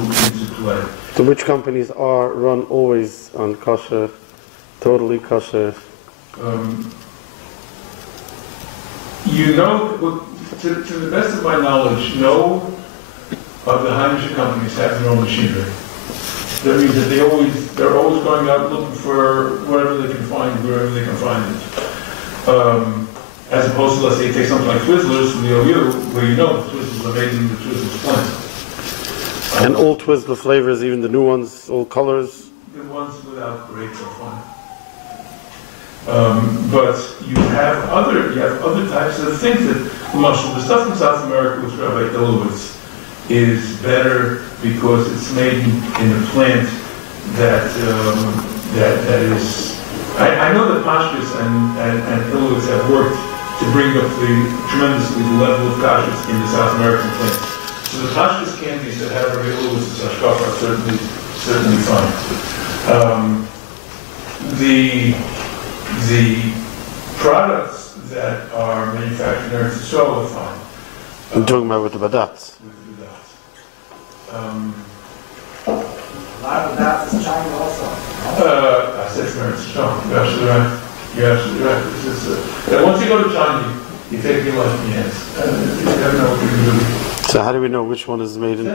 play. So which companies are run always on kosher, totally kosher? To the best of my knowledge, no of the Heimische companies have their own machinery. That means that they're always going out looking for whatever they can find, wherever they can find it. As opposed to, let's say, take something like Twizzlers from the OU, where the Twizzlers are made in the Twizzlers plant. And all Twizzler flavors, even the new ones, all colors? The ones without grapes are fine. But you have other types of things that, the stuff from South America with Rabbi Yechezkel is better because it's made in a plant that is. I know that Kashrus and Yechezkel have worked to bring up tremendously the level of Kashrus in the South American plants. So the Kashrus candies that have Rabbi Yechezkel and tashkaf are certainly fine. The products that are manufactured in Eretz Yisrael are fine. I'm talking about with the badats. A lot of that is China also. I said from Eretz Yisrael. You're absolutely right. Once you go to China, you take your life in your hands. You never know what you're going to do. So how do we know which one is made in? It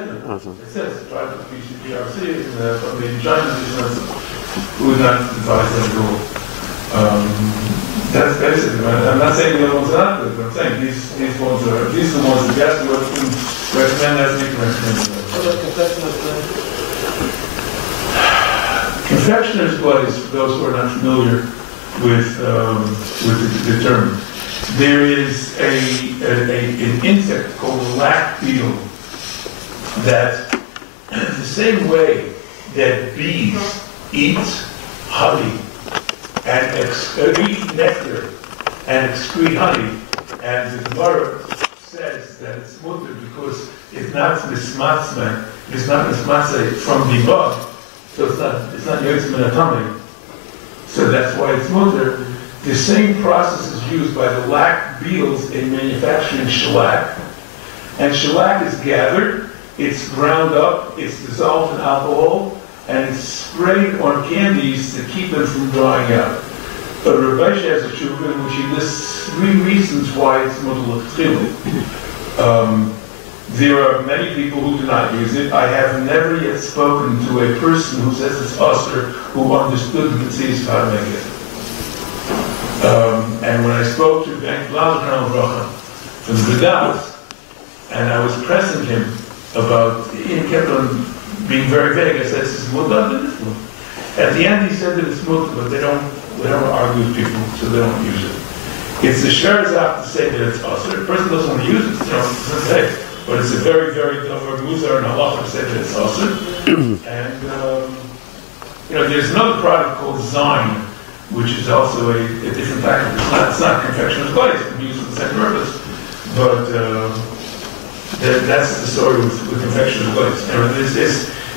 says, try to PRC, from the China, who would not advise them at all. That's basically. I'm not saying the other ones are not good, but I'm saying these are the ones that yes, we can recommend as we can recommend. Confectioner's glaze, for those who are not familiar with the term, there is an insect called a lac beetle that the same way that bees eat honey and eat nectar and excrete honey, and the Gemara says that it's mutter because it's not mismatzah from the bug, so it's not yotzim in a tummy. So that's why it's mutter. The same process is used by the lac beetles in manufacturing shellac, and shellac is gathered, it's ground up, it's dissolved in alcohol, and it's sprayed on candies to keep them from drying out. But Rabbi Yechezkel Auerbach, in which he lists 3 reasons why it's mutal l'chila. There are many people who do not use it. I have never yet spoken to a person who says it's usher who understood the disease how to make it. And when I spoke to Unflavored from the Bedalas, and I was pressing him about, he kept on being very vague. I said, this is mutal, this is mutal. At the end he said that it's mutal, but they don't argue with people, so they don't use it. It's the sherzach to say that it's usher. The person doesn't want to use it, doesn't say. But it's a very, very davar muzar and halacha to say that it's usher. And there's another product called Zine, which is also a different package. It's not confectioner's glaze, it can be used for the same purpose. But that's the story with confectioner's glaze.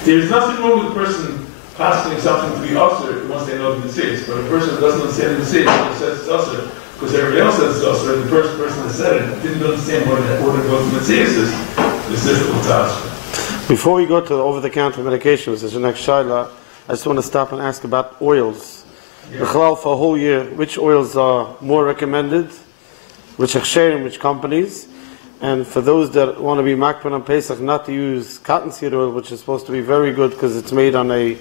There's nothing wrong with the person passing something to be usher once they know the mitzvahs. But a person who doesn't understand the mitzvahs says it's usher, because everybody else says it's usher, and the first person that said it didn't understand what the mitzvahs is. It's difficult to ask. Before we go to the over-the-counter medications, there's the next shayla. I just want to stop and ask about oils. The halal for a whole year, which oils are more recommended, which hechsherim, which companies, and for those that want to be makban on Pesach, not to use cottonseed oil, which is supposed to be very good because it's made on a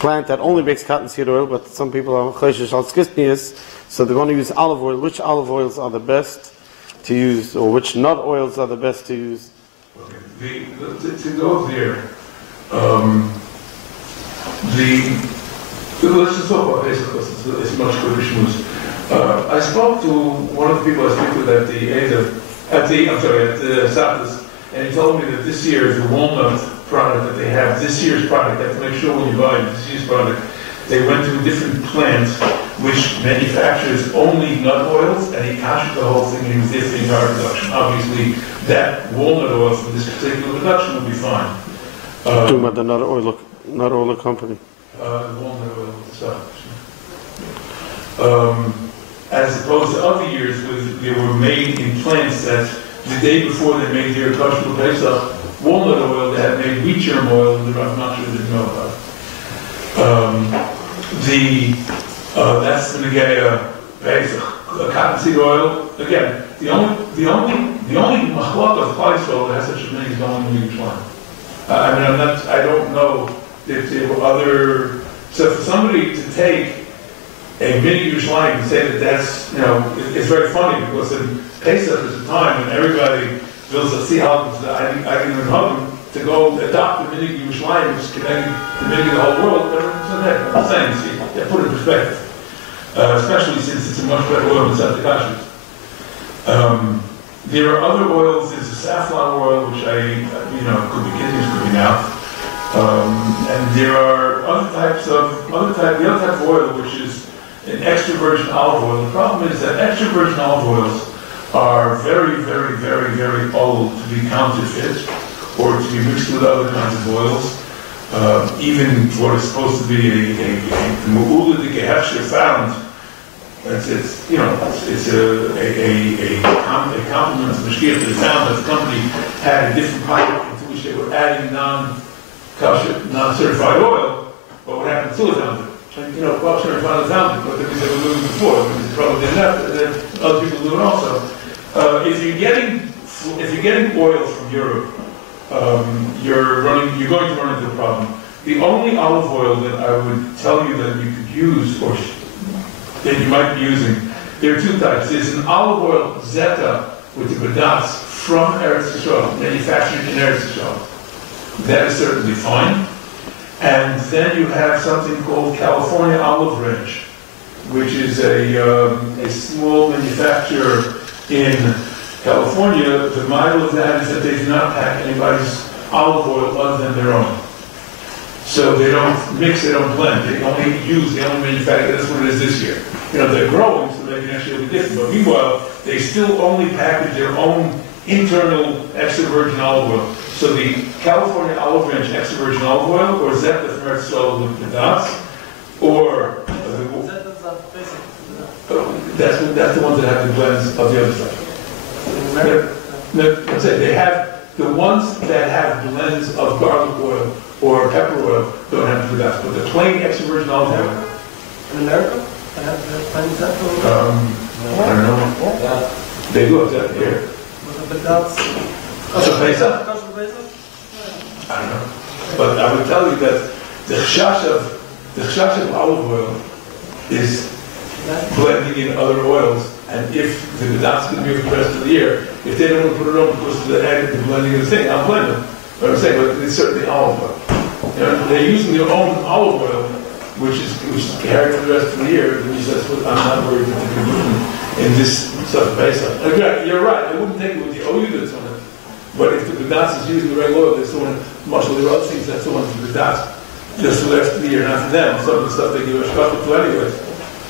plant that only makes cottonseed oil, but some people are chayshish al skistnias, so they're going to use olive oil. Which olive oils are the best to use, or which nut oils are the best to use? Okay. To go there, let's just talk about Pesach because it's much good news. I spoke to one of the people I speak with at the Sardines, and he told me that this year the walnut product that they have, this year's product, you have to make sure when you buy this year's product, they went to a different plant which manufactures only nut oils, and he cashed the whole thing and he was there for the entire production. Obviously, that walnut oil from this particular production will be fine. Talking about the nut oil company. The walnut oil itself. As opposed to other years where they were made in plants that the day before they made their kosher Pesach, walnut oil, they had made wheat germ oil, and the Rav Nachman didn't know about it. That's the Negaya Pesach. Cottonseed oil, again, the only machlok of Klal that has such a thing is going to be one. I don't know if there were other, so for somebody to take a mini Yerushalayim and say that that's, it's very funny because in Pesach is a time when everybody feels to see how I can even hug them to go adopt the mini Yerushalayim, which is connecting the mini of the whole world. I'm saying, see, put it in perspective. Especially since it's a much better oil than the Kashrus. There are other oils. There's a safflower oil, which could be kidneys, could be mouth. And there are the other type of oil, which is an extra virgin olive oil. The problem is that extra virgin olive oils are very, very, very, very old to be counterfeit or to be mixed with other kinds of oils. Even what is supposed to be a mu'ula de Kehefsher found, it's a compliment to Mashgiach that found that the company had a different product into which they were adding non-kosher, non-certified oil, but what happened to it found it? Kosher finally found it, but because they were doing it before, because they probably didn't have it, then other people do it also. If you're getting oil from Europe, you're going to run into a problem. The only olive oil that I would tell you that you could use, or that you might be using, there are two types. There's an olive oil zeta with the badats from Eretz Yisrael, manufactured in Eretz Yisrael. That is certainly fine. And then you have something called California Olive Ranch, which is a small manufacturer in California. The model of that is that they do not pack anybody's olive oil other than their own. So they don't mix, they don't blend, they only manufacture. That's what it is this year. They're growing, so they can actually be different. But meanwhile, they still only package their own internal extra virgin olive oil. So the California Olive Ranch extra virgin olive oil, or Zeta from Eretz Yisrael with the dots, or that's the ones that have the blends of the other stuff. That's it. They have The ones that have blends of garlic oil or pepper oil don't have the best, but the plain extra virgin olive oil. In America? I don't know. Yeah. They do have that here. But that's... Kosher Pesach? I don't know. But I would tell you that the chash of olive oil is blending in other oils, and if that's going to be for the rest of the year, if they don't want to put it on because of the blending of the thing, I'll blend them. But I'm saying, but it's certainly olive oil. You know, they're using their own olive oil, which is carried for the rest of the year, which that's what I'm not worried that they're doing in this stuff based on. Again, you're right, I wouldn't take it with the OU that's on it. But if the B'das is using the regular oil, that's the one, much of the other things, that's the one for the B'das. Just for the rest of the year, not for them. Some of the stuff they give a shkata to anyways.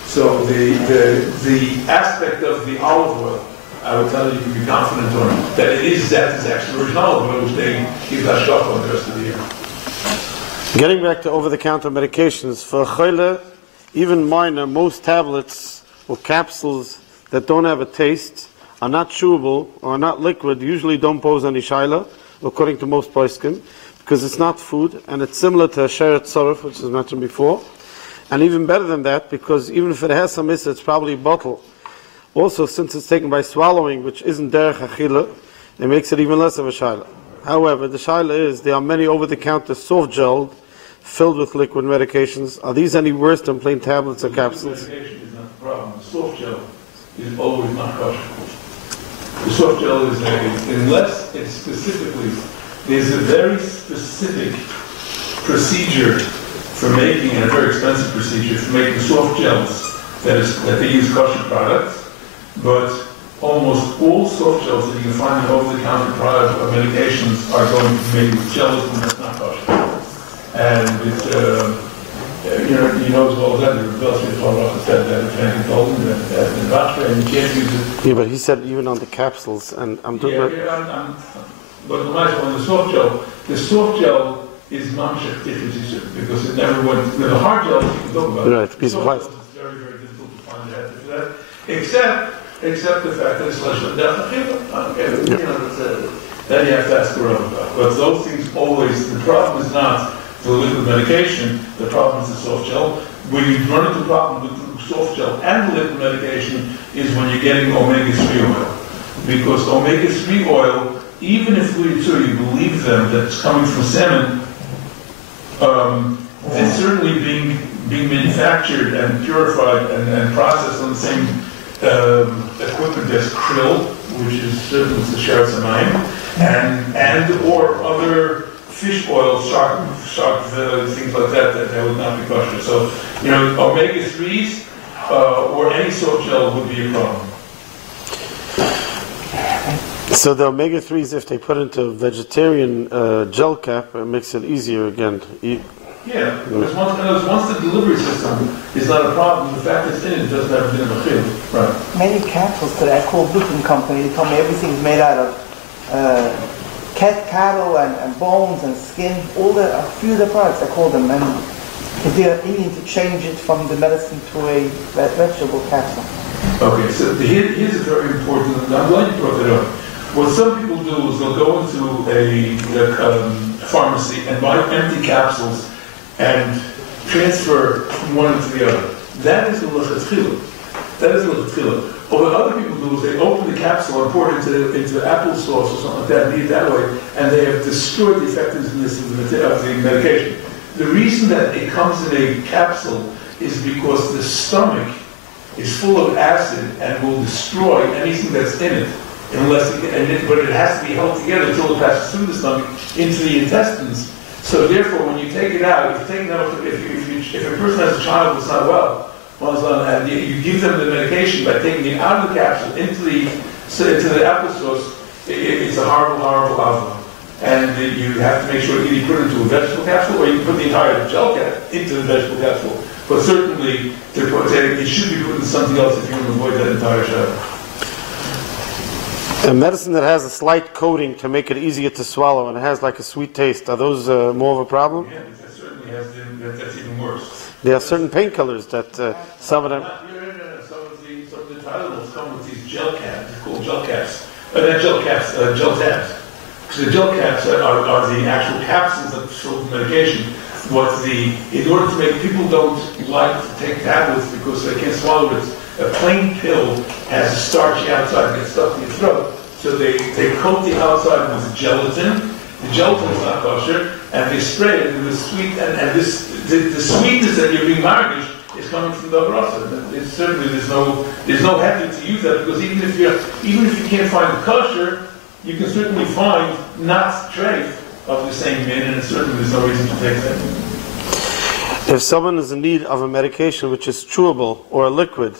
So the aspect of the olive oil, I would tell you can be confident on that it is actually original olive oil, which they give that shkata on the rest of the year. Getting back to over-the-counter medications, for chole, even minor, most tablets or capsules that don't have a taste, are not chewable or are not liquid, usually don't pose any shaila, according to most poskim, because it's not food, and it's similar to sheret tzoruf, which was mentioned before. And even better than that, because even if it has some issa, it's probably a bottle. Also, since it's taken by swallowing, which isn't derech achila, it makes it even less of a shaila. However, the shaila is, there are many over-the-counter soft gelled, filled with liquid medications. Are these any worse than plain tablets or capsules? Medication is not the problem. The soft gel is always not kosher. The soft gel is unless it's specifically, there's a very specific procedure for making, and a very expensive procedure for making soft gels that they use kosher products, but almost all soft gels that you can find in over-the-counter product medications are going to be made with gelatin, and that's not kosher. And it, you know as well as that, the Rebbe said that if anything told him that in vodka and you can't use it. Yeah, but he said even on the capsules, and I'm talking about... But on the soft gel is mamshech different because it never went. The hard gel you can talk about. Right, piece of plastic. It's very, very difficult to find the answer for that, except the fact that it's less than that. Then you have to ask around about. But those things always. The problem is not the liquid medication. The problem is the soft gel. When you run into the problem with the soft gel and the liquid medication is when you're getting omega-3 oil, because omega-3 oil, even if you believe them that it's coming from salmon, it's certainly being manufactured and purified and processed on the same equipment as krill, which is certainly the sheretz hamayim, and or other fish oil, shark things like that would not be kosher. So, omega-3s or any soft gel would be a problem. So the omega-3s, if they put into a vegetarian gel cap, it makes it easier again to eat. Yeah, because once the delivery system is not a problem, the fact that it's in it doesn't have a bit of a feel. Right. Many capsules today, I called Luton Company, they told me everything's made out of cattle and bones and skin, a few of the products, I called them, and they're needing to change it from the medicine to a vegetable capsule. Okay, so here's a very important, I'm glad you brought that up. What some people do is they'll go into a pharmacy and buy empty capsules and transfer from one into the other. That is the lechatchila. Or what other people do is they open the capsule and pour it into applesauce or something like that and eat it that way, and they have destroyed the effectiveness of the medication. The reason that it comes in a capsule is because the stomach is full of acid and will destroy anything that's in it. But it has to be held together until it passes through the stomach into the intestines. So therefore, when you take it out, if a person has a child that's not well, and you give them the medication by taking it out of the capsule into the applesauce, it's a horrible, horrible outcome. And you have to make sure you either put it into a vegetable capsule or you can put the entire gel cap into the vegetable capsule. But certainly, it should be put into something else if you want to avoid that entire gel. A medicine that has a slight coating to make it easier to swallow and it has like a sweet taste, are those more of a problem? Yeah, that certainly that's even worse. There are certain painkillers that some of them... Some of the Tylenols come with these gel caps, they're called gel caps. Not gel caps, gel tabs. because the gel caps are the actual capsules that fill with medication. In order to make people don't like to take tablets because they can't swallow it, a plain pill has a starchy outside that gets stuck in your throat. So they coat the outside with gelatin. The gelatin is not kosher, and they spray it with sweet, and the sweetness that you're being margish is coming from the abrasa. Certainly there's no heter to use that, because even if you can't find the kosher, you can certainly find not treif of the same min, and certainly there's no reason to take that. If someone is in need of a medication which is chewable or a liquid,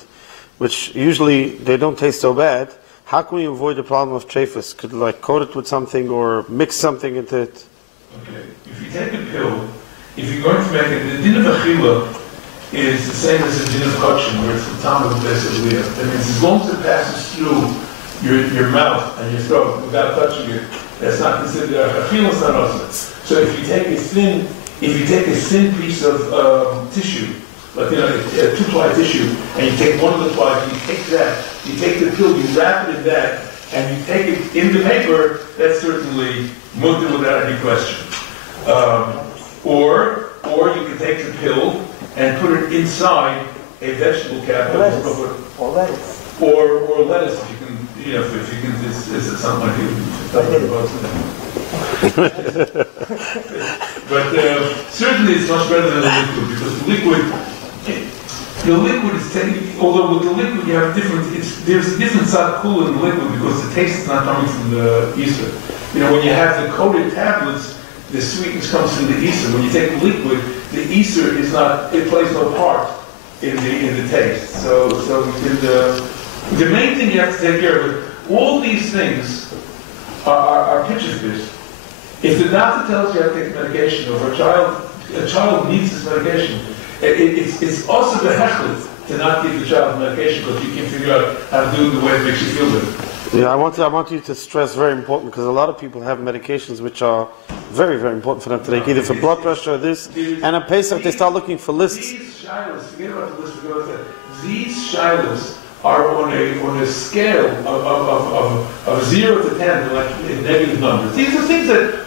which usually they don't taste so bad, how can we avoid the problem of treifus? Could coat it with something or mix something into it? Okay. If you take a pill, if you're going to make it, the din of achila is the same as the din of kosher, where it's the time of the Pesach. That means as long as it passes through your mouth and your throat without touching it, that's not considered achila, it's not also. So if you take a thin piece of tissue, like a 2-ply tissue, and you take one of the plies, and you take the pill, you wrap it in that, and you take it in the paper, that's certainly mutter without any question. Or you can take the pill and put it inside a vegetable cap. Or lettuce. Or lettuce, if you can, it's something like But certainly it's much better than the liquid, because the liquid is taking, although with the liquid you have there's a different sakul in the liquid, because the taste is not coming from the ether. When you have the coated tablets, the sweetness comes from the ether. When you take the liquid, the ether it plays no part in the taste. So the main thing you have to take care of, all these things are picture fish. If the doctor tells you how to take medication, or if a child needs this medication, it's also the hechlet to not give the child medication, because you can figure out how to do it the way it makes you feel good. Yeah, I want you to stress very important, because a lot of people have medications which are very, very important for them to take, either for blood pressure or this. And at Pesach they start looking for lists. These shilas, forget about the list, forget about that. These shilas are on a scale of 0 to 10, like negative numbers. These are things that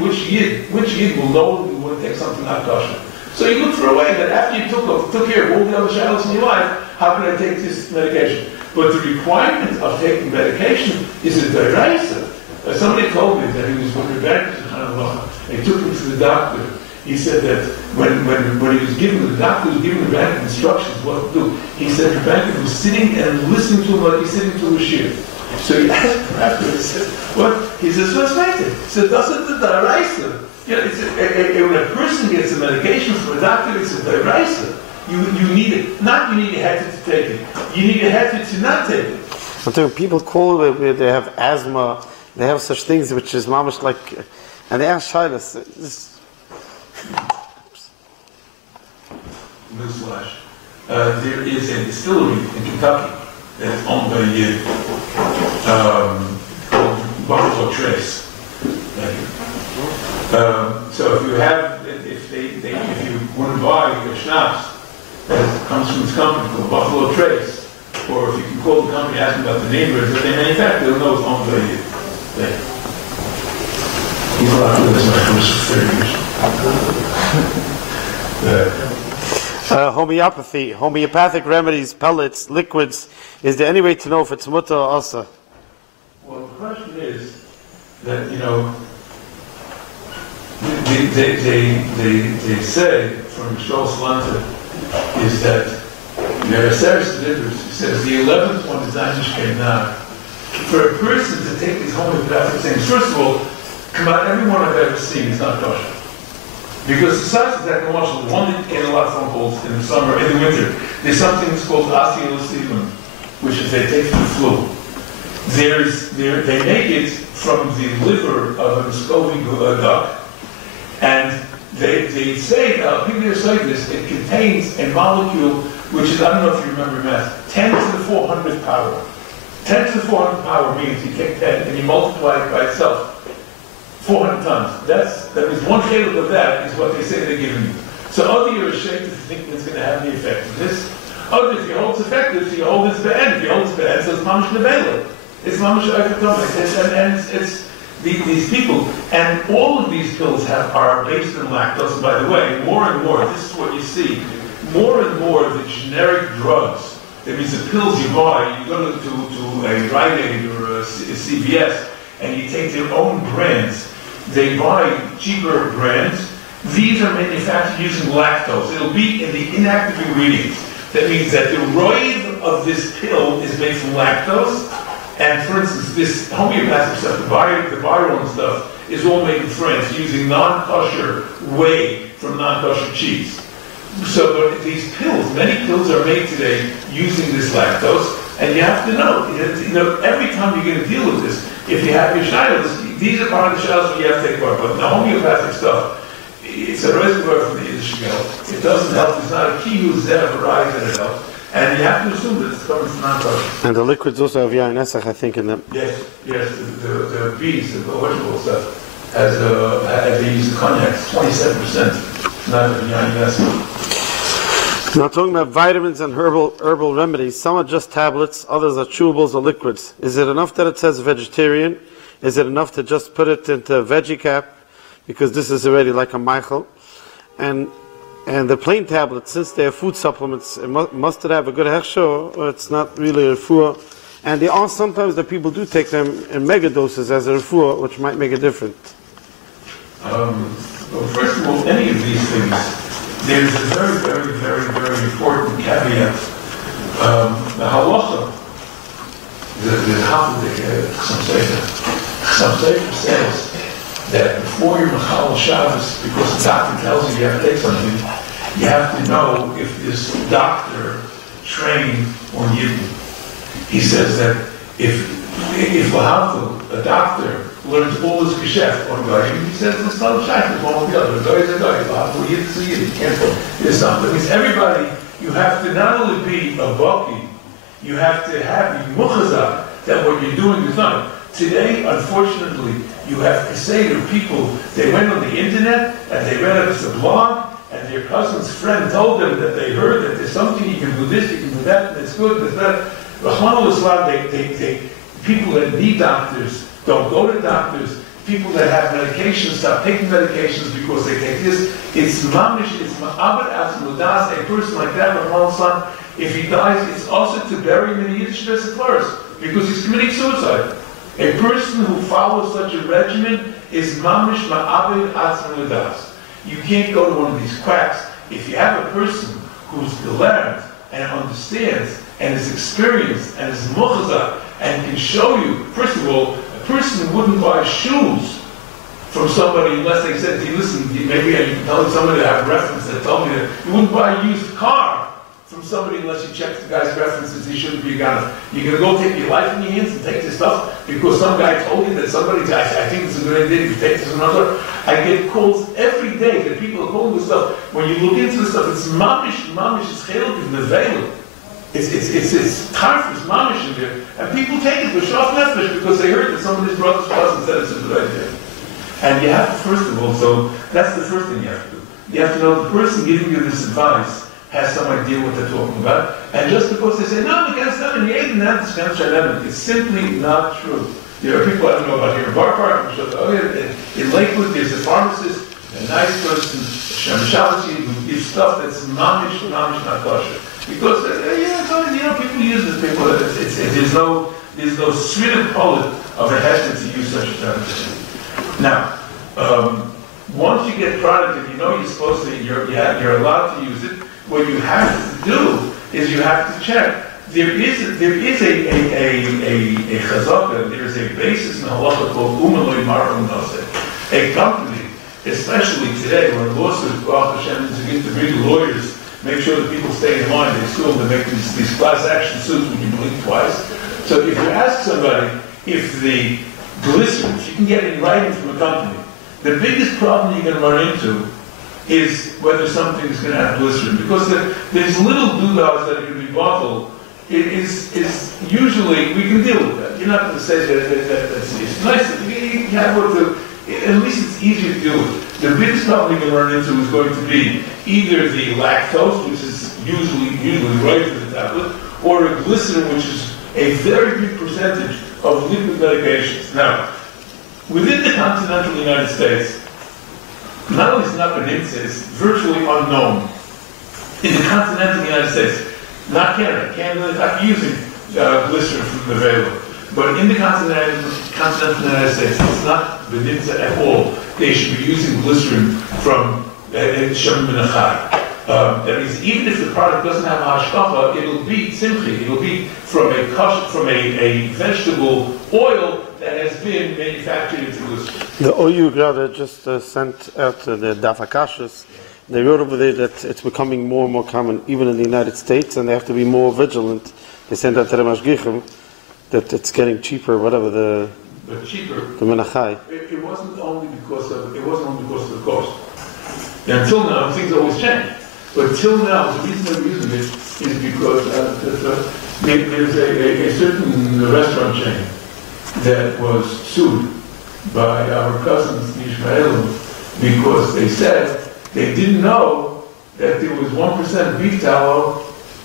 which yid will know you want to take something not kosher. So you look for a way that after you took care of all the other shilas in your life, how can I take this medication? But the requirement of taking medication is a deraisa. Somebody told me that he was with Rebbe, and he took him to the doctor. He said that when he was given, the doctor was giving Rebbe instructions what to do. He said Rebbe was sitting and listening to him like he's sitting to a shir. So he asked him after, he said, what? He says, what's right there? He said, doesn't the deraisa? When a person gets a medication from a doctor, it's a deraisa. You need it. Not you need a heter to take it. You need a heter to not take it. But people call it, they have asthma, they have such things which is mamish like, and they ask shilas. Newsflash. There is a distillery in Kentucky that is owned by a yid called Buffalo Trace. So if you want to buy a schnapps that comes from this company called Buffalo Trace, or if you can call the company, ask them about the neighbors that they manufacture, they'll know it's owned by a yid. He's allowed to do this for 30 years. Homeopathy, homeopathic remedies, pellets, liquids. Is there any way to know if it's mutter or asa? Well, the question is that, they say from Shol Slanta is that there are serious differences. He says the 11th one is Anishke now. For a person to take these homeopathic things, first of all, everyone I've ever seen is not kosher. Because besides the technological, the one that get a lot of phone calls in the summer, in the winter, there's something that's called osteolysimum, which is they take for the flu. They make it from the liver of a Muscovy duck, and they say, people say this, it contains a molecule which is, I don't know if you remember math, 10 to the 400th power. 10 to the 400th power means you take 10 and you multiply it by itself. 400 times. That means one shayla of that is what they say they're giving you. So either you're ashamed to think it's going to have the effect of this, or if you hold it's effective, so you hold it's bad. If you hold it's bad, so it's mamish nevela. It's mamish economic. And These people, and all of these pills are based in lactose. By the way, more and more, this is what you see, more and more of the generic drugs, that means the pills you buy, you go to a Rite Aid or a CVS, and you take their own brands. They buy cheaper brands. These are manufactured using lactose. It'll be in the inactive ingredients. That means that the roid of this pill is made from lactose. And for instance, this homeopathic stuff, the viral stuff, is all made in France using non-kosher whey from non-kosher cheese. So but these pills, many pills are made today using this lactose, and you have to know, every time you're going to deal with this, if you have your shilas, these are part of the shilas you have to take part. But the homeopathic stuff, it's a reservoir from the Yiddish. It doesn't help. It's not a key who's there for eyes that it helps. And you have to assume that it's coming from non-kosher. And the liquids also have yain, I think, in them. Yes. The bees, the vegetable stuff, they use the cognac, 27%. Not the yain. Now talking about vitamins and herbal remedies, some are just tablets, others are chewables or liquids. Is it enough that it says vegetarian? Is it enough to just put it into a veggie cap? Because this is already like a Michael. And the plain tablets, since they are food supplements, must it have a good hechsher, or it's not really a refuah? And there are sometimes that people do take them in mega doses as a refuah, which might make a difference. Well, first of all, any of these things, there's a very, very, very, very important caveat. The halacha, the halach, some sefer says that before you're Mechal Shabbos, because the doctor tells you have to take something, you have to know if this doctor trained on Yidden. He says that if a doctor learns all his geschäft on Goyim, he says it's not a shaykh, it's one or the other. Goy is a Goy, Lahafel Yid is a Yid. You can't go. There's something. That means everybody, you have to not only be a baki, you have to have the muchazah that what you're doing is not. Today, unfortunately, you have Kaseder people, they went on the internet and they read up a blog, and their cousin's friend told them that they heard that there's something, you can do this, you can do that, and it's good, and it's bad. Rahman al-Islam, people that need doctors don't go to doctors. People that have medications stop taking medications because they take this. It's mamish, it's ma'abed as mudas, a person like that, Rahman al-Islam, if he dies, it's also to bury him in the Yiddish Vesiflaris, because he's committing suicide. A person who follows such a regimen is mamish ma'abed atzma l'das. You can't go to one of these quacks. If you have a person who's learned and understands and is experienced and is muchazah and can show you, first of all, a person wouldn't buy shoes from somebody unless they said to you, listen, maybe I can tell somebody that I have a reference that told me that you wouldn't buy a used car from somebody unless you check the guy's references. He shouldn't be a gunner. You're going to go take your life in your hands and take this stuff because some guy told you that somebody, I think it's a good idea if you take this and another. I get calls every day that people are calling this stuff. When you look into this stuff, it's mamish, it's chelik, it's nevela. It's tarf, it's mamish in there. And people take it for shaf nefesh because they heard that somebody's brother's cousin said it's a good idea. And you have to, first of all, so that's the first thing you have to do. You have to know the person giving you this advice has some idea what they're talking about. And just because they say, no, we can't stand in the eight and that, it's simply not true. There are people I don't know about here in Bar Park, in Lakewood, there's a pharmacist, a nice person, who gives stuff that's mamish, not kosher. Because, people use this, people, there's no sweet poet of a hesitant to use such a term. Now, once you get product, if you know you're supposed to, you're allowed to use it, what you have to do is you have to check. There is a chazaka, there is a basis in halacha called umaloi marum noseh. A company, especially today, when lawsuits, Baruch Hashem, is against the big lawyers, make sure that people stay in line, they sue them, they make these class action suits when you blink twice. So if you ask somebody if the glycerin, if you can get it in writing from a company, the biggest problem you're going to run into is whether something is going to have glycerin. Because there's little doodahs that can be bottled. It is usually, we can deal with that. You're not going to say that it's nice. You have what at least it's easier to deal with. The biggest problem you can run into is going to be either the lactose, which is usually right in the tablet, or a glycerin, which is a very big percentage of liquid medications. Now, within the continental United States, not only is it not peninsula, it's virtually unknown. In the continental United States, not Canada. Canada is not using glycerin from the Vela. But in the continental United States, it's not peninsula at all. They should be using glycerin from Shem Menachai. That means even if the product doesn't have hashkafa, it'll be simchi. It'll be from a vegetable oil that has been manufactured into glycerin. The OU brother just sent out the Kashrus. They wrote over there that it's becoming more and more common, even in the United States, and they have to be more vigilant. They sent out to the Mashgichim that it's getting cheaper, whatever the Menachai. It wasn't only because of the cost. And until now, things always change. But till now, the reason they're using it is because there's a certain restaurant chain that was sued by our cousins Ishmaelim because they said they didn't know that there was 1% beef tallow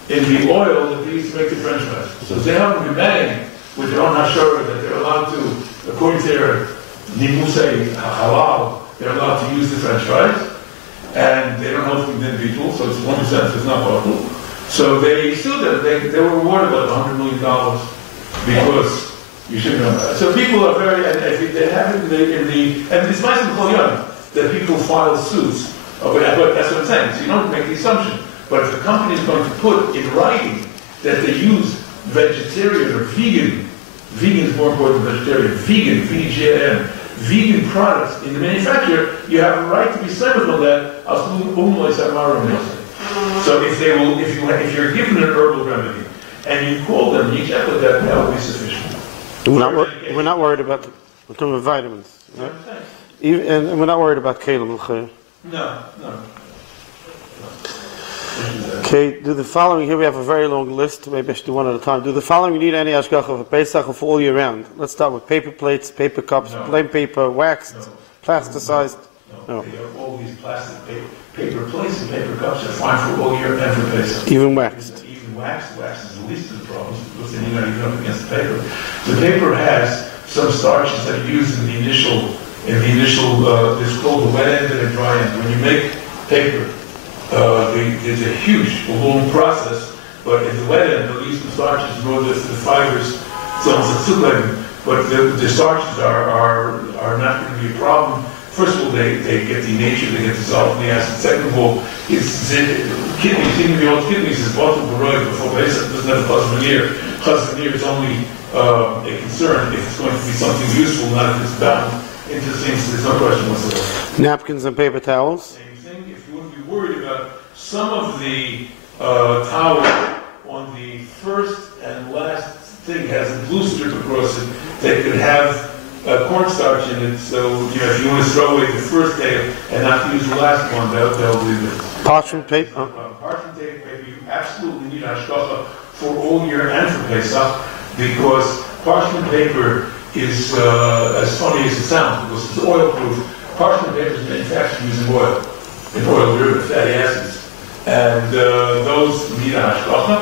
in the oil that they used to make the French fries. So they haven't been mad with their own hashara that they're allowed to, according to their nimusei halal, they're allowed to use the French fries. And they don't know from the individual, so it's 1%, so it's not possible. So they sued them. They were rewarded like $100 million because you should know that. So people are very, and they have it and it's nice and young that people file suits. But that's what I'm saying. So you don't make the assumption. But if the company is going to put in writing that they use vegetarian or vegan is more important than vegetarian, vegan, VGM, vegan products in the manufacturer, you have a right to be certain on that. So if you're given an herbal remedy and you call them, you check with that will be sufficient. We're not worried about we're talking about vitamins, right? And we're not worried about kalim. No. Okay, do the following. Here we have a very long list. Maybe I should do one at a time. Do the following. You need any hashgacha for Pesach or for all year round? Let's start with paper plates, paper cups, plain paper, waxed, plasticized. No. They have all these plastic paper plates and paper cups are fine for all year and for Pesach. Even waxed. Even waxed. Wax is the least of the problems because then you're not even up against the paper. The paper has some starches that are used in the initial. It's called the wet end and the dry end. When you make paper. There's a huge, long process, but in the wet end, they'll use the starches more the fibers, so it's a too but the starches are not going to be a problem. First of all, they get denatured, they get dissolved in the acid. Second of all, it's kidneys, even the old kidneys is bottom of the road before Pesach doesn't have a chazanir. Chazanir is only a concern if it's going to be something useful, not if it's bound into things. There's no question whatsoever. Napkins and paper towels. Worried about some of the towel on the first and last thing has a blue strip across it that could have cornstarch in it. So if you want to throw away the first day and not use the last one, they'll leave it. Parchment paper. Parchment paper, you absolutely need hashgacha for all year and for Pesach because parchment paper is as funny as it sounds because it's oil-proof. Parchment paper is manufactured using oil. In oil derivative fatty acids. And those need a hashgacha.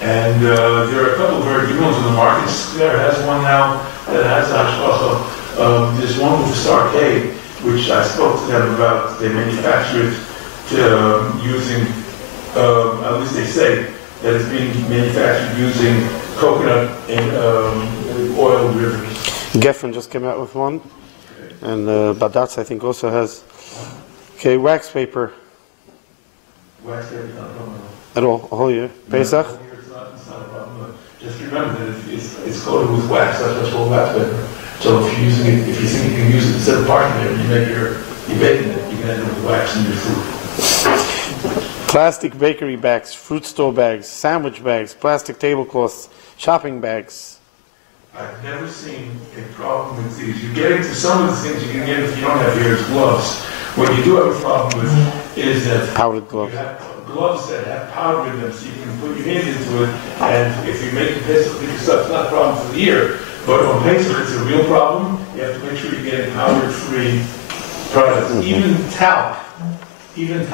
And there are a couple of very good ones on the market. There has one now that has a hashgacha. There's one with Sarkade, which I spoke to them about. They manufacture it using, at least they say, that it's being manufactured using coconut and oil derivatives. Geffen just came out with one. And Badatz, I think, also has. Okay, wax paper. Wax paper is not a problem at all. A whole year. Pesach? It's not a problem. Just remember that it's coated with wax. That's what's called wax paper. So if you're using it, if you think you can use it instead of parchment paper, you're baking it. You can end up with wax in your food. Plastic bakery bags, fruit store bags, sandwich bags, plastic tablecloths, shopping bags. I've never seen a problem with these. You get into some of the things you can get if you don't have your gloves. What you do have a problem with is that powdered gloves. You have gloves that have powder in them, so you can put your hand into it, and if you make the Pesach stuff, it's not a problem for the year. But on Pesach, it's a real problem. You have to make sure you're getting powder-free products. Even talc is a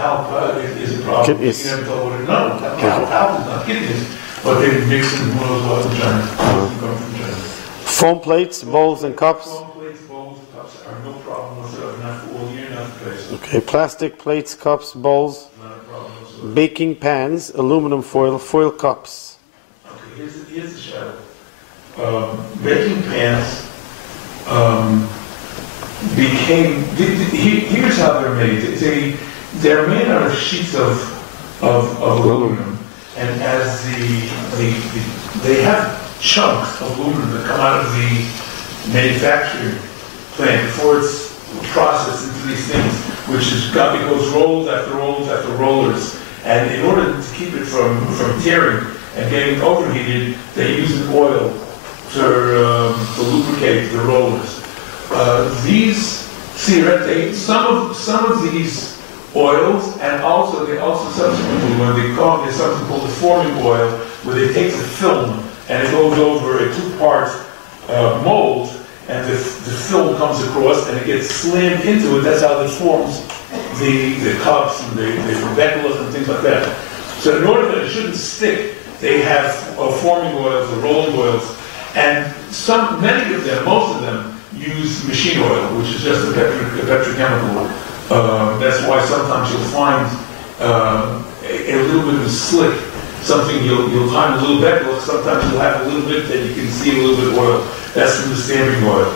problem. Kidneys. You never told what it no. Talc is not kidneys, but they mix it in one of those from China. Foam plates, bowls, and cups. Foam plates, bowls, cups. Okay, plastic plates, cups, bowls, baking pans, aluminum foil, foil cups. Okay, here's the shadow. Baking pans here's how they're made. They're made out of sheets of aluminum, and as they have chunks of aluminum that come out of the manufacturing plant before it's processed into these things, which it goes rolls after rolls after rollers, and in order to keep it from tearing and getting overheated, they use an oil to lubricate the rollers. Some of these oils, and they also subsequently, there's something called the forming oil, where they take the film and it goes over a two-part mold, and the film comes across and it gets slammed into it. That's how it forms the cups and the bekelas and things like that. So in order that it shouldn't stick, they have forming oils, the rolling oils, and many of them, most of them, use machine oil, which is just a petrochemical. That's why sometimes you'll find a little bit of slick, something you'll find a little bekela, sometimes you'll have a little bit that you can see a little bit of oil. That's from the stamping oil.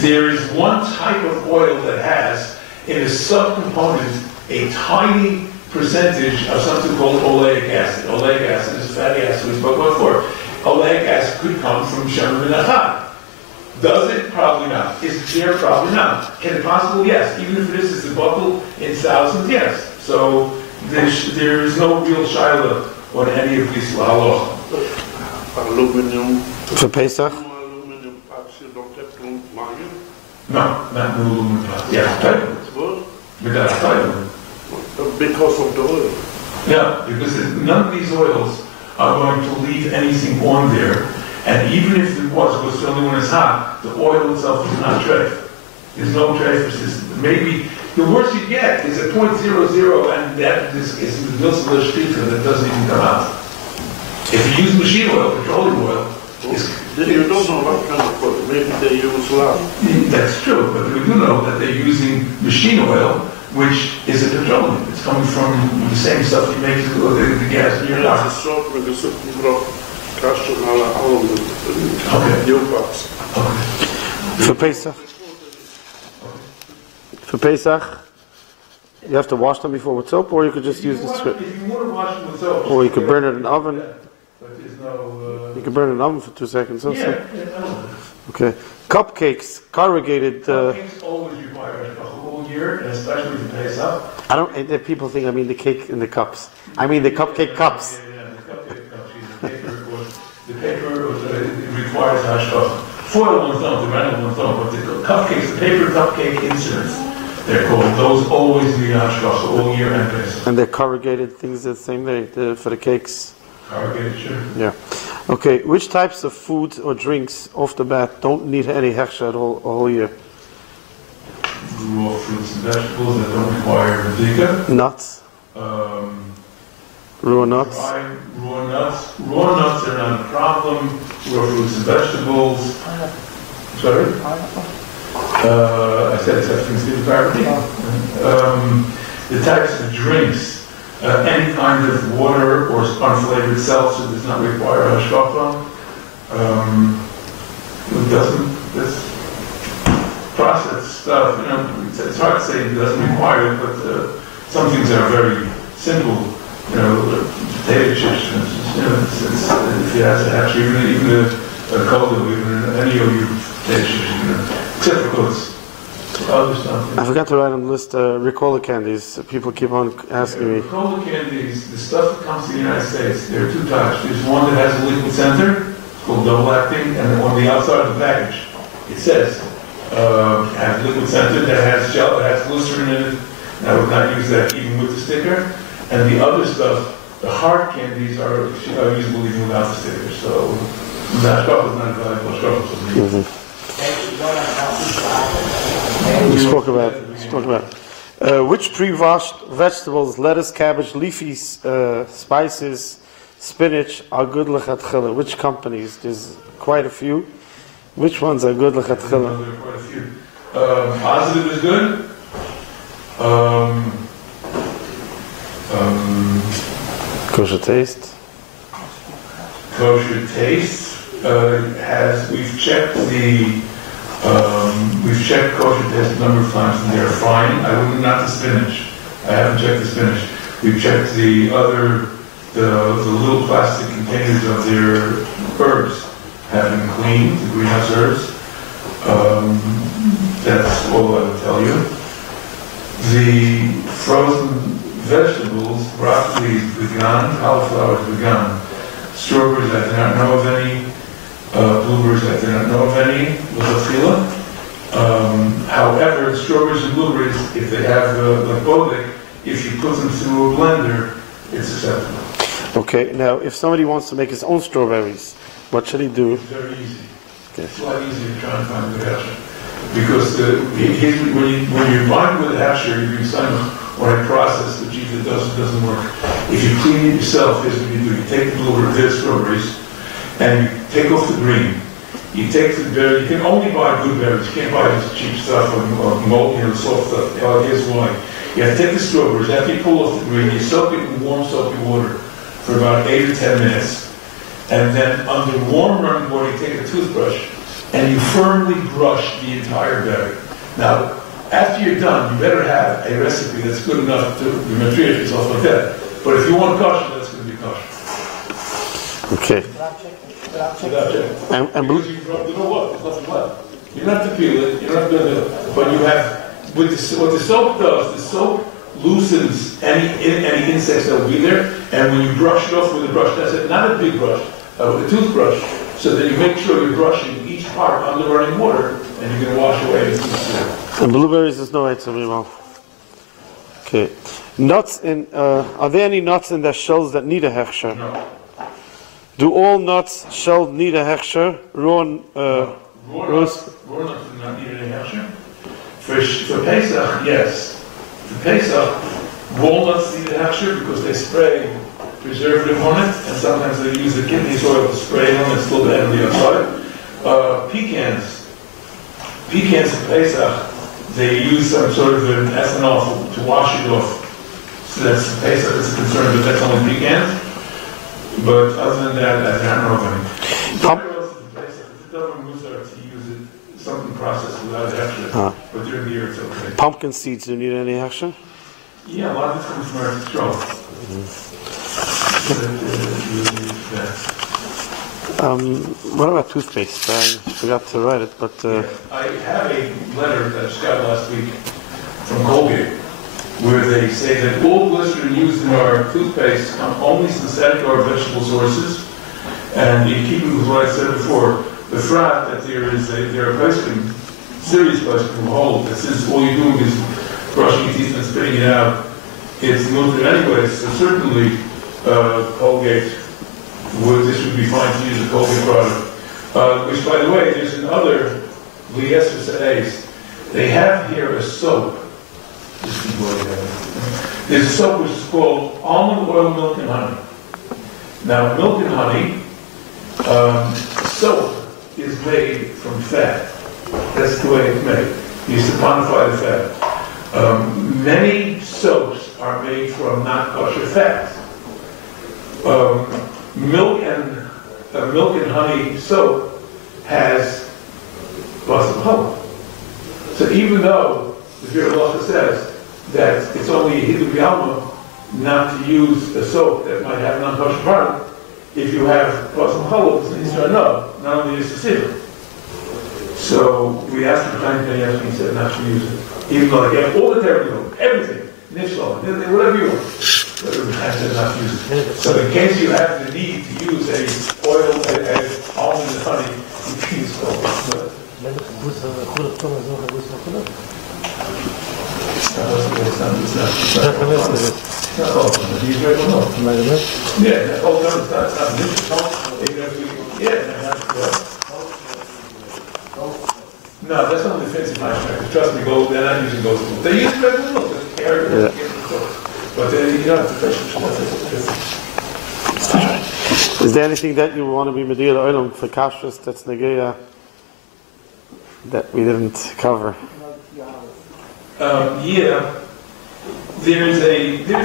There is one type of oil that has, in a subcomponent, a tiny percentage of something called oleic acid. Oleic acid is a fatty acid we spoke about before. Oleic acid could come from shemen ben achad. Does it? Probably not. Is it there? Probably not. Can it possible? Yes. Even if it is a buckle in thousands, yes. So there is no real shiloh on any of these halachos. Aluminum. For Pesach? Aluminum parts you don't have to margin? No, not aluminum parts. Yeah, title. Without a title. Because of the oil. Yeah, because none of these oils are going to leave anything on there. And even if it was, because only when it's hot, the oil itself is not treif. There's no treif system. Maybe the worst you get is a 0.00, and that is the milsel shpita that doesn't even come out. If you use machine oil, petroleum oil, then you don't know what kind of oil. Maybe they use lard. That's true, but we do know that they're using machine oil, which is a petroleum. It's coming from the same stuff you make the gas in your car. Okay. For Pesach, you have to wash them before with soap, or you could just use the strip. If you want to wash them with soap, or you could burn it in the oven. But there's no. You could burn it in the oven for 2 seconds. Also. Yeah. Okay. Cupcakes, corrugated. Cupcakes always require a whole year, and especially the Pesach. I don't. People think I mean the cake in the cups. I mean the cupcake cups. Yeah, the cupcake cups. The paper requires hashgacha. Foil ones don't, the random ones don't, but the cupcakes, the paper cupcake inserts, they're called, those always need hashgacha all year and Pesach. And they're corrugated things the same way for the cakes. Corrugated, sure. Yeah. Okay, which types of foods or drinks off the bat don't need any hechsher all whole year? Raw fruits and vegetables that don't require vika. Nuts. Raw nuts. Raw nuts. Raw nuts are not a problem. Raw fruits and vegetables. Sorry? I said things to the the types of drinks. Any kind of water or unflavored seltzer does not require hashgacha. It doesn't. This processed stuff, it's hard to say it doesn't require it, but some things are very simple. Potato chips, if you have to have, even a cola, even any of your potato chips, except for cooks. Other stuff. I forgot to write on the list Ricola candies. People keep on asking me. Ricola candies, the stuff that comes to the United States, there are two types. There's one that has a liquid center, it's called double acting, and on the outside of the package, it says, has liquid center that has gel, that has glycerin in it. I would not use that even with the sticker. And the other stuff, the hard candies are usable even without the sticker. So that stuff is not valuable stuff. We spoke about which pre-washed vegetables, lettuce, cabbage, leafy spices, spinach are good lechatchila. Which companies? There's quite a few. Which ones are good lechatchila? There are quite a few. Positive is good. Kosher taste. Kosher taste we've checked kosher taste a number of times and they're fine. I wouldn't, not the spinach. I haven't checked the spinach. We've checked the little plastic containers of their herbs have been cleaned, the greenhouse herbs. That's all I would tell you. The frozen vegetables, broccoli is vegan, cauliflower is vegan. Strawberries, I do not know of any. Blueberries, I do not know of any. However, strawberries and blueberries, if they have like bolic, if you put them through a blender, it's acceptable. Okay, now if somebody wants to make his own strawberries, what should he do? It's very easy. Okay. It's a lot easier to try and find a good hasher. Because when you're buying with a hasher, you're doing something or a process which either doesn't work. If you clean it yourself, here's what you do. You take the blueberries, strawberries, and you take off the green. You take the berry. You can only buy good berries. You can't buy this cheap stuff or mold, soft stuff. Here's why. You have to take the strawberries. After you pull off the green, you soak it in warm soapy water for about 8 or 10 minutes. And then under warm running water, you take a toothbrush and you firmly brush the entire berry. Now, after you're done, you better have a recipe that's good enough to the material and stuff like that. But if you want kosher, that's going to be kosher. Okay. Without checking. And because you know what? There's nothing left. You don't have to peel it. You don't have to do it. But you have what the soap does. The soap loosens any insects that will be there. And when you brush it off with a brush, that's it. Not a big brush, with a toothbrush. So that you make sure you're brushing each part under running water, and you're going to wash away the soap. And blueberries is no item anymore. Okay. Nuts in. Are there any nuts in their shells that need a hechsher? No. Do all nuts shelled need a hechsher? Raw nuts do not need a hechsher. For Pesach, yes. For Pesach, walnuts need a hechsher because they spray preservative on it, and sometimes they use the kidney oil to spray it on it, still bad on the outside. Pecans for Pesach, they use some sort of an ethanol to wash it off. So that's Pesach is a concern, but that's only pecans. But other than that, I don't know of any. Somewhere else in Pesach, if it doesn't use to use it, something processed without hechsher, but during the year it's okay. Pumpkin seeds, do you need any hechsher? Yeah, a lot of it comes from Eretz Yisrael. What about toothpaste? I forgot to write it, but... I have a letter that I just got last week from Colgate, where they say that all glycerin used in our toothpaste come only synthetic or vegetable sources, and in keeping with what I said before, the fact that there are serious places hold that since all you're doing is brushing your teeth and spitting it out, it's nutrient anyway, so certainly Colgate this would be fine to use a Colgate product. Which, by the way, there's another Liesers. They have here a soap. There's a soap which is called almond oil, milk, and honey. Now, milk and honey, soap is made from fat. That's the way it's made. You saponify the fat. Many soaps are made from not kosher fats. Milk and honey soap has basal. So even though the Vir Halacha says that it's only a hidu b'alma not to use a soap that might have non-kosher product, if you have basal challah, it's not only is the siva. So we asked the time and he said not to use it. Even though they have all the terrible, everything, nifshal, whatever you want. But I said not to use it. So in case you have the need to use a oil, almond and honey, you can use it. No, that's not the fancy fine. Trust me, they're not using goat's milk. They use regular milk, but they don't have to fresh. Is there anything that you want to be mediyah oilam for kashrus that's negeya that we didn't cover? Yeah, there's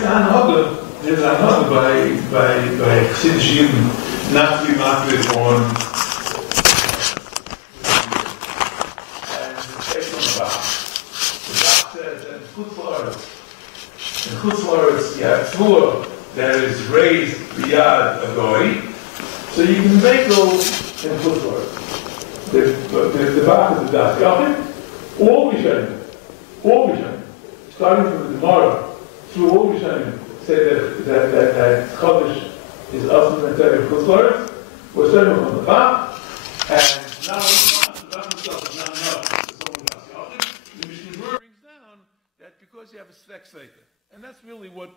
another by Chassidish Yidden not to be marketed on and it's based on the Bach. The Bach says that in Chutz La'aretz you have flour that is raised beyond a goy, so you can make those in Chutz La'aretz. The Bach is the Das Yachid, all Rishonim, starting from the Gemara through all Rishonim, say that Chodesh is also in the Chutz La'aretz. We're starting from the Bach, and now the Bach himself is not enough. It's only Das Yachid. The Mishnah brings down that because you have a Svek Sveika, and that's really what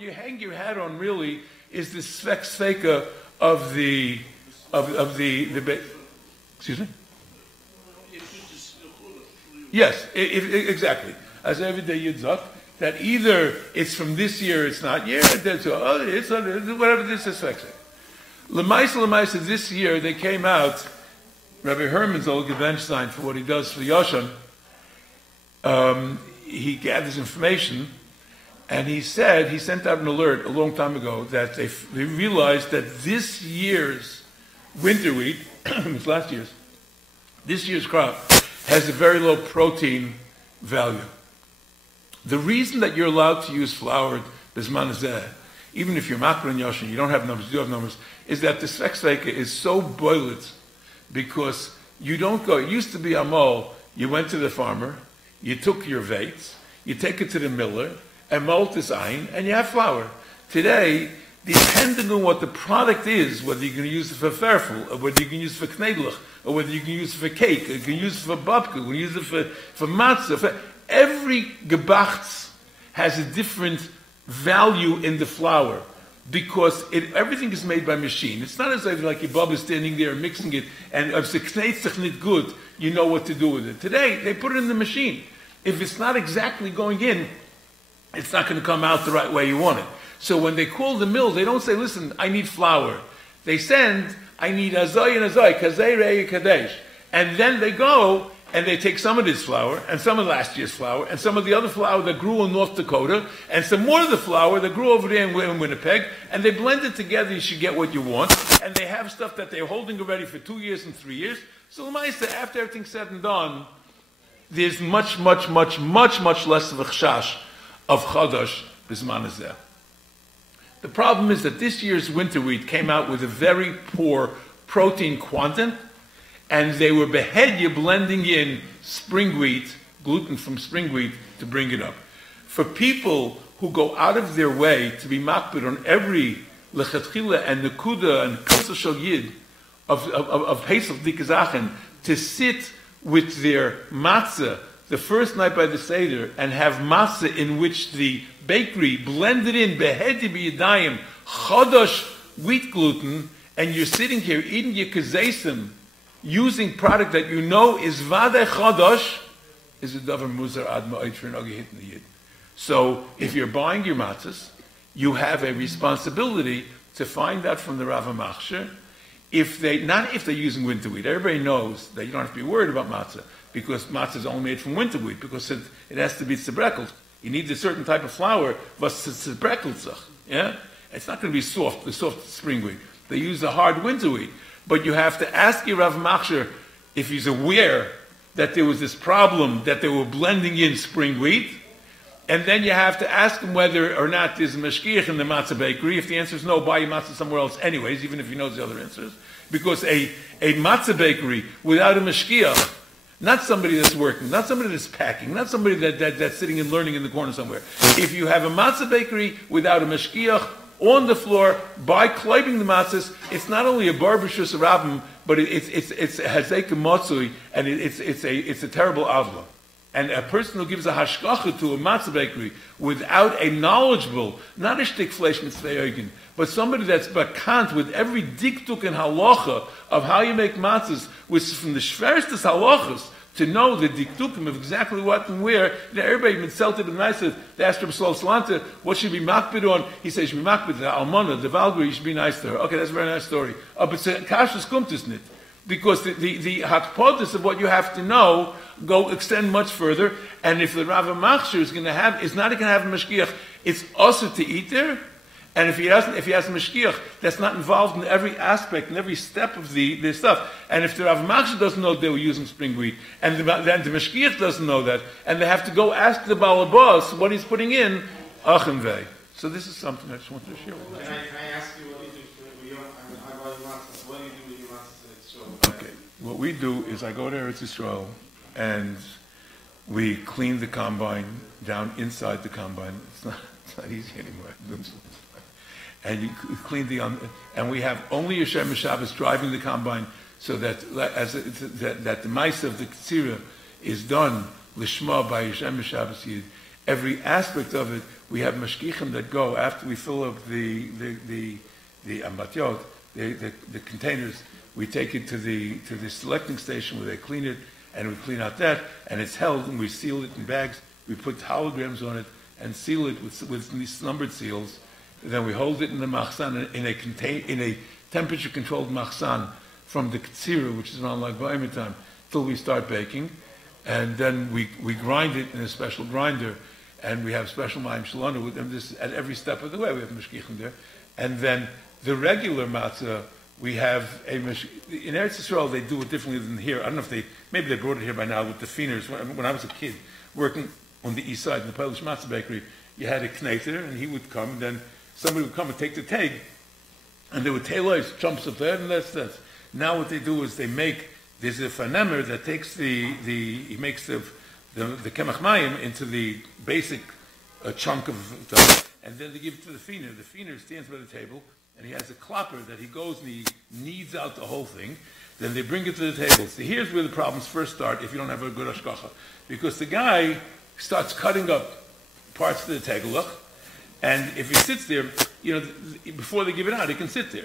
you hang your hat on. Really, is the Svek Sveika of the excuse me. Yes, exactly. As every day Yitzhak, that either it's from this year, it's not year, it's whatever this is. Lemaisa, this year they came out. Rabbi Herman's old Gedenkstein for what he does for Yoshan. He gathers information, and he sent out an alert a long time ago that they realized that this year's winter wheat, it's last year's, this year's crop has a very low protein value. The reason that you're allowed to use floured bisman hazeh, even if you're makro and yoshin, you don't have numbers, you do have numbers, is that the svek sveika is so boiled because you don't go. It used to be amol. You went to the farmer, you took your vates, you take it to the miller, and malt is ein, and you have flour. Today, depending on what the product is, whether you're going to use it for farfel, or whether you can use it for knedlich, or whether you can use it for cake, or you can use it for babka, or you can use it for matzah, every gebachts has a different value in the flour because everything is made by machine. It's not as if like your bub is standing there mixing it, and if it's not good, you know what to do with it. Today, they put it in the machine. If it's not exactly going in, it's not going to come out the right way you want it. So when they call the mill, they don't say, listen, I need flour. They send, I need azoy and azoy, kazei rei kadesh. And then they go and they take some of this flour, and some of last year's flour, and some of the other flour that grew in North Dakota, and some more of the flour that grew over there in Winnipeg, and they blend it together. You should get what you want. And they have stuff that they're holding already for 2 years and 3 years. So Lamaisa, after everything's said and done, there's much less of a chashash of chadash bisman hazeh. The problem is that this year's winter wheat came out with a very poor protein content, and they were behedya blending in spring wheat, gluten from spring wheat, to bring it up. For people who go out of their way to be makbid on every lechatchila and nekuda and kosher shel yid of Pesach dikazachen, to sit with their matzah the first night by the Seder and have matzah in which the bakery blended in behedi b'yadayim chodosh wheat gluten, and you're sitting here eating your kazesim using product that you know is vadei chodosh, is a davar muzar ad ma'oitr and ogi hitn yid. So if you're buying your matzahs, you have a responsibility to find out from the Rav HaMachshir if they're using winter wheat. Everybody knows that you don't have to be worried about matzah, because matzah is only made from winter wheat, because it has to be tzibrekelt. You need a certain type of flour, was tzibrekelt. Yeah? It's not going to be soft, the soft spring wheat. They use the hard winter wheat. But you have to ask your Rav Machshir if he's aware that there was this problem that they were blending in spring wheat, and then you have to ask him whether or not there's a mashkiach in the matzah bakery. If the answer is no, buy your matzah somewhere else anyways, even if he knows the other answers. Because a matzah bakery without a mashkiach, not somebody that's working, not somebody that's packing, not somebody that's sitting and learning in the corner somewhere. If you have a matzah bakery without a mashkiach on the floor, by climbing the matzahs, it's not only a barbershus rabbim, but it's hazek motzui, and it's a terrible avla. And a person who gives a hashkacha to a matzah bakery without a knowledgeable, not a shtik flesh mitzvah, but somebody that's bakant with every diktuk and halacha of how you make matzahs, which is from the shverstes halachas, to know the diktukim of exactly what and where. Everybody insulted and nice. They asked Rabbi Salanta, what should be makbid on? He says, should be makbid, the almana, the valgri, you should be nice to her. Okay, that's a very nice story. But Kashrus kommt es nicht. because the hakpodas of what you have to know extend much further. And if the Rav Machshir is not going to have a mashgiach, it's also to eat there. And if he has a mashgiach that's not involved in every aspect and every step of the stuff, and if the Rav Machshir doesn't know they were using spring wheat, and the mashgiach doesn't know that, and they have to go ask the balabas what he's putting in, achem vei. So this is something I just wanted to share with you. Can I ask you what you do with your matzahs? What do you do with your matzahs? Okay, what we do is I go to Eretz Yisrael and we clean the combine down inside the combine. It's not easy anymore. And you clean and we have only Yeshem Shabbos driving the combine, so that that the mice of the Ketzira is done lishma by Yeshem Shabbos Yid. Every aspect of it, we have mashgichim that go after we fill up the ambatyot, the containers. We take it to the selecting station where they clean it, and we clean out that, and it's held, and we seal it in bags. We put holograms on it and seal it with these numbered seals. Then we hold it in the machsan, in a temperature-controlled machsan from the Ketzira, which is around like Ba'imah time, till we start baking. And then we grind it in a special grinder, and we have special ma'im shalana with them. This at every step of the way we have mashgichim there. And then the regular matzah, we have in Eretz Yisrael they do it differently than here. I don't know if maybe they brought it here by now with the Fieners. When I was a kid working on the east side in the Polish matzah bakery, you had a kneiter, and he would come, and then somebody would come and take the tag, and they would tailor chunks of that, and that's that. Now what they do is there's a fanemer that takes he makes the kemach mayim into the basic chunk of stuff, and then they give it to the finer. The finer stands by the table, and he has a klopper that he goes and he kneads out the whole thing. Then they bring it to the table. So here's where the problems first start if you don't have a good hashgacha, because the guy starts cutting up parts of the tegelach. And if he sits there, before they give it out, he can sit there.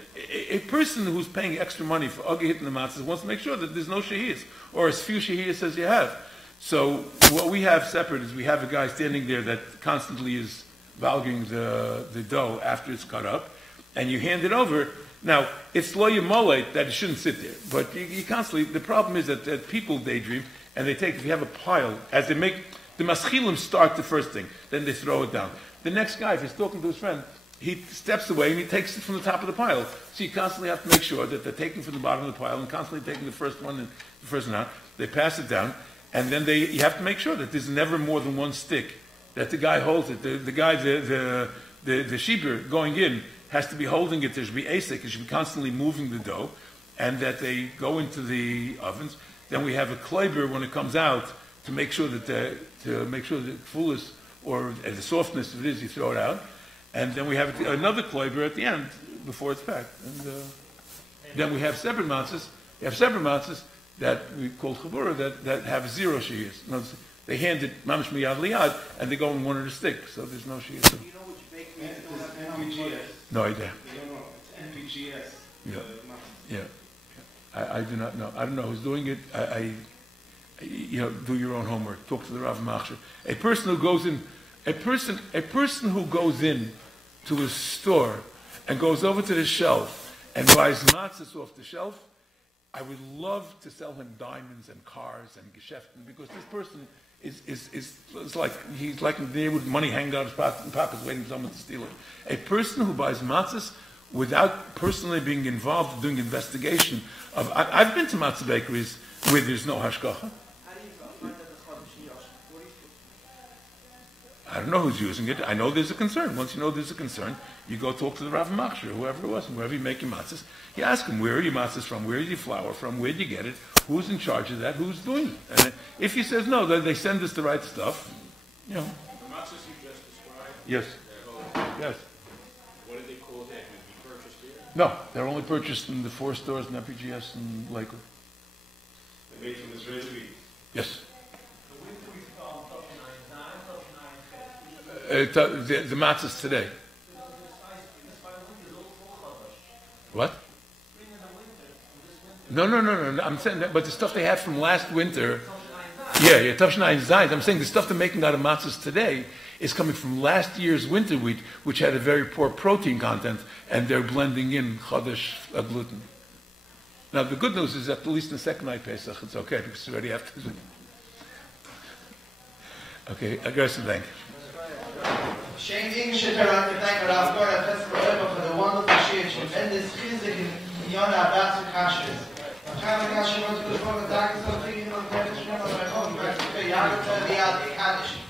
A person who's paying extra money for ugly hitting the matzahs wants to make sure that there's no shahiyas, or as few shahiyas as you have. So what we have separate is we have a guy standing there that constantly is valguing the dough after it's cut up, and you hand it over. Now, it's lo yamoleit that it shouldn't sit there, but you constantly, the problem is that people daydream, and they take, if you have a pile, as they make, the maschilim start the first thing, then they throw it down. The next guy, if he's talking to his friend, he steps away and he takes it from the top of the pile. So you constantly have to make sure that they're taking from the bottom of the pile and constantly taking the first one and the first one out. They pass it down, and then you have to make sure that there's never more than one stick, that the guy holds it. The guy, the sheeper going in has to be holding it. There should be asik. He should be constantly moving the dough, and that they go into the ovens. Then we have a kleiber when it comes out to make sure that the fullest or the softness of it is, you throw it out. And then we have another kloiber at the end before it's packed. And then we have separate matzahs. We have separate matzahs that we call chabura that have zero shiyas. They hand it mamish miyad liyad, and they go in one of the sticks. So there's no shiyas. Do you know which bakery is NPGS? No idea. You don't know. It's NPGS. Yeah. I do not know. I don't know who's doing it. Do your own homework. Talk to the Rav Machshir. A person who goes in to a store and goes over to the shelf and buys matzahs off the shelf, I would love to sell him diamonds and cars and geschäften, because this person is like he's like there with money hanging out of his pockets waiting for someone to steal it. A person who buys matzahs without personally being involved in doing investigation of, I've been to matzah bakeries where there's no hashgacha. I don't know who's using it. I know there's a concern. Once you know there's a concern, you go talk to the Rav Machshir, whoever it was, and wherever you make your matzahs. You ask him, where are your matzahs from? Where is your flour from? Where did you get it? Who's in charge of that? Who's doing it? And if he says no, then they send us the right stuff. The matzahs you just described? Yes. Yes. What did they call that? Would be purchased here? No, they're only purchased in the 4 stores in FPGS and Lakewood. They're made from Israeli wheat. Yes. The matzahs today. What? No. I'm saying that, but the stuff they had from last winter. Yeah, Tavshnai Zayin. I'm saying the stuff they're making out of matzahs today is coming from last year's winter wheat, which had a very poor protein content, and they're blending in chodesh gluten. Now, the good news is that at least in the second night Pesach, it's okay, because it's already after. Okay, I guess thank you. Shanking should have to thank Rabbi Yechezkel Auerbach for the wonderful shir, tremendous chizik in Yonah Abbas and Kashrus. Kashrus wants to go to the doctor, so thinking of the Yachzkel Auerbach, Kaddish.